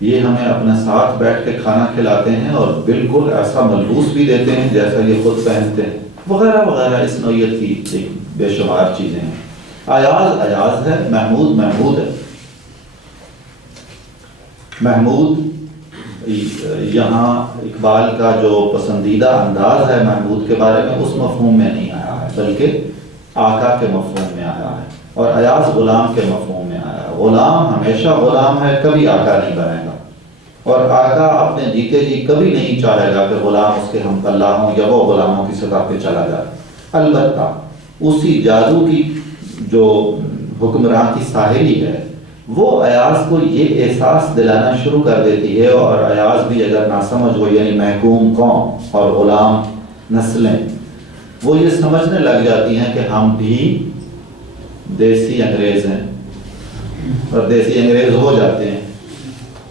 یہ ہمیں اپنے ساتھ بیٹھ کے کھانا کھلاتے ہیں اور بالکل ایسا ملبوس بھی دیتے ہیں جیسا یہ خود پہنتے ہیں، وغیرہ وغیرہ اس نوعیت کی بے شمار چیزیں ہیں۔ ایاز ایاز ہے، محمود محمود ہے۔ محمود یہاں اقبال کا جو پسندیدہ انداز ہے محمود کے بارے میں اس مفہوم میں نہیں آیا ہے، بلکہ آقا کے مفہوم میں آیا ہے، اور ایاز غلام کے مفہوم میں آیا ہے۔ غلام ہمیشہ غلام ہے، کبھی آقا نہیں بنے گا، اور آقا اپنے جیتے جی کبھی نہیں چاہے گا کہ غلام اس کے ہم پلہ ہوں یا وہ غلاموں کی سطح پہ چلا جائے۔ البتہ اسی جادو کی جو حکمراں کی ساحلی ہے وہ ایاز کو یہ احساس دلانا شروع کر دیتی ہے، اور ایاز بھی اگر نہ سمجھ ہو، یعنی محکوم قوم اور غلام نسلیں، وہ یہ سمجھنے لگ جاتی ہیں کہ ہم بھی دیسی انگریز ہیں اور دیسی انگریز ہو جاتے ہیں،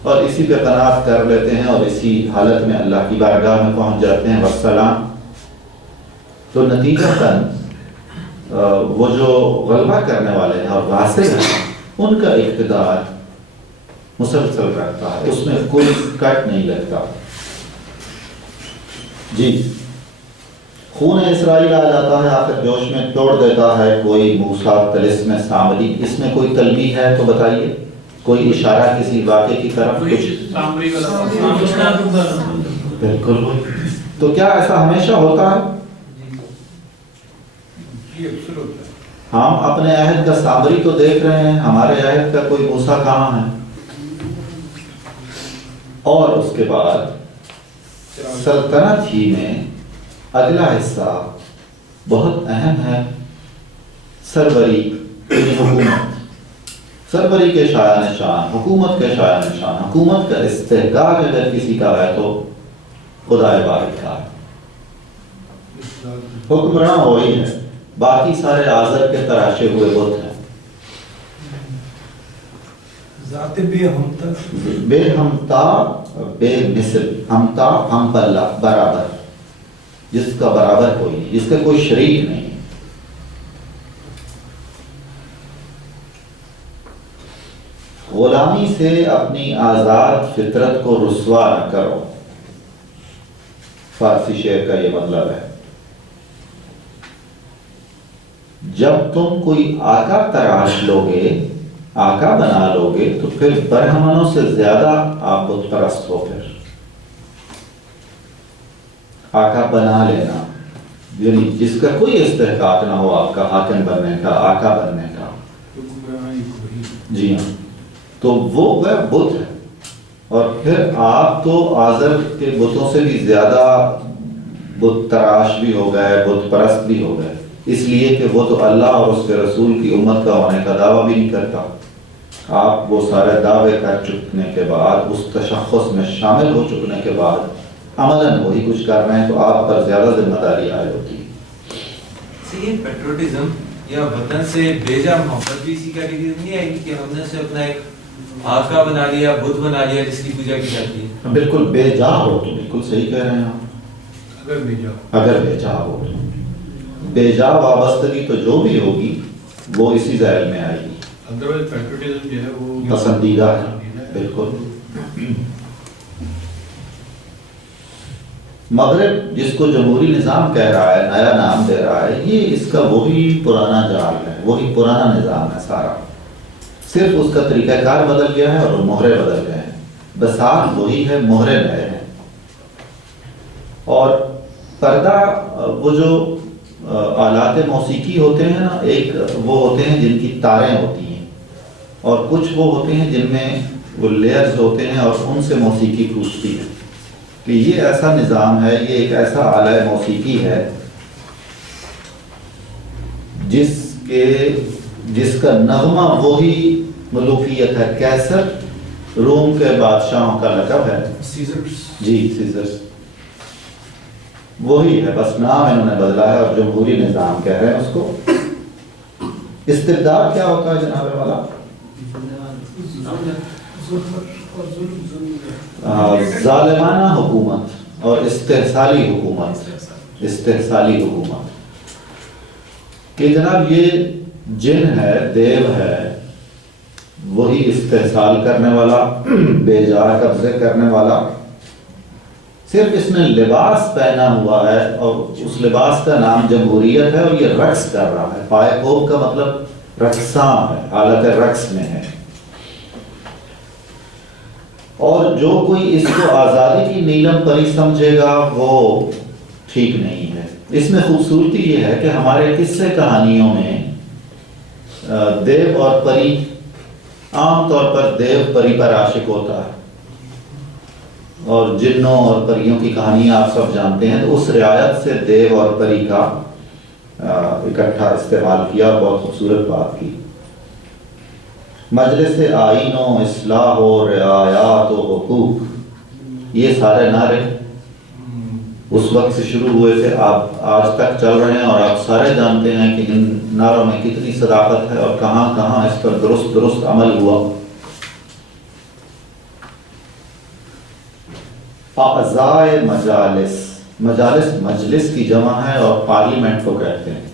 اور اسی پہ قناعت کر لیتے ہیں اور اسی حالت میں اللہ کی بارگاہ میں پہنچ جاتے ہیں، والسلام۔ تو نتیجتاً وہ جو غلبہ کرنے والے ہیں اور غاصب ہیں ان کا اقتدار مسلسل رہتا ہے، اس میں کوئی کٹ نہیں لگتا۔ جی خون اسرائیل آ جاتا ہے، آخر جوش میں توڑ دیتا ہے کوئی موسیٰ طلسم سامری، اس میں کوئی تلمیح ہے تو بتائیے، کوئی اشارہ کسی واقعے کی طرف؟ بالکل وہی۔ تو کیا ایسا ہمیشہ ہوتا ہے؟ ہم اپنے عہد کا سامری تو دیکھ رہے ہیں، ہمارے عہد کا کوئی موسیٰ کہاں ہے؟ اور اس کے بعد سلطنت ہی میں اگلا حصہ بہت اہم ہے، سروری یعنی حکومت، سروری کے شایع نشان، حکومت کے شایع نشان، حکومت کا استحقاق اگر کسی کا ہے تو خدا واحد کا ہے، حکمراں وہی ہے، باقی سارے آزر کے تراشے ہوئے بت ہیں۔ ذات بے ہمتا، بے ہمتا بے مثل، ہمتا ہم پلہ برابر، جس کا برابر کوئی نہیں، جس کا کوئی شریک نہیں۔ غلامی سے اپنی آزاد فطرت کو رسوا نہ کرو، فارسی شعر کا یہ مطلب ہے۔ جب تم کوئی آقا تراش لوگے، آقا بنا لوگے، تو پھر برہمنوں سے زیادہ آپ بت پرست ہو۔ پھر آقا بنا لینا یعنی جس کا کوئی استحقاق نہ ہو آپ کا حاکم بننے کا، آقا بننے کا، جی ہاں، تو وہ بت ہے، اور پھر آپ تو آزر کے بتوں سے بھی زیادہ بت تراش بھی ہو گئے، بت پرست بھی ہو گئے۔ اس لیے کہ وہ تو اللہ اور اس کے رسول کی امت کا ہونے کا دعویٰ بھی نہیں کرتا. آپ وہ سارے دعوے کر چکنے کے بعد، اس تشخص میں شامل ہو چکنے کے بعد عملاً وہی کچھ کر رہے ہیں تو آپ پر زیادہ ذمہ داری عائد ہوتی ہے. یہ پیٹریوٹزم یا وطن سے بیجا محبت بھی اسی کیٹیگری میں نہیں آئے گی کہ ہم نے اسے اپنا ایک آقا بنا لیا، بدھ بنا لیا جس کی پوجا کی جاتی ہے؟ بالکل بے جا ہو تو بالکل صحیح کہہ رہے ہیں آپ. اگر بے جا ہو تو بے جا وابستگی تو جو بھی ہوگی وہ اسی ذیل میں آئے گی. پیٹریوٹزم جو ہے وہ پسندیدہ ہے. بالکل. مغرب جس کو جمہوری نظام کہہ رہا ہے، نیا نام دے رہا ہے، یہ اس کا وہی پرانا جال ہے، وہی پرانا نظام ہے سارا. صرف اس کا طریقہ کار بدل گیا ہے اور مہرے بدل گئے ہیں. بساط وہی ہے، مہرے نئے ہیں. اور پردہ وہ جو آلات موسیقی ہوتے ہیں نا، ایک وہ ہوتے ہیں جن کی تاریں ہوتی ہیں اور کچھ وہ ہوتے ہیں جن میں وہ لیئرز ہوتے ہیں اور ان سے موسیقی پھوٹتی ہے. کہ یہ ایسا نظام ہے، یہ ایک ایسا آلہ موسیقی ہے جس کا نغمہ وہی ملوکیت ہے. کیسر روم کے بادشاہوں کا لقب ہے. جی سیزرز وہی ہے، بس نام انہوں نے بدلا ہے اور جمہوری نظام کہہ رہے ہیں اس کو. استبداد کیا ہوتا ہے جناب والا؟ ظالمانہ حکومت اور استحصالی حکومت. استحصالی حکومت کہ جناب یہ جن ہے، دیو ہے، وہی استحصال کرنے والا، بے جا قبضے کرنے والا. صرف اس نے لباس پہنا ہوا ہے اور اس لباس کا نام جمہوریت ہے اور یہ رقص کر رہا ہے. پائے خوب کا مطلب رقصاں ہے، حالت رقص میں ہے. اور جو کوئی اس کو آزادی کی نیلم پری سمجھے گا وہ ٹھیک نہیں ہے. اس میں خوبصورتی یہ ہے کہ ہمارے قصے کہانیوں میں دیو اور پری، عام طور پر دیو پری پر عاشق ہوتا ہے اور جنوں اور پریوں کی کہانیاں آپ سب جانتے ہیں. تو اس رعایت سے دیو اور پری کا اکٹھا استعمال کیا، بہت خوبصورت بات کی. مجلس آئین و اصلاح و رعایات و حقوق، یہ سارے نعرے اس وقت سے شروع ہوئے تھے، آپ آج تک چل رہے ہیں اور آپ سارے جانتے ہیں کہ ان نعروں میں کتنی صداقت ہے اور کہاں کہاں اس پر درست عمل ہوا. اعضائے مجالس، مجالس مجلس کی جمع ہے اور پارلیمنٹ کو کہتے ہیں.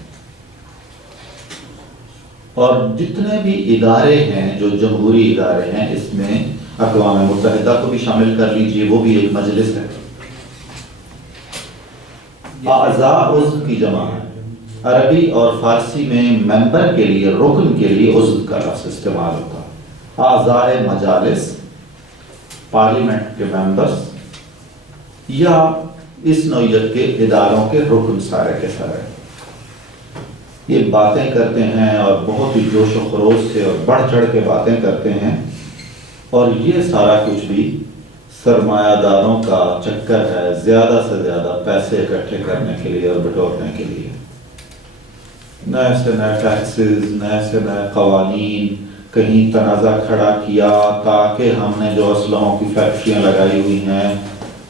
اور جتنے بھی ادارے ہیں جو جمہوری ادارے ہیں، اس میں اقوام متحدہ کو بھی شامل کر لیجئے، وہ بھی ایک مجلس ہے. اعضاء عضو کی جمع ہے. عربی اور فارسی میں ممبر کے لیے، رکن کے لیے عضو کا لفظ استعمال ہوتا ہے. اعضائے مجالس، پارلیمنٹ کے ممبرز یا اس نوعیت کے اداروں کے رکن سارے کے سارے یہ باتیں کرتے ہیں اور بہت ہی جوش و خروش سے اور بڑھ چڑھ کے باتیں کرتے ہیں. اور یہ سارا کچھ بھی سرمایہ داروں کا چکر ہے، زیادہ سے زیادہ پیسے اکٹھے کرنے کے لیے اور بٹورنے کے لیے. نئے سے نئے ٹیکسز، نئے سے نئے قوانین، کہیں تنازع کھڑا کیا تاکہ ہم نے جو اسلحوں کی فیکٹریاں لگائی ہوئی ہیں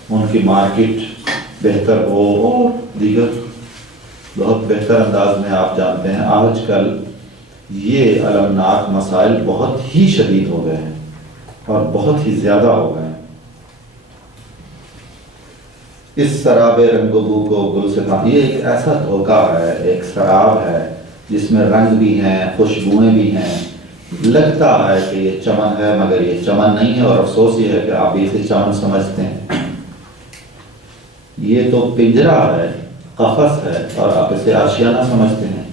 ان کی مارکیٹ بہتر ہو، اور دیگر بہت بہتر انداز میں آپ جانتے ہیں آج کل یہ المناک مسائل بہت ہی شدید ہو گئے ہیں اور بہت ہی زیادہ ہو گئے ہیں. اس سراب رنگ و بو کو گل سے کھانا، یہ ایک ایسا دھوکہ ہے، ایک شراب ہے جس میں رنگ بھی ہیں، خوشبوئیں بھی ہیں. لگتا ہے کہ یہ چمن ہے مگر یہ چمن نہیں ہے، اور افسوس یہ ہے کہ آپ اسے چمن سمجھتے ہیں. یہ تو پنجرا ہے، قفس ہے، اور آپ اسے آشیانہ سمجھتے ہیں.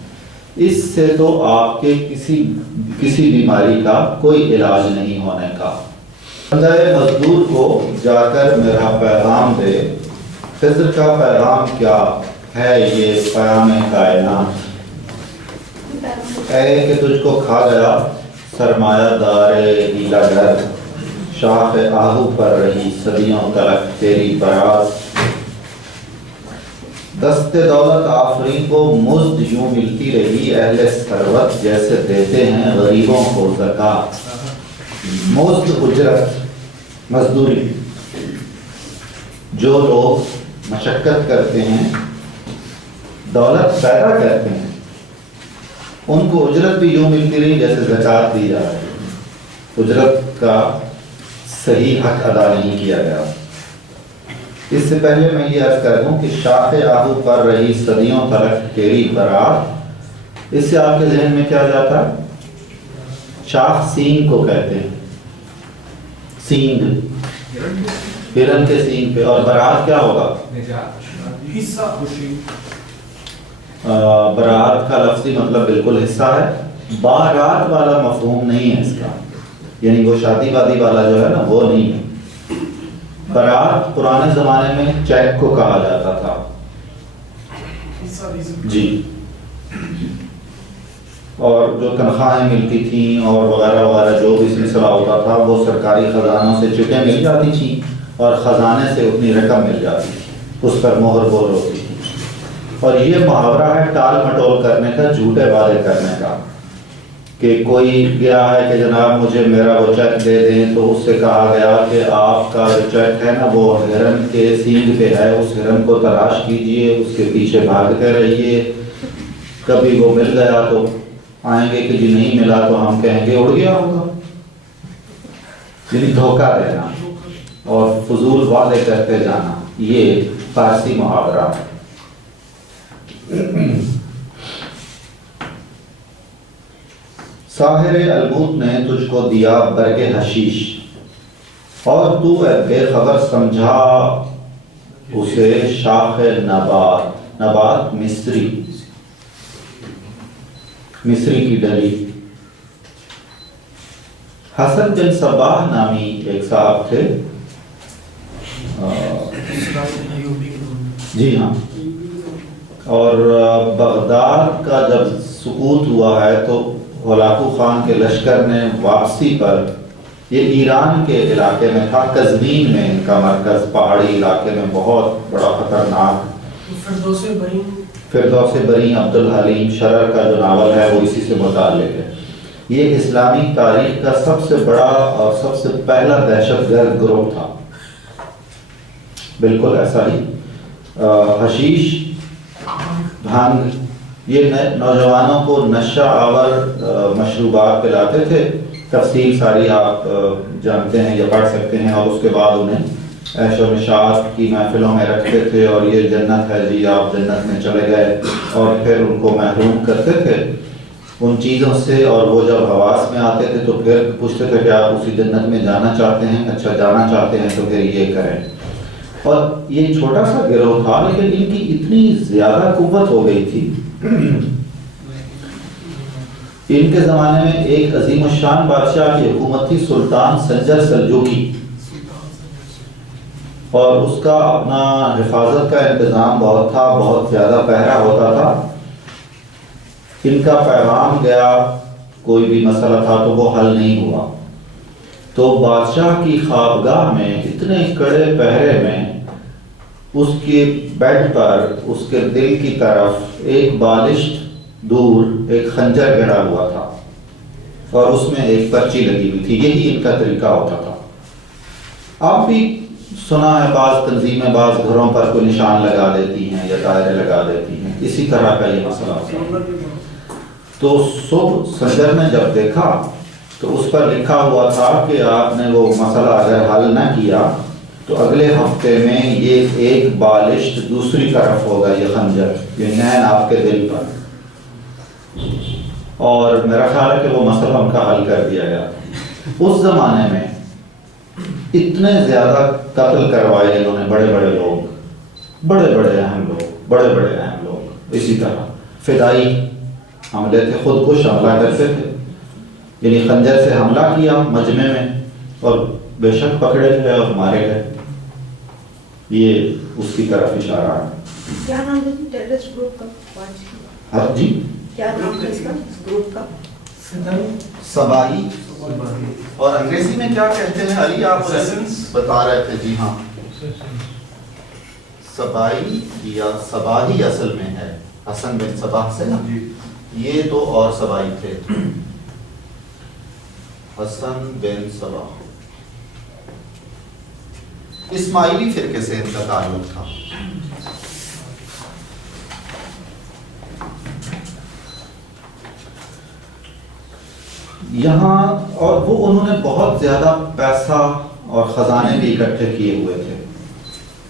اس سے تو آپ کے کسی بیماری کا کوئی علاج نہیں ہونے کا. بندہ مزدور کو جا کر میرا پیغام دے، خضر کا پیغام کیا ہے یہ پیام کائنات. اے کہ تجھ کو کھا گیا سرمایہ دار ہیلا گر، شاخ آہو پر رہی صدیوں تلک تیری براز. دست دولت آفرین کو مزد یوں ملتی رہی اہل ثروت جیسے دیتے ہیں غریبوں کو زکوٰۃ. مزد اجرت مزدوری، جو لوگ مشقت کرتے ہیں دولت پیدا کرتے ہیں ان کو اجرت بھی یوں ملتی رہی جیسے زکوٰۃ دی جا رہی ہے. اجرت کا صحیح حق ادا نہیں کیا گیا. اس سے پہلے میں یہ عرض کر دوں کہ شاخ آہو پر رہی صدیوں تلک تیری برات، اس سے آپ کے ذہن میں کیا جاتا ہے؟ شاخ سینگ کو کہتے ہیں، سینگ ہرن کے سینگ پہ، اور برات کیا ہوگا؟ حصہ خوشی. برات کا لفظی مطلب بالکل حصہ ہے، بارات والا مفہوم نہیں ہے اس کا، یعنی وہ شادی وادی والا جو ہے نا وہ نہیں ہے. برات پرانے زمانے میں چیک کو کہا جاتا تھا. جی، اور جو تنخواہیں ملتی تھیں اور وغیرہ وغیرہ جو بھی سلسلہ ہوتا تھا وہ سرکاری خزانوں سے چٹیں مل جاتی تھیں اور خزانے سے اتنی رقم مل جاتی تھی، اس پر مہر بول ہوتی تھی. اور یہ محاورہ ہے ٹال مٹول کرنے کا، جھوٹے وعدے کرنے کا، کہ کوئی گیا ہے کہ جناب مجھے میرا وہ چیک دے دیں، تو اس سے کہا گیا کہ آپ کا جو چیک ہے نا وہ ہرن کے سینگ پہ ہے، اس ہرن کو تلاش کیجئے، اس کے پیچھے بھاگتے رہیے، کبھی وہ مل گیا تو آئیں گے کہ جی نہیں ملا تو ہم کہیں گے اڑ گیا ہوگا. یعنی دھوکہ دینا اور فضول وعدے کرتے جانا، یہ فارسی محاورہ ہے. ساحر الموت نے تجھ کو دیا برگ حشیش، اور تو اے بے خبر سمجھا اسے شاخ نبات. نبات مصری کی ڈلی. حسن بن صباح نامی ایک صاحب تھے، جی ہاں، اور بغداد کا جب سقوط ہوا ہے تو ہلاکو خان کے لشکر نے واپسی پر، یہ ایران کے علاقے میں تھا، قزوین میں ان کا مرکز، پہاڑی علاقے میں بہت بڑا خطرناک. فردوس بری عبدالحلیم شرر کا جو ناول ہے وہ اسی سے متعلق ہے. یہ اسلامی تاریخ کا سب سے بڑا اور سب سے پہلا دہشت گرد گروہ تھا، بالکل ایسا ہی. حشیش، بھانگ، یہ نوجوانوں کو نشہ آور مشروبات پلاتے تھے. تفصیل ساری آپ جانتے ہیں یا پڑھ سکتے ہیں، اور اس کے بعد انہیں عیش و نشاط کی محفلوں میں رکھتے تھے، اور یہ جنت ہے جی آپ جنت میں چلے گئے، اور پھر ان کو محروم کرتے تھے ان چیزوں سے. اور وہ جب حواس میں آتے تھے تو پھر پوچھتے تھے کہ آپ اسی جنت میں جانا چاہتے ہیں؟ اچھا جانا چاہتے ہیں تو پھر یہ کریں. اور یہ چھوٹا سا گروہ تھا لیکن ان کی اتنی زیادہ قوت ہو گئی تھی. ان کے زمانے میں ایک عظیم الشان بادشاہ کی حکومت تھی، سلطان سنجر سلجوقی، اور اس کا اپنا حفاظت کا انتظام بہت تھا، بہت زیادہ پہرا ہوتا تھا. ان کا پیغام گیا، کوئی بھی مسئلہ تھا تو وہ حل نہیں ہوا، تو بادشاہ کی خوابگاہ میں اتنے کڑے پہرے میں اس کے بیڈ پر اس کے دل کی طرف ایک بالشت دور ایک خنجر گڑا ہوا تھا، اور اس میں ایک پرچی لگی ہوئی تھی. یہی ان کا طریقہ ہوتا تھا. آپ بھی سنا ہے بعض تنظیمیں بعض گھروں پر کوئی نشان لگا دیتی ہیں یا دائرے لگا دیتی ہیں، اسی طرح کا یہ مسئلہ ہوتا ہے. تو صبح سنجر نے جب دیکھا تو اس پر لکھا ہوا تھا کہ آپ نے وہ مسئلہ اگر حل نہ کیا تو اگلے ہفتے میں یہ ایک بالشت دوسری طرف ہوگا، یہ خنجر، یہ نین آپ کے دل پر. اور میرا خیال ہے کہ وہ مسئلہ ان کا حل کر دیا گیا. اس زمانے میں اتنے زیادہ قتل کروائے انہوں نے، بڑے بڑے لوگ، بڑے بڑے اہم لوگ. اسی طرح فدائی حملے تھے، خود کش حملہ کرتے تھے، یعنی خنجر سے حملہ کیا مجمع میں اور بے شک پکڑے گئے اور مارے گئے. یہ اس کی طرف اشارہ ہے. کیا نام ہے ٹیررسٹ گروپ کا؟ ہر جی کیا نام ہے اس کا گروپ کا؟ سبائی. اور انگریزی میں کیا کہتے ہیں علی؟ آپ بتا رہے تھے. جی ہاں، سبائی یا صباحی اصل میں ہے، حسن بن صباح سے نا، یہ تو اور سبائی تھے، حسن بن صباح اسماعیلی فرقے سے ان کا تعلق تھا۔ یہاں اور وہ انہوں نے بہت زیادہ پیسہ اور خزانے بھی اکٹھے کیے ہوئے تھے،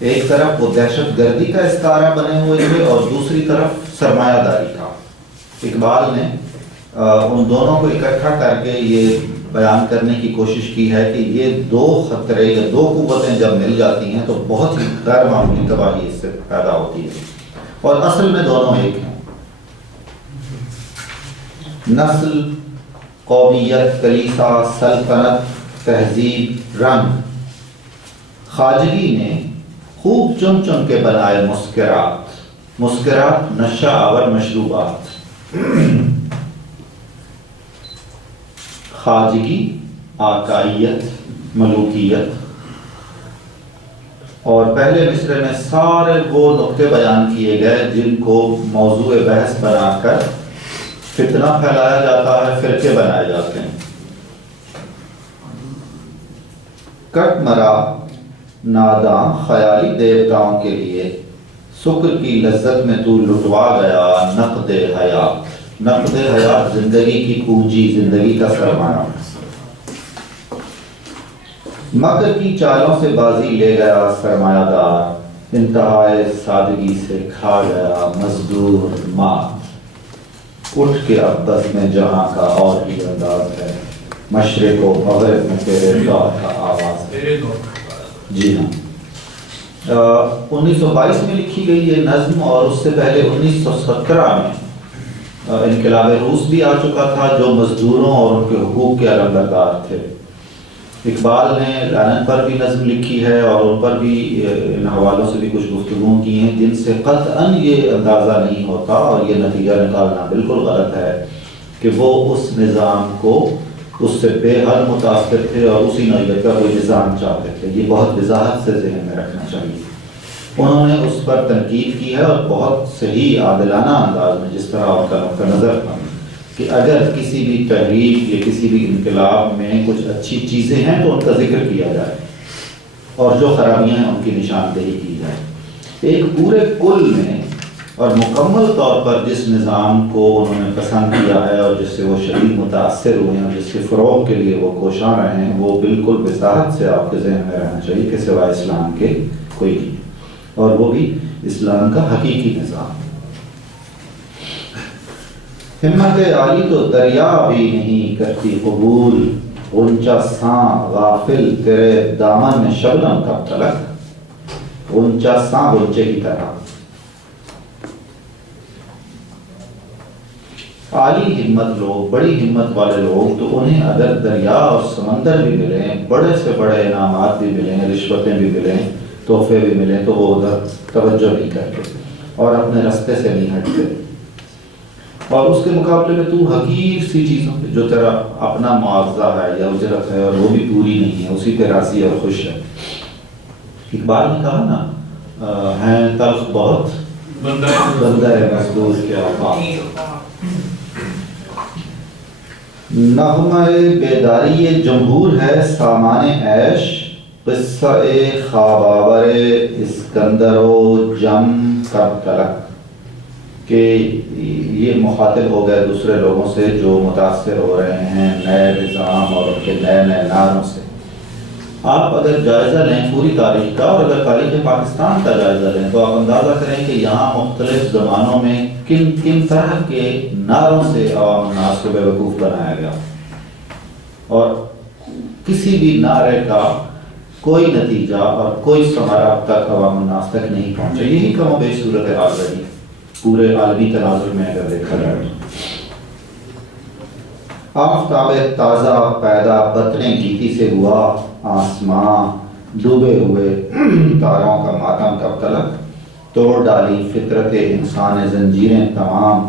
ایک طرف وہ دہشت گردی کا استعارہ بنے ہوئے تھے اور دوسری طرف سرمایہ داری کا۔ اقبال نے ان دونوں کو اکٹھا کر کے یہ بیان کرنے کی کوشش کی ہے کہ یہ دو خطرے یا دو قوتیں جب مل جاتی ہیں تو بہت ہی غیر معمولی تباہی اس سے پیدا ہوتی ہے، اور اصل میں دونوں ایک ہیں، نسل، قومیت، کلیسا، سلطنت، تہذیب، رنگ۔ خواجگی نے خوب چن چن کے بنائے مسکرات نشہ آور مشروبات۔ خواجگی، آقائیت، ملوکیت، اور پہلے مصرعے میں سارے وہ نقطے بیان کیے گئے جن کو موضوع بحث بنا کر فتنہ پھیلایا جاتا ہے، فرقے بنائے جاتے ہیں۔ کٹ مرا ناداں خیالی دیوتاؤں کے لیے، سکر کی لذت میں تو لٹوا گیا نقد حیات۔ نقد حیات زندگی کی پونجی، زندگی کا سرمایہ۔ مکر کی چالوں سے بازی لے گیا سرمایہ دار، انتہائے سادگی سے کھا گیا مزدور مات۔ اٹھ کے اب بس میں جہاں کا اور ہی انداز ہے، مشرق و مغرب میں تیرے دور کا آواز ہے۔ جی ہاں، 1922 میں لکھی گئی یہ نظم، اور اس سے پہلے 1917 میں انقلاب روس بھی آ چکا تھا جو مزدوروں اور ان کے حقوق کے علمبردار تھے۔ اقبال نے لینن پر بھی نظم لکھی ہے اور ان پر بھی ان حوالوں سے بھی کچھ گفتگو کی ہیں جن سے قطعاً یہ اندازہ نہیں ہوتا اور یہ نتیجہ نکالنا بالکل غلط ہے کہ وہ اس نظام کو اس سے بے حد متاثر تھے اور اسی نوعیت کا کوئی نظام چاہتے تھے۔ یہ بہت وضاحت سے ذہن میں رکھنا چاہیے۔ انہوں نے اس پر تنقید کی ہے اور بہت صحیح عادلانہ انداز میں، جس طرح ان کا نقطہ نظر تھا کہ اگر کسی بھی تحریک یا کسی بھی انقلاب میں کچھ اچھی چیزیں ہیں تو ان کا ذکر کیا جائے اور جو خرابیاں ہیں ان کی نشاندہی کی جائے۔ ایک پورے کل میں اور مکمل طور پر جس نظام کو انہوں نے پسند کیا ہے اور جس سے وہ شدید متاثر ہوئے ہیں اور جس کے فروغ کے لیے وہ کوشاں رہے ہیں، وہ بالکل وضاحت سے آپ کے ذہن میں رہنا چاہیے کہ سوائے اسلام کے کوئی نہیں، اور وہ بھی اسلام کا حقیقی نظام۔ ہمت عالی تو دریا بھی نہیں کرتی قبول، غنچہ ساں غافل تیرے دامن میں شبنم کب تلک۔ غنچہ ساں غنچے کی طرح، عالی ہمت لوگ، بڑی ہمت والے لوگ، تو انہیں اگر دریا اور سمندر بھی ملیں، بڑے سے بڑے انعامات بھی ملیں، رشوتیں بھی ملیں، تحفے بھی ملیں، تو وہ ادھر توجہ نہیں کرتے اور اپنے رستے سے نہیں ہٹتے، اور اس کے مقابلے میں تو حقیر سی چیزوں پہ جو تیرا اپنا معاوضہ ہے یا اجرت ہے اور وہ بھی پوری نہیں ہے، اسی پہ راضی اور خوش ہے۔ اقبال نے کہا نا، ہیں تلخ بہت بندہ مزدور کے اوقات۔ نغمہ بیداری جمہور ہے سامان عیش، قصہ خواب آور اسکندر و جم کب تلک، کہ یہ مخاطب ہو گئے دوسرے لوگوں سے جو متاثر ہو رہے ہیں نئے نظام اور ان کے نئے نئے نعروں سے۔ آپ اگر جائزہ لیں پوری تاریخ کا، اور اگر تاریخ پاکستان کا جائزہ لیں، تو آپ اندازہ کریں کہ یہاں مختلف زمانوں میں کن کن طرح کے نعروں سے عوام الناس کو بیوقوف بنایا گیا، اور کسی بھی نعرے کا کوئی نتیجہ اور کوئی ثمرہ اب تک عوام الناس تک نہیں پہنچا۔ یہی کم و بیش صورتحال رہی پورے عالمی تناظر میں اگر دیکھا جائے۔ آفتاب تازہ پیدا بطن گیتی سے ہوا، آسماں ڈوبے ہوئے تاروں کا ماتم کب تلک، توڑ ڈالی فطرت انسان زنجیریں تمام،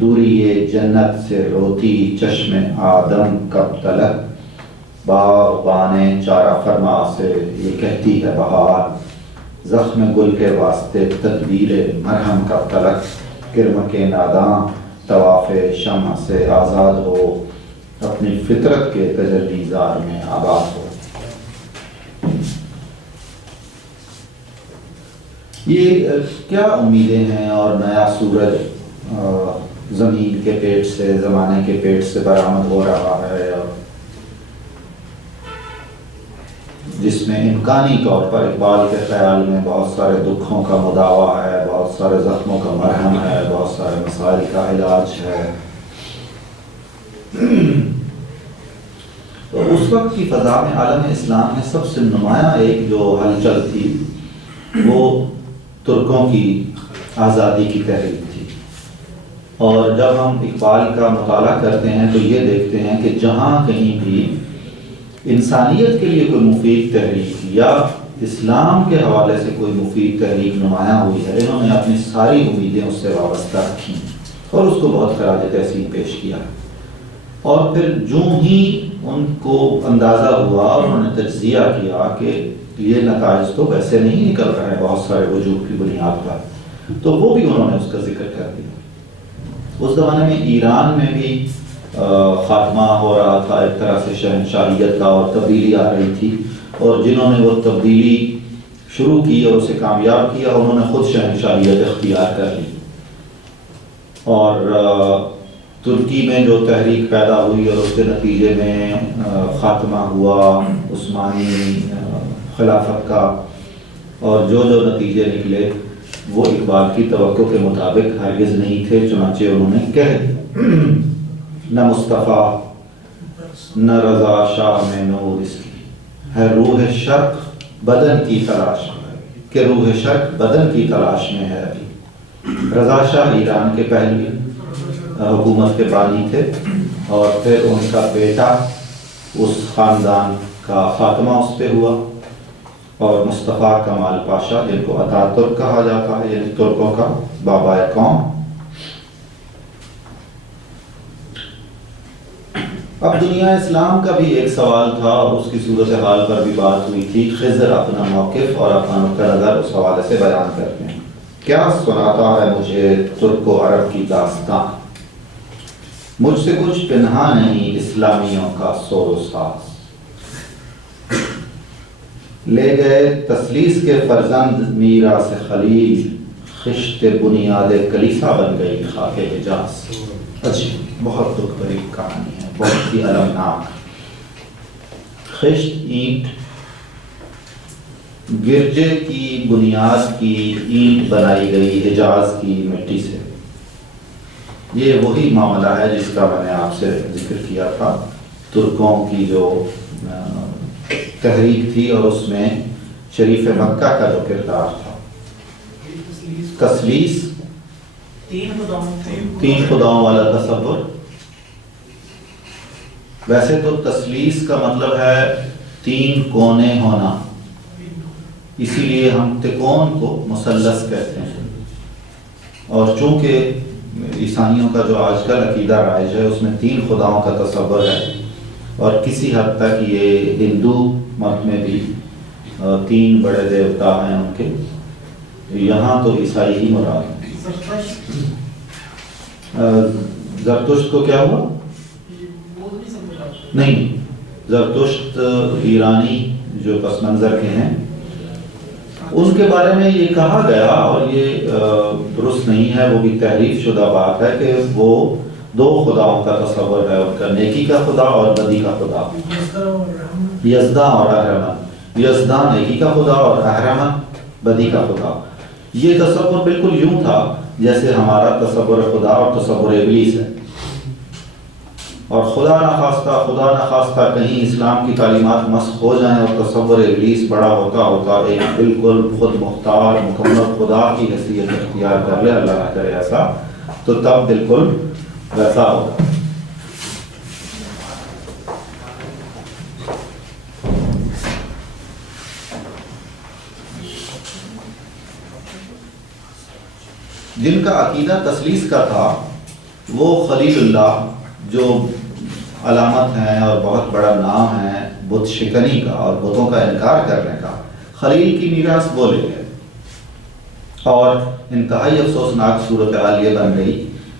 دوری جنت سے روتی چشم آدم کب تلک، باغبان چارہ فرما سے یہ کہتی ہے بہار، زخم گل کے واسطے تدبیر مرہم کا تلک، کرم کے ناداں طواف شمع سے آزاد ہو، اپنی فطرت کے تجلی زار میں آباد ہو۔ یہ کیا امیدیں ہیں، اور نیا سورج زمین کے پیٹ سے، زمانے کے پیٹ سے برآمد ہو رہا ہے، اور جس میں امکانی طور پر اقبال کے خیال میں بہت سارے دکھوں کا مداوع ہے، بہت سارے زخموں کا مرہم ہے، بہت سارے مسائل کا علاج ہے۔ تو اس وقت کی فضا میں عالم اسلام میں سب سے نمایاں ایک جو ہلچل تھی وہ ترکوں کی آزادی کی تحریک تھی۔ اور جب ہم اقبال کا مطالعہ کرتے ہیں تو یہ دیکھتے ہیں کہ جہاں کہیں بھی انسانیت کے لیے کوئی مفید تحریک یا اسلام کے حوالے سے کوئی مفید تحریک نمایاں ہوئی ہے، انہوں نے اپنی ساری امیدیں اس سے وابستہ رکھی اور اس کو بہت خراج تحسین پیش کیا۔ اور پھر جو ہی ان کو اندازہ ہوا اور انہوں نے تجزیہ کیا کہ یہ نتائج تو ویسے نہیں نکل رہے ہیں بہت سارے وجوہ کی بنیاد پر، تو وہ بھی انہوں نے اس کا ذکر کر دیا۔ اس زمانے میں ایران میں بھی خاتمہ ہو رہا تھا ایک طرح سے شہنشاہیت کا، اور تبدیلی آ رہی تھی، اور جنہوں نے وہ تبدیلی شروع کی اور اسے کامیاب کیا انہوں نے خود شہنشاہیت اختیار کر لی۔ اور ترکی میں جو تحریک پیدا ہوئی اور اس کے نتیجے میں خاتمہ ہوا عثمانی خلافت کا، اور جو نتیجے نکلے وہ اقبال کی توقع کے مطابق ہرگز نہیں تھے، چنانچہ انہوں نے کہہ دیا نہ مصطفیٰ نہ رضا شاہ میں نور اس کی ہے روح شرق بدن کی تلاش میں، کہ روح شرق بدن کی تلاش میں ہے ابھی۔ رضا شاہ ایران کے پہلوی حکومت کے بانی تھے، اور پھر ان کا بیٹا اس خاندان کا خاتمہ اس پہ ہوا، اور مصطفیٰ کمال پاشا جن کو اتا ترک کہا جاتا ہے، یعنی ترکوں کا بابا قوم۔ اب دنیا اسلام کا بھی ایک سوال تھا اور اس کی صورتحال پر بھی بات ہوئی تھی۔ خضر اپنا موقف اور اپنا نقطہ نظر اس حوالے سے بیان کرتے ہیں۔ کیا سناتا ہے مجھے ترک و عرب کی داستان، مجھ سے کچھ پنہا نہیں اسلامیوں کا سور و ساز۔ لے گئے تسلیس کے فرزند میراث خلیل، خشت بنیاد کلیسا بن گئی خاک حجاز۔ اچھی بہت دکھ بھری کہانی ہے، بہت ہی المناک۔ خشت اینٹ، گرجے کی بنیاد کی اینٹ بنائی گئی حجاز کی مٹی سے۔ یہ وہی معاملہ ہے جس کا میں نے آپ سے ذکر کیا تھا، ترکوں کی جو تحریک تھی اور اس میں شریف مکہ کا جو کردار تھا۔ تسلیس تین خداؤں والا تصور۔ ویسے تو تسلیس کا مطلب ہے تین کونے ہونا، اسی لیے ہم تکون کو مثلث کہتے ہیں۔ اور چونکہ عیسائیوں کا جو آج کل عقیدہ رائج ہے اس میں تین خداؤں کا تصور ہے، اور کسی حد تک یہ ہندو مت میں بھی تین بڑے دیوتا ہیں ان کے، یہاں تو عیسائی ہی مراد ہیں۔ زرتشت کو کیا ہوا؟ نہیں، زرتشت ایرانی جو پس منظر کے ہیں ان کے بارے میں یہ کہا گیا، اور یہ درست نہیں ہے، وہ بھی تحریف شدہ بات ہے کہ وہ دو خداؤں کا تصور ہے ان کا، نیکی کا خدا اور بدی کا خدا، یزداں اور اہرمن۔ یزداں نیکی کا خدا اور اہرمن بدی کا خدا۔ یہ تصور بالکل یوں تھا جیسے ہمارا تصور خدا اور تصور ابلیس ہے، اور خدا نخواستہ کہیں اسلام کی تعلیمات مسخ ہو جائیں اور تصور ابلیس بڑا ہوتا ہوتا ایک بالکل خود مختار مکمل خدا کی حیثیت اختیار کر لے، اللہ نہ کرے ایسا، تو تب بالکل ویسا ہوگا۔ جن کا عقیدہ تسلیس کا تھا وہ خلیل اللہ، جو علامت ہیں اور بہت بڑا نام ہے بت شکنی کا اور بتوں کا انکار کرنے کا، خلیل کی میراث وہ لے گئے۔ اور انتہائی افسوسناک صورتحال یہ بن گئی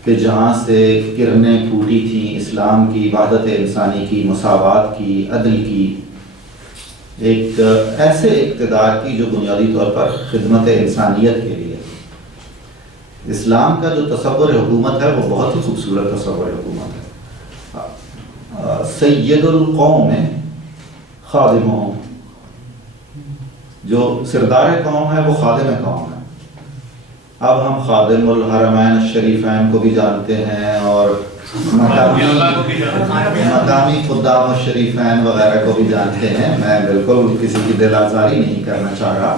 کہ جہاں سے کرنیں پھوٹی تھیں اسلام کی، وحدت انسانی کی، مساوات کی، عدل کی، ایک ایسے اقتدار کی جو بنیادی طور پر خدمت انسانیت کے لیے، اسلام کا جو تصور حکومت ہے وہ بہت ہی خوبصورت تصور حکومت ہے۔ سید القوم میں خادموں، جو سردار قوم ہے وہ خادم قوم ہے۔ اب ہم خادم الحرمین الشریفین کو بھی جانتے ہیں اور مقامی خدام الشریفین وغیرہ کو بھی جانتے ہیں، میں بالکل کسی کی دل آزاری نہیں کرنا چاہ رہا،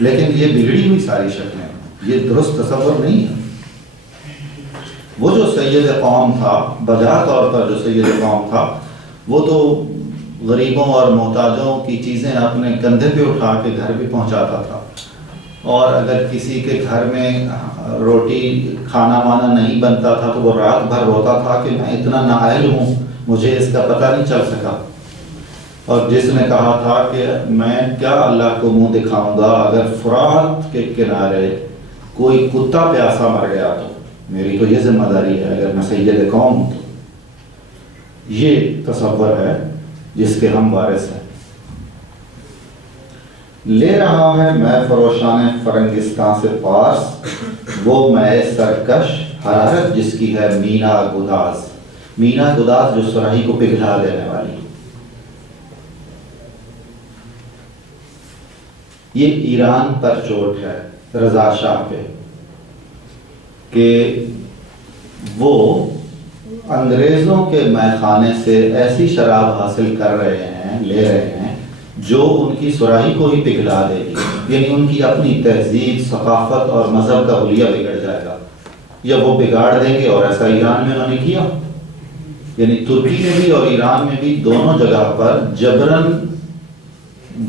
لیکن یہ بگڑی ہوئی ساری شکلیں، یہ درست تصور نہیں ہے۔ وہ جو سید قوم تھا، بجا طور پر جو سید قوم تھا، وہ تو غریبوں اور محتاجوں کی چیزیں اپنے کندھے پہ اٹھا کے گھر بھی پہنچاتا تھا، اور اگر کسی کے گھر میں روٹی کھانا وانا نہیں بنتا تھا تو وہ رات بھر روتا تھا کہ میں اتنا نااہل ہوں، مجھے اس کا پتہ نہیں چل سکا۔ اور جس نے کہا تھا کہ میں کیا اللہ کو منہ دکھاؤں گا، اگر فرات کے کنارے کوئی کتا پیاسا مر گیا تو میری تو یہ ذمہ داری ہے اگر میں سید قوم ہوں۔ تو یہ تصور ہے جس کے ہم وارث ہیں۔ لے رہا ہے میں فروشان فرنگستان سے پاس، وہ میں سرکش حرارت جس کی ہے مینا گداز، مینا گداز جو سراہی کو پگھلا دینے والی۔ یہ ایران پر چوٹ ہے رضا شاہ پہ کہ وہ انگریزوں کے میخانے سے ایسی شراب حاصل کر رہے ہیں، لے رہے ہیں جو ان کی سراہی کو ہی پگھلا دے گی، یعنی ان کی اپنی تہذیب، ثقافت اور مذہب کا حلیہ بگڑ جائے گا، یا وہ بگاڑ دیں گے۔ اور ایسا ایران میں انہوں نے کیا، یعنی ترکی میں بھی اور ایران میں بھی دونوں جگہ پر جبراً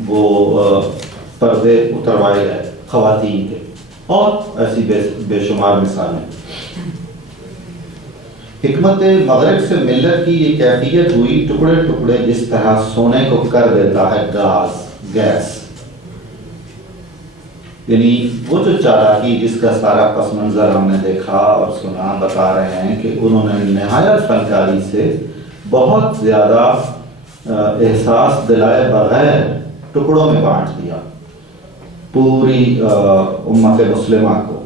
وہ پردے اتروائے گئے خواتین کے، اور ایسی بے شمار مثالیں۔ حکمت مغرب سے ملت کی یہ کیفیت ہوئی، ٹکڑے ٹکڑے جس طرح سونے کو کر دیتا ہے گیس، یعنی وہ جو چالاکی جس کا سارا پس منظر ہم نے دیکھا اور سنا، بتا رہے ہیں کہ انہوں نے نہایت فنکاری سے بہت زیادہ احساس دلائے بغیر ٹکڑوں میں بانٹ دیا پوری امت مسلمہ کو۔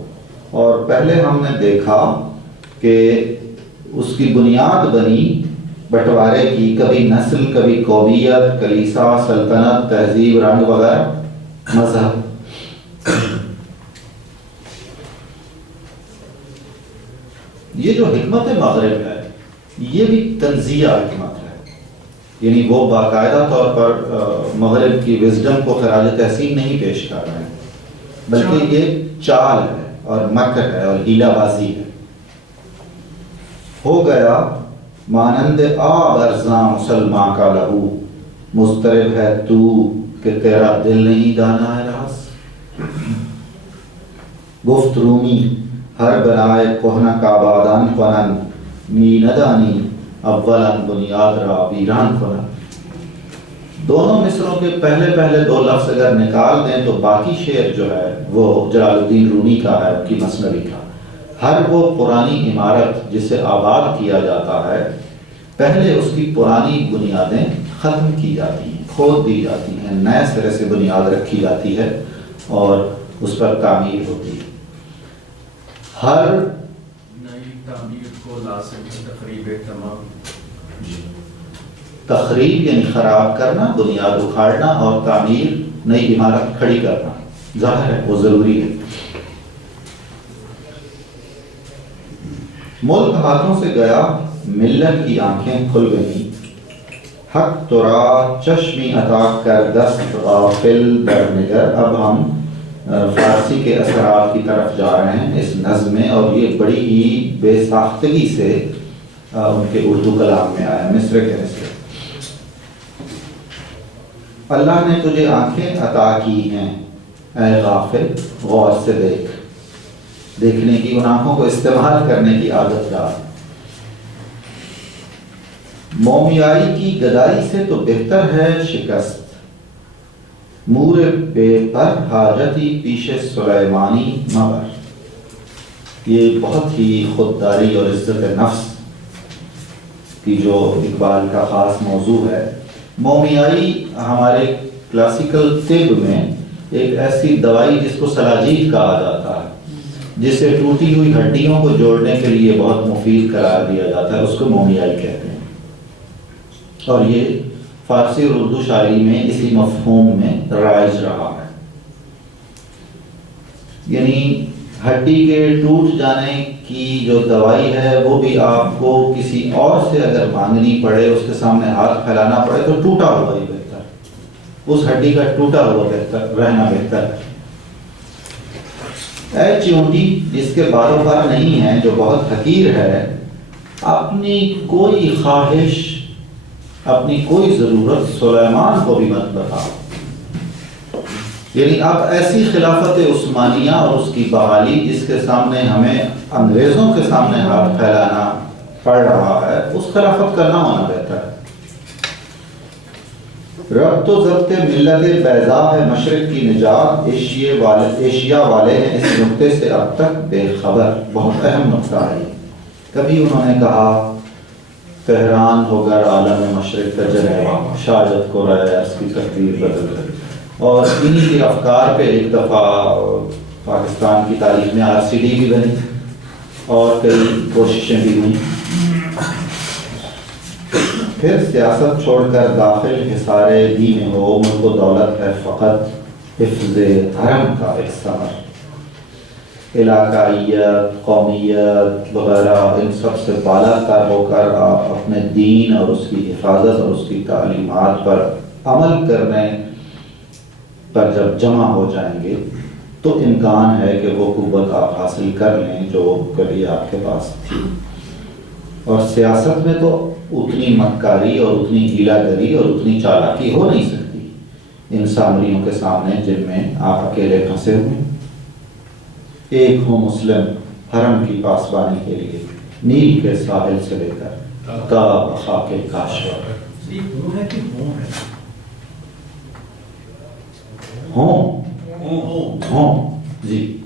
اور پہلے ہم نے دیکھا کہ اس کی بنیاد بنی بٹوارے کی، کبھی نسل، کبھی قومیت، کلیسا، سلطنت، تہذیب، رنگ وغیرہ، مذہب۔ یہ جو حکمت مغرب ہے یہ بھی تنزیہ حکمت ہے، یعنی وہ باقاعدہ طور پر مغرب کی وزڈم کو خراج تحسین نہیں پیش کر رہے ہیں، بلکہ یہ چال ہے اور مکر ہے اور ہیلا بازی ہے۔ ہو گیا مانند آب ارزاں مسلمان کا لہو، مضطرب ہے تو کہ تیرا دل نہیں دانا ہے راز۔ گفت رومی ہر بنائے کہنا کابادان کنن، می ندانی اولاً بنیاد را ویران کنن۔ دونوں مصروں کے پہلے دو لفظ اگر نکال دیں تو باقی شعر جو ہے وہ جلال الدین رومی کا ہے، کی مثنوی کا۔ ہر وہ پرانی عمارت جسے آباد کیا جاتا ہے، پہلے اس کی پرانی بنیادیں ختم کی جاتی ہیں، کھود دی جاتی ہیں، نئے سرے سے بنیاد رکھی جاتی ہے اور اس پر تعمیر ہوتی ہے۔ ہر نئی تعمیر کو لازم ہے تخریب تمام، تخریب یعنی خراب کرنا، بنیاد اکھاڑنا، اور تعمیر نئی عمارت کھڑی کرنا، ظاہر ہے وہ ضروری ہے۔ ملک ہاتھوں سے گیا، ملت کی آنکھیں کھل گئیں، حق ترا چشمی عطا کر دست غافل در نگر۔ اب ہم فارسی کے اثرات کی طرف جا رہے ہیں اس نظم میں، اور یہ بڑی ہی بے ساختگی سے ان کے اردو کلام میں آیا، مصرے کے مصرے۔ اللہ نے تجھے آنکھیں عطا کی ہیں اے غافل، غور سے دیکھ، دیکھنے کی، ان آنکھوں کو استعمال کرنے کی عادت ڈال۔ مومیائی کی گدائی سے تو بہتر ہے شکست، مور بے پر حاجتی پیش سلیمانی مگر. یہ بہت ہی خودداری اور عزت نفس کی جو اقبال کا خاص موضوع ہے. مومیائی ہمارے کلاسیکل طب میں ایک ایسی دوائی جس کو سلاجید کہا جاتا ہے، جسے ٹوٹی ہوئی ہڈیوں کو جوڑنے کے لیے بہت مفید قرار دیا جاتا ہے، اس کو مومیائی کہتے ہیں. اور یہ فارسی اور اردو شاعری میں اسی مفہوم میں رائج رہا ہے. یعنی ہڈی کے ٹوٹ جانے کی جو دوائی ہے وہ بھی آپ کو کسی اور سے اگر مانگنی پڑے، اس کے سامنے ہاتھ پھیلانا پڑے تو ٹوٹا ہوا ہی بہتر، اس ہڈی کا ٹوٹا ہوا بہتر رہنا بہتر ہے. اے چیونٹی جس کے بالوں پر نہیں ہے، جو بہت حقیر ہے، اپنی کوئی خواہش، اپنی کوئی ضرورت سلیمان کو بھی مت بتاؤ. یعنی اب ایسی خلافت عثمانیہ اور اس کی بحالی جس کے سامنے ہمیں انگریزوں کے سامنے ہاتھ پھیلانا پڑ رہا ہے، اس خلافت کا نہ ہونا بہتر ہے. ربط و ضبط ملت بیضا ہے مشرق کی نجات، ایشیا والے ہیں اس نقطے سے اب تک بے خبر. بہت اہم نقطہ ہے. کبھی انہوں نے کہا تہران ہوگر عالم مشرق کا جلوہ، شاجت کو رائے اس کی تقدیر بدل کر. اور انہی کے افکار پہ ایک دفعہ پاکستان کی تاریخ میں RCD بھی بنی اور کئی کوششیں بھی ہوئیں. پھر سیاست چھوڑ کر داخل حصار دین ہو، ملک و دولت ہے فقط حفظ حرم کا ایک ثمر. علاقائیت، قومیت وغیرہ ان سب سے بالا تر ہو کر آپ اپنے دین اور اس کی حفاظت اور اس کی تعلیمات پر عمل کرنے پر جب جمع ہو جائیں گے تو امکان ہے کہ وہ قوت آپ حاصل کر لیں جو کبھی آپ کے پاس تھی. اور سیاست میں تو اتنی مکاری اور اتنی ہیلا گری اور اتنی چالاکی ہو نہیں سکتی ان سامریوں کے سامنے جن میں آپ اکیلے پھنسے ہوئے. ایک ہو مسلم حرم کی پاسبانی کے لیے، نیل کے ساحل سے لے کر تا خاک کاشور. جی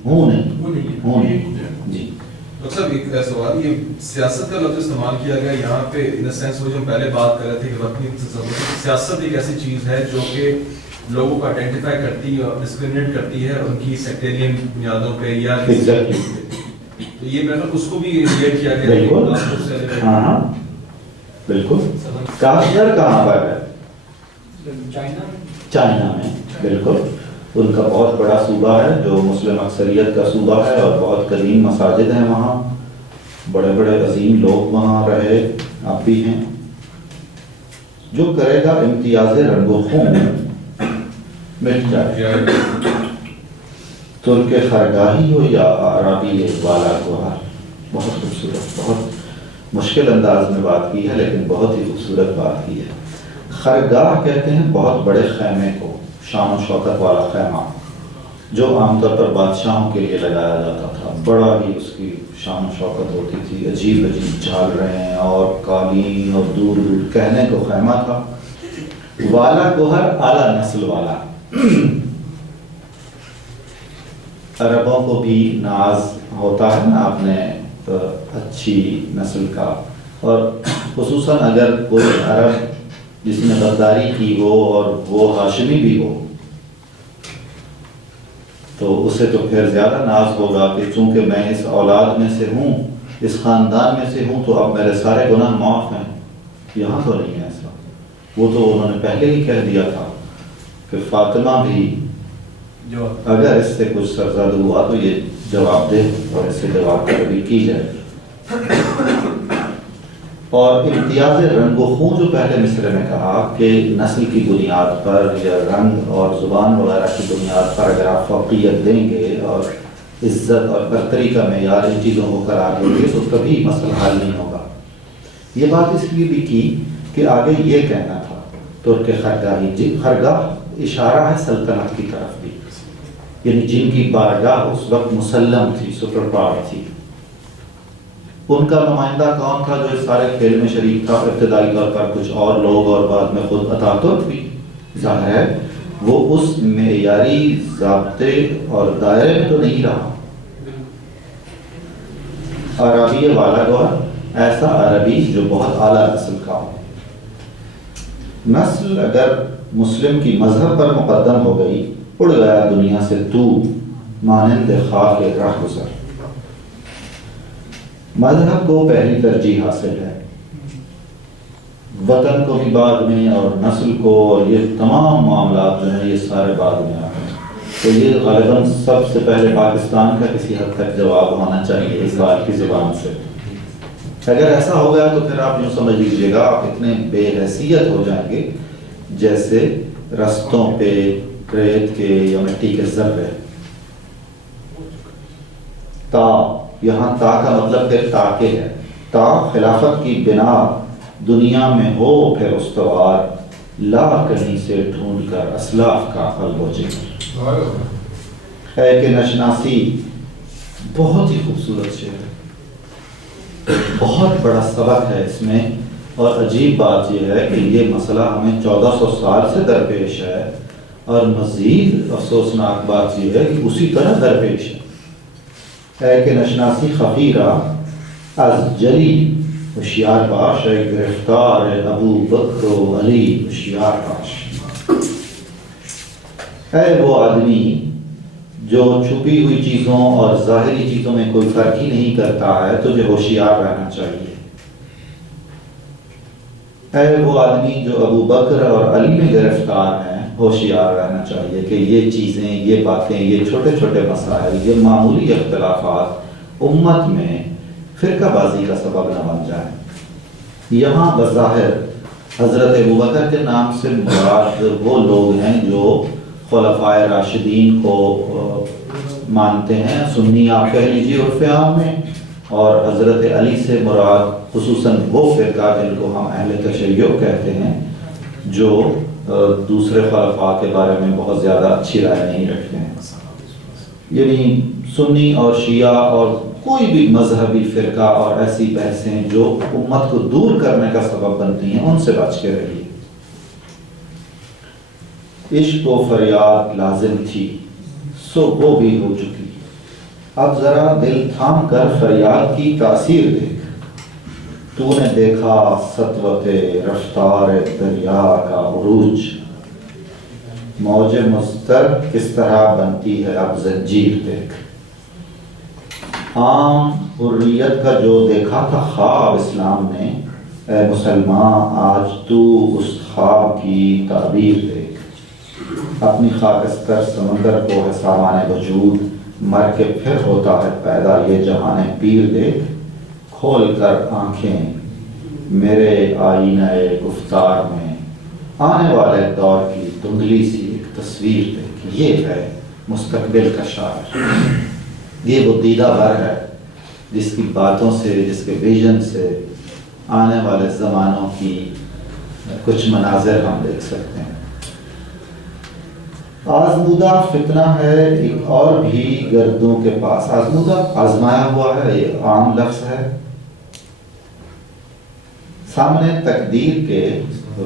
ہوں نہیں جی. ڈاکٹر صاحب ایک سوال، یہ سیاست کا لفظ استعمال کیا گیا یہاں پہ ان دا سینس وہ جو ہم پہلے بات کر رہے تھے کہ وطنی سیاست ایک ایسی چیز ہے جو کہ لوگوں کو آئیڈینٹیفائی کرتی ہے اور ڈسکریمنیٹ کرتی ہے ان کی سیکٹیرین بنیادوں پہ یا تو یہ مطلب اس کو بھی ریلیٹ کیا گیا. بالکل ہاں بالکل. کاشگر کہاں پر ہے؟ چائنا میں. بالکل ان کا بہت بڑا صوبہ ہے جو مسلم اکثریت کا صوبہ ہے اور بہت قدیم مساجد ہیں وہاں، بڑے بڑے عظیم لوگ وہاں رہے، اب بھی ہیں. جو کرے گا امتیاز رنگ و خون مٹ جائے. ترک خرگاہی ہو یا عربی والا گوہر. بہت خوبصورت، بہت مشکل انداز میں بات کی ہے لیکن بہت ہی خوبصورت بات کی ہے. خرگاہ کہتے ہیں بہت بڑے خیمے کو، شان و شوکت والا خیمہ جو عام طور پر بادشاہوں کے لیے لگایا جاتا تھا. بڑا ہی اس کی شان و شوکت ہوتی تھی، عجیب عجیب جھالریں اور قالین اور دور دور کہنے کو خیمہ تھا. والا گوہر اعلیٰ نسل والا. عربوں کو بھی ناز ہوتا ہے نا اپنے اچھی نسل کا، اور خصوصاً اگر کوئی عرب جس نے غداری کی ہو اور وہ ہاشمی بھی ہو تو اسے تو پھر زیادہ ناز ہوگا کہ چونکہ میں اس اولاد میں سے ہوں، اس خاندان میں سے ہوں، تو اب میرے سارے گناہ معاف ہیں. یہاں تو نہیں ہے ایسا. وہ تو انہوں نے پہلے ہی کہہ دیا تھا کہ فاطمہ بھی اگر اس سے کچھ سرزد ہوا تو یہ جواب دے اور اس سے جواب طلبی کی جائے. اور امتیاز رنگ و خون جو پہلے مصرے میں کہا کہ نسل کی بنیاد پر یا رنگ اور زبان وغیرہ کی بنیاد پر اگر آپ فوقیت دیں گے اور عزت اور برتری کا معیار ان چیزوں کو قرار دیں گے تو کبھی مسئلہ حل نہیں ہوگا. یہ بات اس لیے بھی کی کہ آگے یہ کہنا تھا ترک خرگاہی. جی خرگاہ اشارہ ہے سلطنت کی طرف بھی، یعنی جن کی بارگاہ اس وقت مسلم تھی، سپر پاور تھی. ان کا نمائندہ کون تھا جو اس سارے کھیل میں شریک تھا؟ ابتدائی طور پر کچھ اور لوگ اور بعد میں خود اتاتورک بھی. ظاہر ہے وہ اس معیاری ضابطے اور دائرے میں تو نہیں رہا. عربی والا گوہر ایسا عربی جو بہت اعلیٰ نسل کا ہو. نسل اگر مسلم کی مذہب پر مقدم ہو گئی، اڑ گیا دنیا سے تو مانند خاک راہ گزر. مذہب کو پہلی ترجیح حاصل ہے، وطن کو بھی بعد میں، اور نسل کو، اور یہ تمام معاملات جو ہیں یہ سارے بعد میں آتے ہیں. تو یہ غالباً سب سے پہلے پاکستان کا کسی حد تک جواب ہونا چاہیے اس بات کی زبان سے. اگر ایسا ہو گیا تو پھر آپ یوں سمجھ لیجیے گا آپ اتنے بے حیثیت ہو جائیں گے جیسے رستوں پہ ریت کے یا مٹی کے ذرے. تا، یہاں تا کا مطلب پھر تاکہ ہے. تا خلافت کی بنا دنیا میں ہو پھر استوار، لا کہیں سے ڈھونڈ کر اسلاف کا قلب و جگر. ہے کہ نشناسی بہت ہی خوبصورت شعر ہے، بہت بڑا سبق ہے اس میں. اور عجیب بات یہ ہے کہ یہ مسئلہ ہمیں 1400 سال سے درپیش ہے، اور مزید افسوسناک بات یہ ہے کہ اسی طرح درپیش ہے کہ نشناسی خفیرہ از جلی ہوشیار باش، ہے گرفتار ابو بکر و علی ہوشیار باش. ہے وہ آدمی جو چھپی ہوئی چیزوں اور ظاہری چیزوں میں کوئی فرق ہی نہیں کرتا ہے، تجھے ہوشیار رہنا چاہیے. ہے وہ آدمی جو ابو بکر اور علی میں گرفتار ہیں، ہوشیار رہنا چاہیے کہ یہ چیزیں، یہ باتیں، یہ چھوٹے چھوٹے مسائل، یہ معمولی اختلافات امت میں فرقہ بازی کا سبب نہ بن جائیں. یہاں بظاہر حضرت ابوبکر کے نام سے مراد وہ لوگ ہیں جو خلفائے راشدین کو مانتے ہیں، سنی آپ کہہ لیجیے عرف عام میں، اور حضرت علی سے مراد خصوصاً وہ فرقہ جن کو ہم اہل تشیع کہتے ہیں جو دوسرے خلفاء کے بارے میں بہت زیادہ اچھی رائے نہیں رکھتے ہیں. یعنی سنی اور شیعہ اور کوئی بھی مذہبی فرقہ اور ایسی بحثیں جو امت کو دور کرنے کا سبب بنتی ہیں ان سے بچ کے رہیے. عشق و فریاد لازم تھی سو وہ بھی ہو چکی، اب ذرا دل تھام کر فریاد کی تاثیر دیکھ. تو نے دیکھا سطوت رفتار دریا کا عروج، موج مضطر کس طرح بنتی ہے اب زنجیر دیکھ. عام حریت کا جو دیکھا تھا خواب اسلام نے، اے مسلمان آج تو اس خواب کی تعبیر دیکھ. اپنی خاکستر سمندر کو ہے سامان وجود، مر کے پھر ہوتا ہے پیدا یہ جہان پیر دیکھ. کھول کر آنکھیں میرے آئینہ گفتار میں، آنے والے دور کی دھندلی سی ایک تصویر دیکھ. یہ ہے مستقبل کا شاعر، یہ وہ دیدہ بر ہے جس کی باتوں سے، جس کے ویژن سے آنے والے زمانوں کی کچھ مناظر ہم دیکھ سکتے ہیں. آزمودہ فتنہ ہے ایک اور بھی گردوں کے پاس. آزمودہ آزمایا ہوا ہے، یہ عام لفظ ہے. سامنے تقدیر کے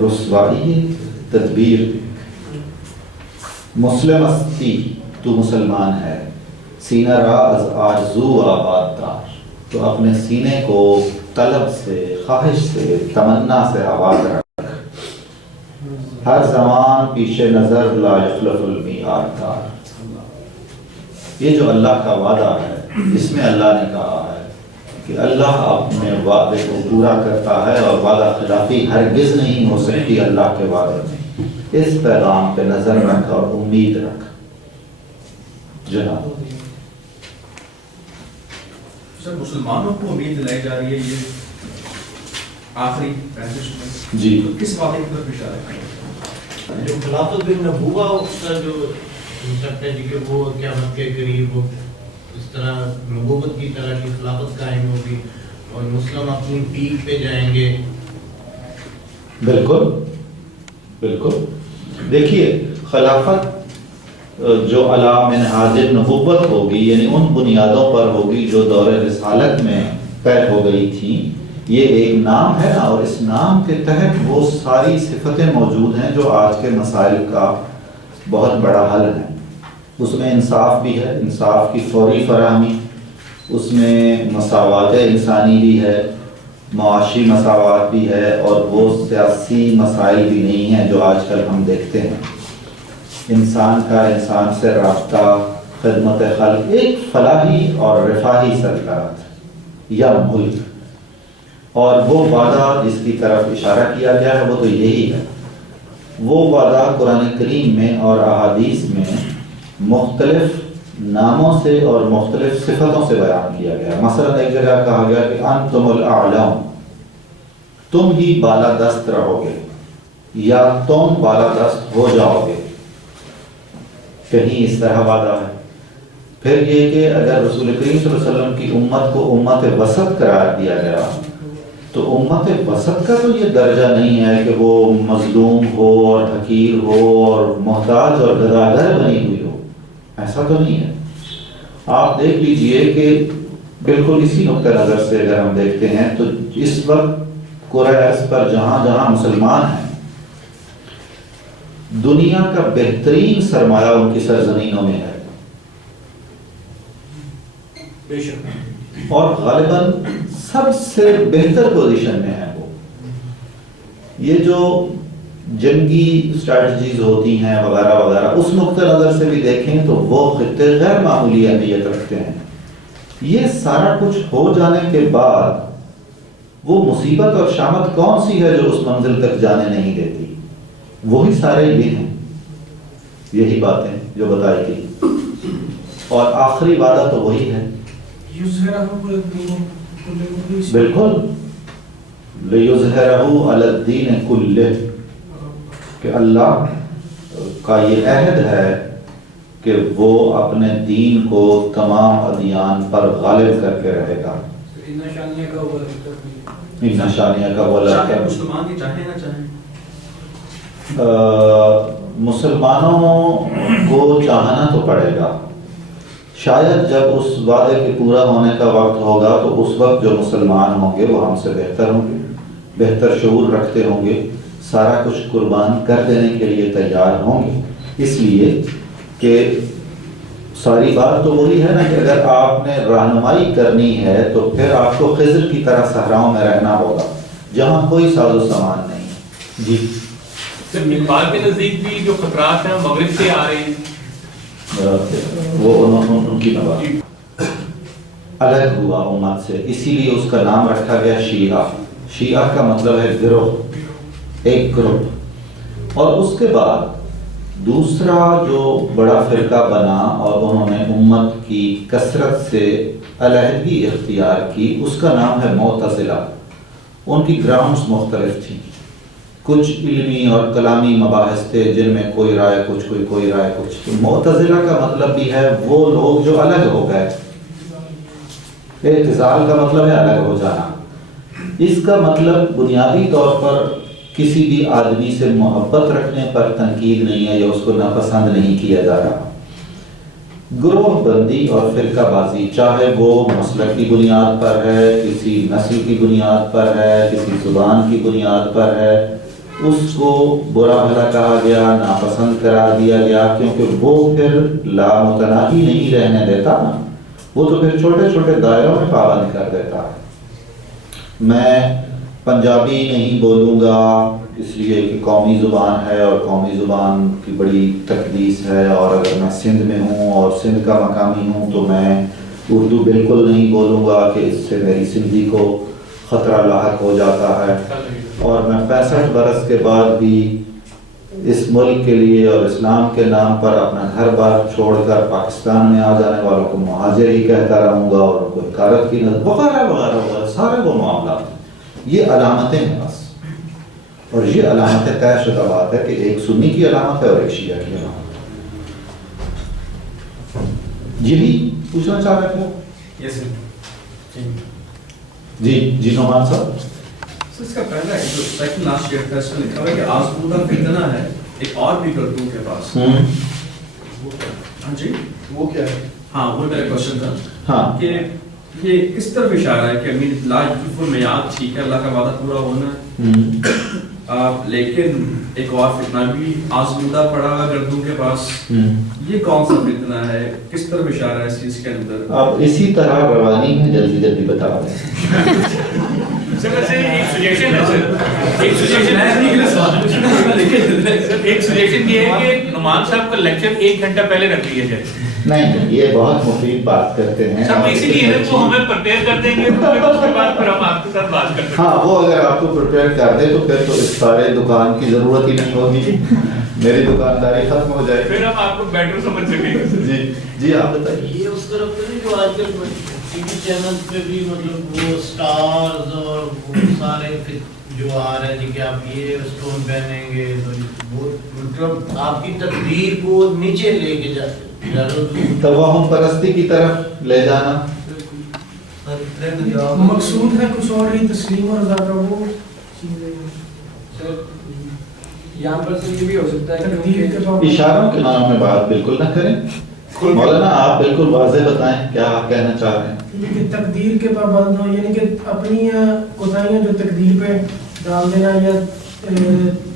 رسوائی تدبیر دیکھ. مسلم استی تو مسلمان ہے، سینہ را از آرزو آباد دار. تو اپنے سینے کو طلب سے، خواہش سے، تمنا سے آباد رکھ. ہر زمان پیش نظر لا یخلف المیعاد دار. یہ جو اللہ کا وعدہ ہے جس میں اللہ نے کہا ہے کہ اللہ اپنے وعدے کو پورا کرتا ہے اور وعدہ خلافی ہرگز نہیں ہو سکتی اللہ کے وعدے میں. اس پیغام پہ نظر رکھ اور امید رکھ. جناب سر، مسلمانوں کو امید دلائی جا رہی ہے یہ آخری پیسج میں جی کس واقعے کی طرف اشارہ ہے؟ جو خلافت بالنبوہ کا جو کنسپٹ ہے کہ وہ قیامت کے قریب اس طرح نبوت کی طرح کی خلافت قائم ہوگی اور مسلم اپنی پیک پہ جائیں گے. بالکل بالکل. دیکھیے خلافت جو علی منہاج نبوت ہوگی یعنی ان بنیادوں پر ہوگی جو دور رسالت میں طے ہو گئی تھی. یہ ایک نام ہے اور اس نام کے تحت وہ ساری صفتیں موجود ہیں جو آج کے مسائل کا بہت بڑا حل ہے. اس میں انصاف بھی ہے، انصاف کی فوری فراہمی، اس میں مساوات انسانی بھی ہے، معاشی مساوات بھی ہے، اور وہ سیاسی مسائل بھی نہیں ہیں جو آج کل ہم دیکھتے ہیں. انسان کا انسان سے رابطہ، خدمت خلق، ایک فلاحی اور رفاہی سلطنت یا ملک. اور وہ وعدہ جس کی طرف اشارہ کیا گیا ہے وہ تو یہی ہے. وہ وعدہ قرآن کریم میں اور احادیث میں مختلف ناموں سے اور مختلف صفتوں سے بیان کیا گیا. مثلا ایک جگہ کہا گیا کہ انتم الاعلم، تم ہی بالادست رہو گے یا تم بالادست ہو جاؤ گے، کہیں اس طرح وعدہ ہے. پھر یہ کہ اگر رسول کریم صلی اللہ علیہ وسلم کی امت کو امت وسط قرار دیا گیا تو امت وسط کا تو یہ درجہ نہیں ہے کہ وہ مظلوم ہو اور حقیر ہو اور محتاج اور گداگر بنی ہوئی ہو، ایسا تو نہیں ہے. آپ دیکھ لیجئے کہ بالکل اسی نقطہ نظر سے اگر ہم دیکھتے ہیں تو اس وقت کرۂ ارض پر جہاں جہاں مسلمان ہیں، دنیا کا بہترین سرمایہ ان کی سرزمینوں میں ہے، اور غالباً سب سے بہتر پوزیشن میں ہے. وہ یہ جو جنگی اسٹریٹجیز ہوتی ہیں وغیرہ وغیرہ، اس نقطہ نظر سے بھی دیکھیں تو وہ خطے غیر معمولی اہمیت رکھتے ہیں. یہ سارا کچھ ہو جانے کے بعد وہ مصیبت اور شامت کون سی ہے جو اس منزل تک جانے نہیں دیتی؟ وہی سارے یہ ہیں، یہی باتیں جو بتائی تھی، اور آخری وعدہ تو وہی ہے. بالکل، لِيُظْهِرَهُ عَلَى الدِّينِ كُلِّهِ، کہ اللہ کا یہ عہد ہے کہ وہ اپنے دین کو تمام ادیان پر غالب کر کے رہے گا. ان نشانیہ کا وہ چاہے مسلمان کی چاہیں نہ چاہیں، مسلمانوں کو چاہنا تو پڑے گا. شاید جب اس وعدے کے پورا ہونے کا وقت ہوگا تو اس وقت جو مسلمان ہوں گے وہ ہم سے بہتر ہوں گے، بہتر شعور رکھتے ہوں گے، سارا کچھ قربان کر دینے کے لیے تیار ہوں گے. اس لیے کہ ساری بات تو وہی ہے نا کہ اگر آپ نے رہنمائی کرنی ہے تو پھر آپ کو خضر کی طرح صحراؤں میں رہنا ہوگا جہاں کوئی ساز و سامان نہیں. جی صرف اقبال کے نزدیک بھی جو خطرات ہیں مغرب سے آ رہے ہیں، وہ ان کی نواز الگ ہوا امت سے، اسی لیے اس کا نام رکھا گیا شیعہ. شیعہ کا مطلب ہے گروہ، ایک گروپ. اور اس کے بعد دوسرا جو بڑا فرقہ بنا اور انہوں نے امت کی کثرت سے علیحدگی اختیار کی، اس کا نام ہے معتزلہ. ان کی گراؤنڈز مختلف تھیں، کچھ علمی اور کلامی مباحث تھے جن میں کوئی رائے کچھ، کوئی رائے کچھ. معتزلہ کا مطلب بھی ہے وہ لوگ جو الگ ہو گئے. اعتزال کا مطلب ہے الگ ہو جانا. اس کا مطلب بنیادی طور پر کسی بھی آدمی سے محبت رکھنے پر تنقید نہیں ہے یا اس کو ناپسند نہیں کیا جا رہا. گروہ بندی اور فرقہ بازی، چاہے وہ مسلک کی بنیاد پر ہے، کسی نسل کی بنیاد پر ہے، کسی زبان کی بنیاد پر ہے، اس کو برا بھلا کہا گیا، ناپسند قرار دیا گیا، کیونکہ وہ پھر لامتناہی نہیں رہنے دیتا نا، وہ تو پھر چھوٹے چھوٹے دائروں میں پابند کر دیتا ہے. میں پنجابی نہیں بولوں گا اس لیے کہ قومی زبان ہے اور قومی زبان کی بڑی تقدیس ہے، اور اگر میں سندھ میں ہوں اور سندھ کا مقامی ہوں تو میں اردو بالکل نہیں بولوں گا کہ اس سے میری سندھی کو خطرہ لاحق ہو جاتا ہے. اور میں 65 برس کے بعد بھی اس ملک کے لیے اور اسلام کے نام پر اپنا گھر بار چھوڑ کر پاکستان میں آ جانے والوں کو مہاجر ہی کہتا رہوں گا، اور ان کو حکارت کی نظر وغیرہ وغیرہ وغیرہ سارے وہ معاملات ہیں. یہ علامتیں ہیں بس، اور یہ علامتیں طے شدہ بات ہے کہ ایک سنی کی علامت ہے اور ایک شیعہ کی علامت ہے. یہی پوچھنا چاہ رہے تھے. جی نعمان صاحب. اس کا پہلا جو سیکنڈ لاسٹ ڈیٹ کا اس میں لکھا ہوا ہے کہ آزمودہ فتنہ ہے ایک اور بھی گردوں کے پاس. ہاں جی وہ کیا ہے؟ ہاں وہ میرا کوشچن تھا. ہاں کہ یہ کس طرف اشارہ ہے کہ امین لا یخلف المیعاد، ٹھیک ہے اللہ کا وعدہ پورا ہونا ہے، لیکن ایک اور فتنہ بھی آزمودہ پڑا ہوا گردوں کے پاس، یہ کون سا فتنہ ہے، کس طرف اشارہ ہے اس چیز کے اندر؟ آپ اسی طرح روانی میں جلدی جلدی بتا رہے ہیں۔ ایک سجیشن یہ ہے کہ نعمان صاحب کا لیکچر 1 گھنٹہ پہلے رکھ لیا جائے۔ نہیں، یہ بہت مفید بات کرتے ہیں سر اسی لیے وہ ہمیں پریپیئر کر دیں گے تو اس کے بعد پھر ہم آپ کے ساتھ بات کرتے ہیں۔ ہاں، وہ اگر آپ کو پریپیئر کر دے تو پھر تو اس سارے دکان کی ضرورت ہی نہیں ہوگی، میری دکانداری ختم ہو جائے، پھر ہم آپ کو بیٹر سمجھ سکیں گے۔ جی آپ بتائیے۔ یہ اس طرف تو نہیں جو آج کل ٹی وی چینل پہ بھی مطلب وہ سٹارز اور وہ سارے جو آ رہا ہے جی کہ آپ یہ اسٹون پہنیں گے تو وہ مطلب آپ کی تقدیر کو نیچے لے کے جاتے، توہم پرستی کی طرف لے جانا۔ مقصود ہے کچھ اور ہی، تسلیم اور رضا کا وہ چیزیں۔ سر یہاں پر سے یہ بھی ہو سکتا ہے کہ اشاروں کے نام میں بات بالکل نہ کریں۔ مولانا آپ بالکل واضح بتائیں کیا آپ کہنا چاہ رہے ہیں؟ کہ تقدیر کے پابند ہوں، یعنی کہ اپنی کوتاہیاں جو تقدیر پہ ڈال دینا یا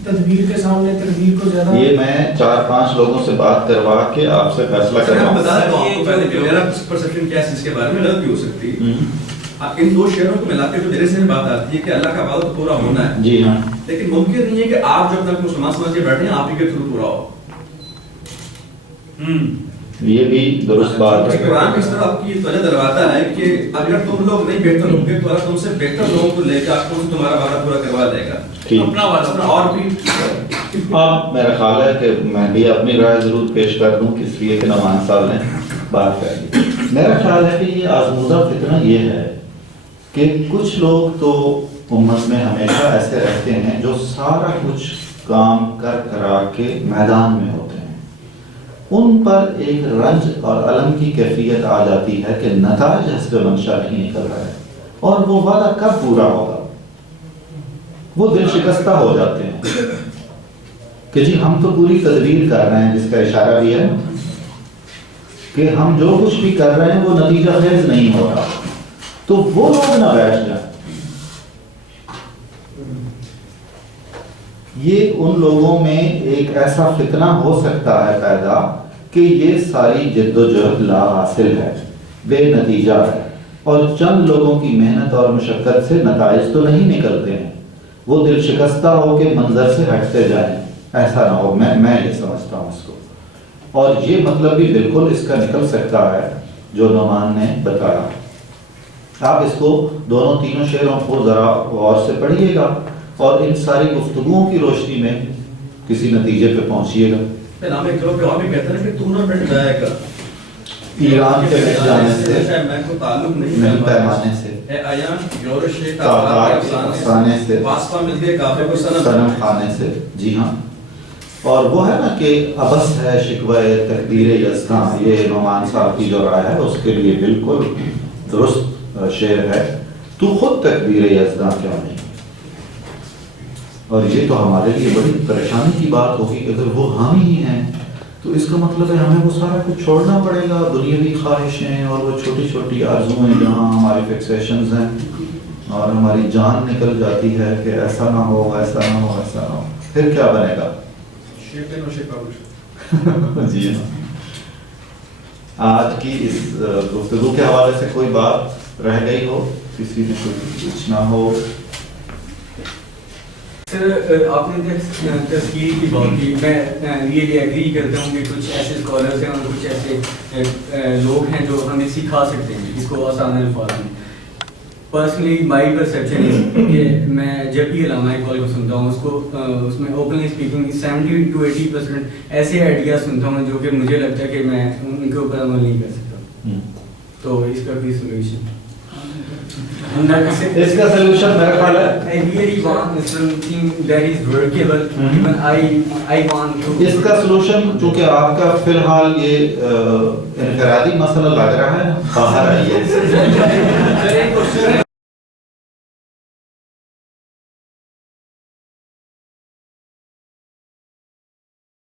تدبیر کے سامنے تقدیر کو زیادہ۔ یہ میں 4-5 لوگوں سے بات کروا کے آپ سے فیصلہ کرواؤں گا۔ بتا دوں آپ کو پہلے کہ میرا پرسپشن کیا ہے اس کے بارے میں، غلط بھی ہو سکتی ہے۔ ان دو شعروں کو ملا کے جو میرے سے بات آتی ہے کہ اللہ کا وعدہ تو پورا ہونا ہے، جی ہاں، لیکن ممکن نہیں ہے کہ آپ جب تک مسلمان سمجھ کے بیٹھے ہیں آپ ہی کے تھرو پورا ہو۔ یہ بھی درست بات ہے۔ قرآن اس طرح آپ کی توجہ دلواتا ہے کہ اگر تم لوگ نہیں بہتر ہوں گے تو اللہ تم سے بہتر لوگوں کو لے کے آپ کو تمہارا وعدہ پورا کروا دے گا۔ اپنا وعدہ اور بھی اب میرا خیال ہے کہ میں بھی اپنی رائے ضرور پیش کر دوں، اس لیے کہ نعمان صاحب نے بات کر دی۔ میرا خیال ہے کہ یہ آزمودہ فتنہ یہ ہے کہ کچھ لوگ تو امت میں ہمیشہ ایسے رہتے ہیں جو سارا کچھ کام کر کرا کے میدان میں ہوتے ہیں، ان پر ایک رنج اور الم کی کیفیت آ جاتی ہے کہ نتائج حسب منشا نہیں نکل رہا ہے، اور وہ وعدہ کب پورا ہوگا، وہ دل شکستہ ہو جاتے ہیں کہ جی ہم تو پوری تدبیر کر رہے ہیں، جس کا اشارہ بھی ہے کہ ہم جو کچھ بھی کر رہے ہیں وہ نتیجہ خیز نہیں ہو رہا، تو وہ لوگ نہ بیٹھ جائیں۔ یہ ان لوگوں میں ایک ایسا فتنہ ہو سکتا ہے پیدا کہ یہ ساری جد و جہد لا حاصل ہے، بے نتیجہ ہے، اور چند لوگوں کی محنت اور مشقت سے نتائج تو نہیں نکلتے ہیں، وہ دل شکستہ ہو کے منظر سے ہٹتے جائیں، ایسا نہ ہو۔ میں یہ سمجھتا ہوں اس کو، اور یہ مطلب بھی بالکل اس کا نکل سکتا ہے جو نعمان نے بتایا۔ آپ اس کو دونوں تینوں شعروں کو ذرا غور سے پڑھیے گا اور ان ساری گفتگوؤں کی روشنی میں کسی نتیجے پہ پہنچیے گا۔ نام ایک لوگ اور بھی کہتے ہیں کہ تو نہ مٹ جائے گا ایران کے مٹ جانے سے میں کو تعلق نہیں پیمانے سے، اے ایان یورش تاغار کے افسانے سے، واسطہ مل کے کعبے کو صنم خانے سے۔ جی ہاں، اور وہ ہے نا کہ ابس ہے شکوہ تقدیر یزداں، یہ نعمان صاحب کی جو رائے ہے اس کے لیے بالکل درست شعر ہے۔ تو خود تقدیر یزداں کیوں نہیں؟ اور یہ تو ہمارے لیے بڑی پریشانی کی بات ہوگی کہ اگر وہ حامی ہی ہیں تو اس کا مطلب ہے ہمیں وہ سارا کچھ چھوڑنا پڑے گا، دنیاوی خواہشیں اور وہ چھوٹی چھوٹی آرزویں جہاں ہماری فکسیشنز ہیں، اور ہماری جان نکل جاتی ہے کہ ایسا نہ ہو، ایسا نہ ہو، ایسا نہ ہو، پھر کیا بنے گا؟ جی ہاں۔ آج کی اس گفتگو کے حوالے سے کوئی بات رہ گئی ہو، کسی نے کچھ پوچھنا ہو؟ سر آپ نے تذکیر کی بات کی، میں ریئلی ایگری کرتا ہوں کہ کچھ ایسے اسکالرس ہیں اور کچھ ایسے لوگ ہیں جو ہمیں سکھا سکتے ہیں اس کو آسان الفاظ میں۔ پرسنلی مائی پرسیپشن ہے کہ میں جب بھی علامہ اقبال کو سنتا ہوں اس میں اوپنلی اسپیکنگ 70 to 80% ایسے آئیڈیاز سنتا ہوں جو کہ مجھے لگتا ہے کہ میں ان کے اوپر عمل نہیں کر سکتا، تو اس کا بھی سولوشن اس کا سلوشن میرا خیال ہے I really want something that is workable. Even I want to. اس کا سلوشن چونکہ آپ کا فی الحال یہ انفرادی مسئلہ لگ رہا ہے، باہر آئیے